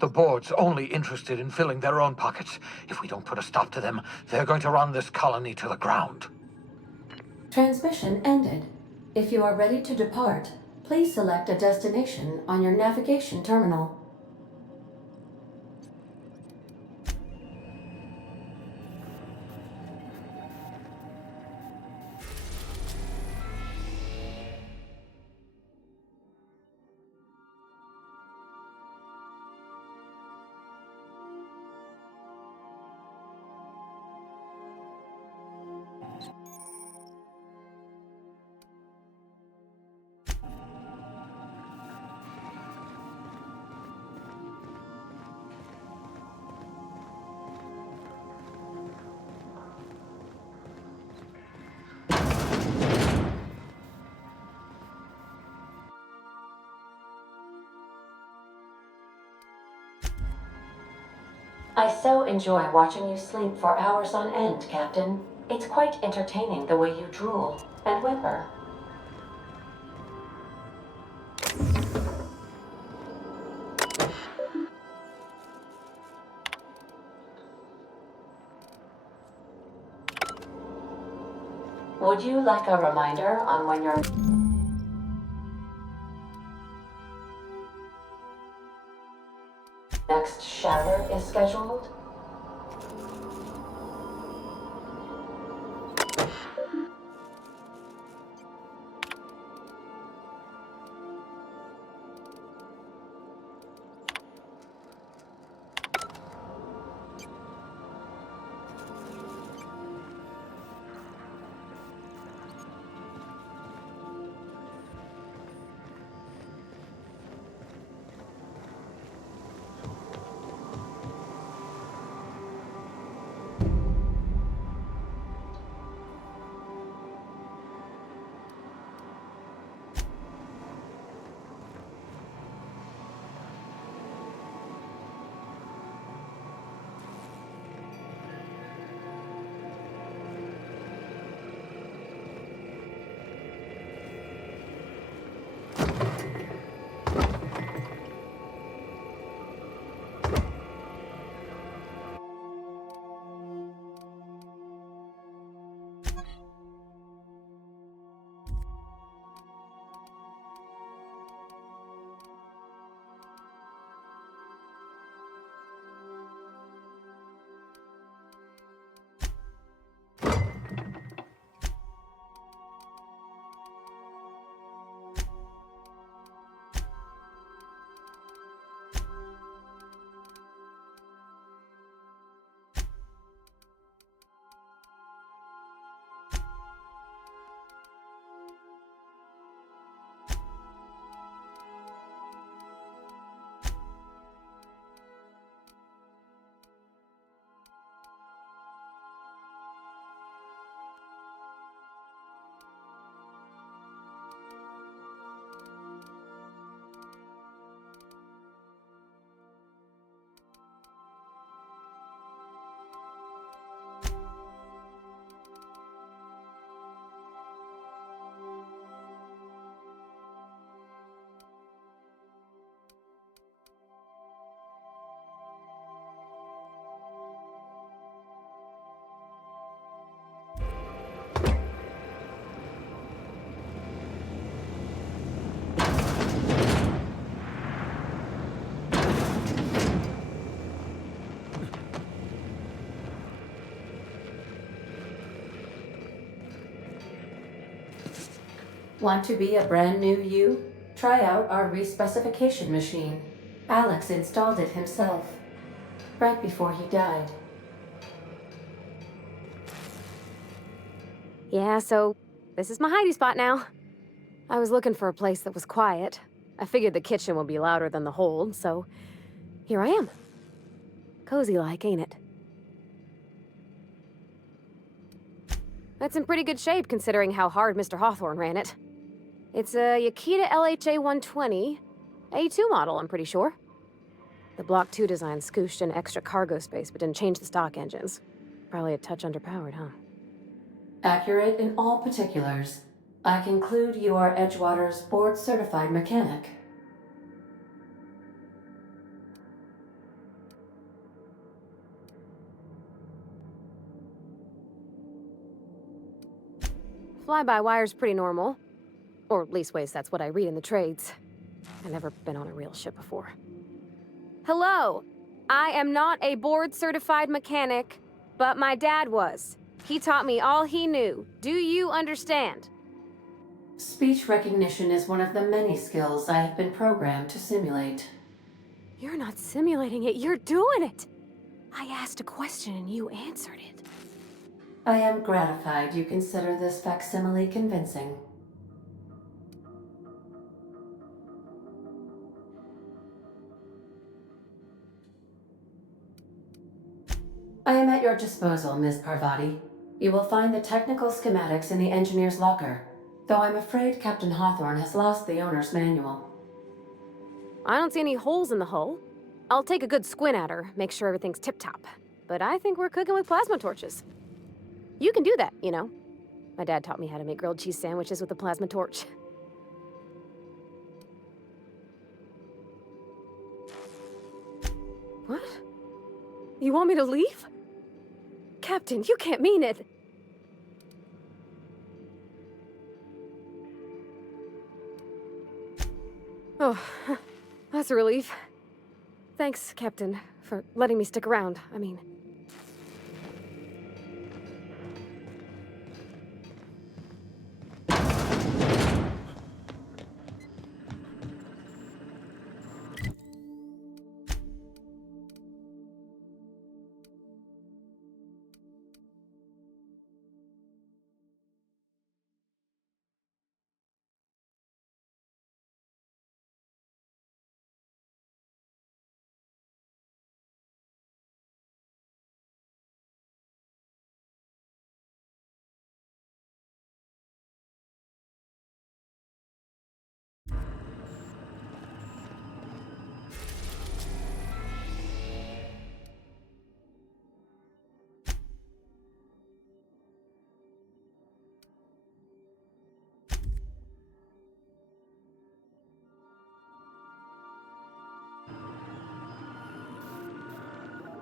The board's only interested in filling their own pockets. If we don't put a stop to them, they're going to run this colony to the ground. Transmission ended. If you are ready to depart, please select a destination on your navigation terminal. I so enjoy watching you sleep for hours on end, Captain. It's quite entertaining the way you drool and whimper. Would you like a reminder on when your next shower is scheduled? Want to be a brand new you? Try out our respecification machine. Alex installed it himself, right before he died. Yeah, so this is my hidey spot now. I was looking for a place that was quiet. I figured the kitchen would be louder than the hold, so here I am. Cozy-like, ain't it? That's in pretty good shape considering how hard Mr. Hawthorne ran it. It's a Yakita LHA 120, A2 model, I'm pretty sure. The Block 2 design scooshed in extra cargo space but didn't change the stock engines. Probably a touch underpowered, huh? Accurate in all particulars. I conclude you are Edgewater's board-certified mechanic. Fly-by-wire's pretty normal. Or leastways, that's what I read in the trades. I've never been on a real ship before. Hello! I am not a board-certified mechanic, but my dad was. He taught me all he knew. Do you understand? Speech recognition is one of the many skills I have been programmed to simulate. You're not simulating it, you're doing it! I asked a question and you answered it. I am gratified you consider this facsimile convincing. I am at your disposal, Ms. Parvati. You will find the technical schematics in the engineer's locker, though I'm afraid Captain Hawthorne has lost the owner's manual. I don't see any holes in the hull. I'll take a good squint at her, make sure everything's tip-top. But I think we're cooking with plasma torches. You can do that, you know. My dad taught me how to make grilled cheese sandwiches with a plasma torch. What? You want me to leave? Captain, you can't mean it. Oh, that's a relief. Thanks, Captain, for letting me stick around. I mean...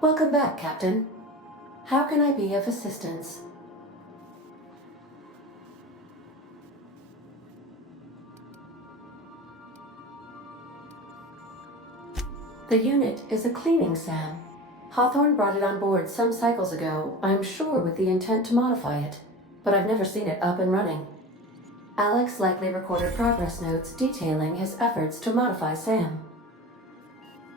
Welcome back, Captain. How can I be of assistance? The unit is a cleaning SAM. Hawthorne brought it on board some cycles ago, I'm sure with the intent to modify it, but I've never seen it up and running. Alex likely recorded progress notes detailing his efforts to modify SAM.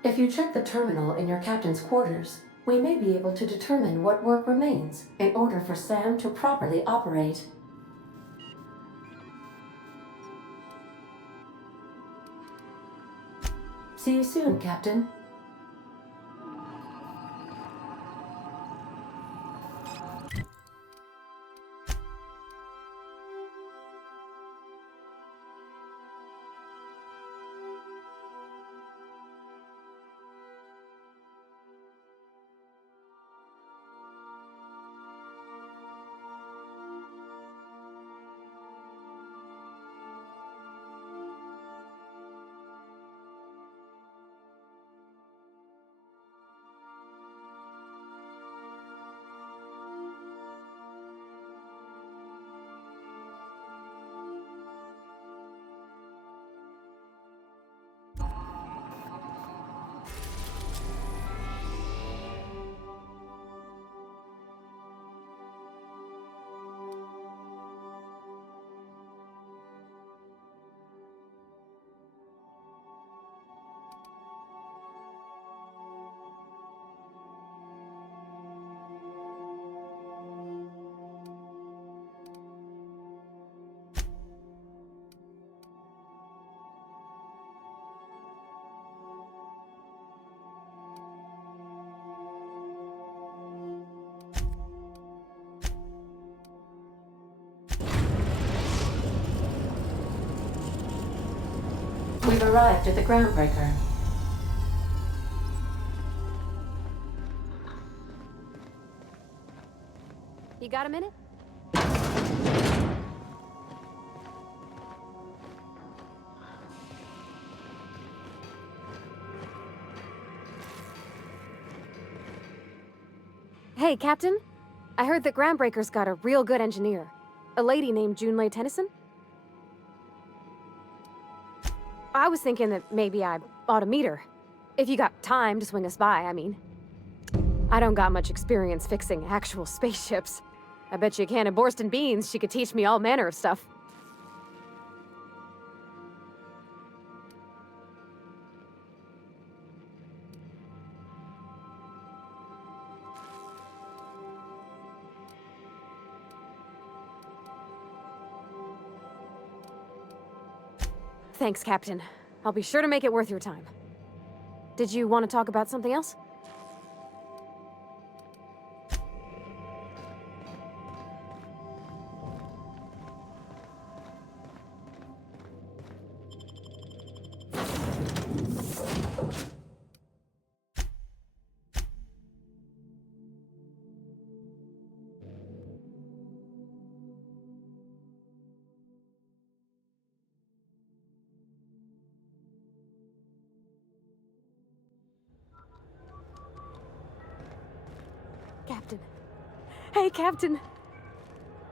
If you check the terminal in your captain's quarters, we may be able to determine what work remains in order for SAM to properly operate. See you soon, Captain. We've arrived at the groundbreaker. You got a minute? Hey, Captain. I heard that Groundbreaker's got a real good engineer. A lady named Junlei Tennyson. I was thinking that maybe I ought to meet her. If you got time to swing us by, I mean. I don't got much experience fixing actual spaceships. I bet you a can of Borston beans she could teach me all manner of stuff. Thanks, Captain. I'll be sure to make it worth your time. Did you want to talk about something else? Captain. Hey, Captain.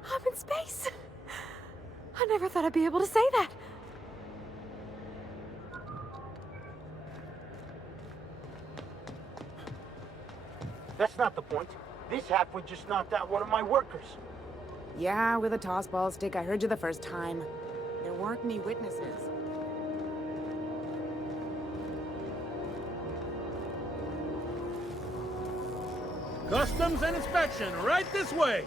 I'm in space. I never thought I'd be able to say that. That's not the point. This halfwit just knocked out one of my workers. Yeah, with a tossball stick. I heard you the first time. There weren't any witnesses. Customs and inspection, right this way.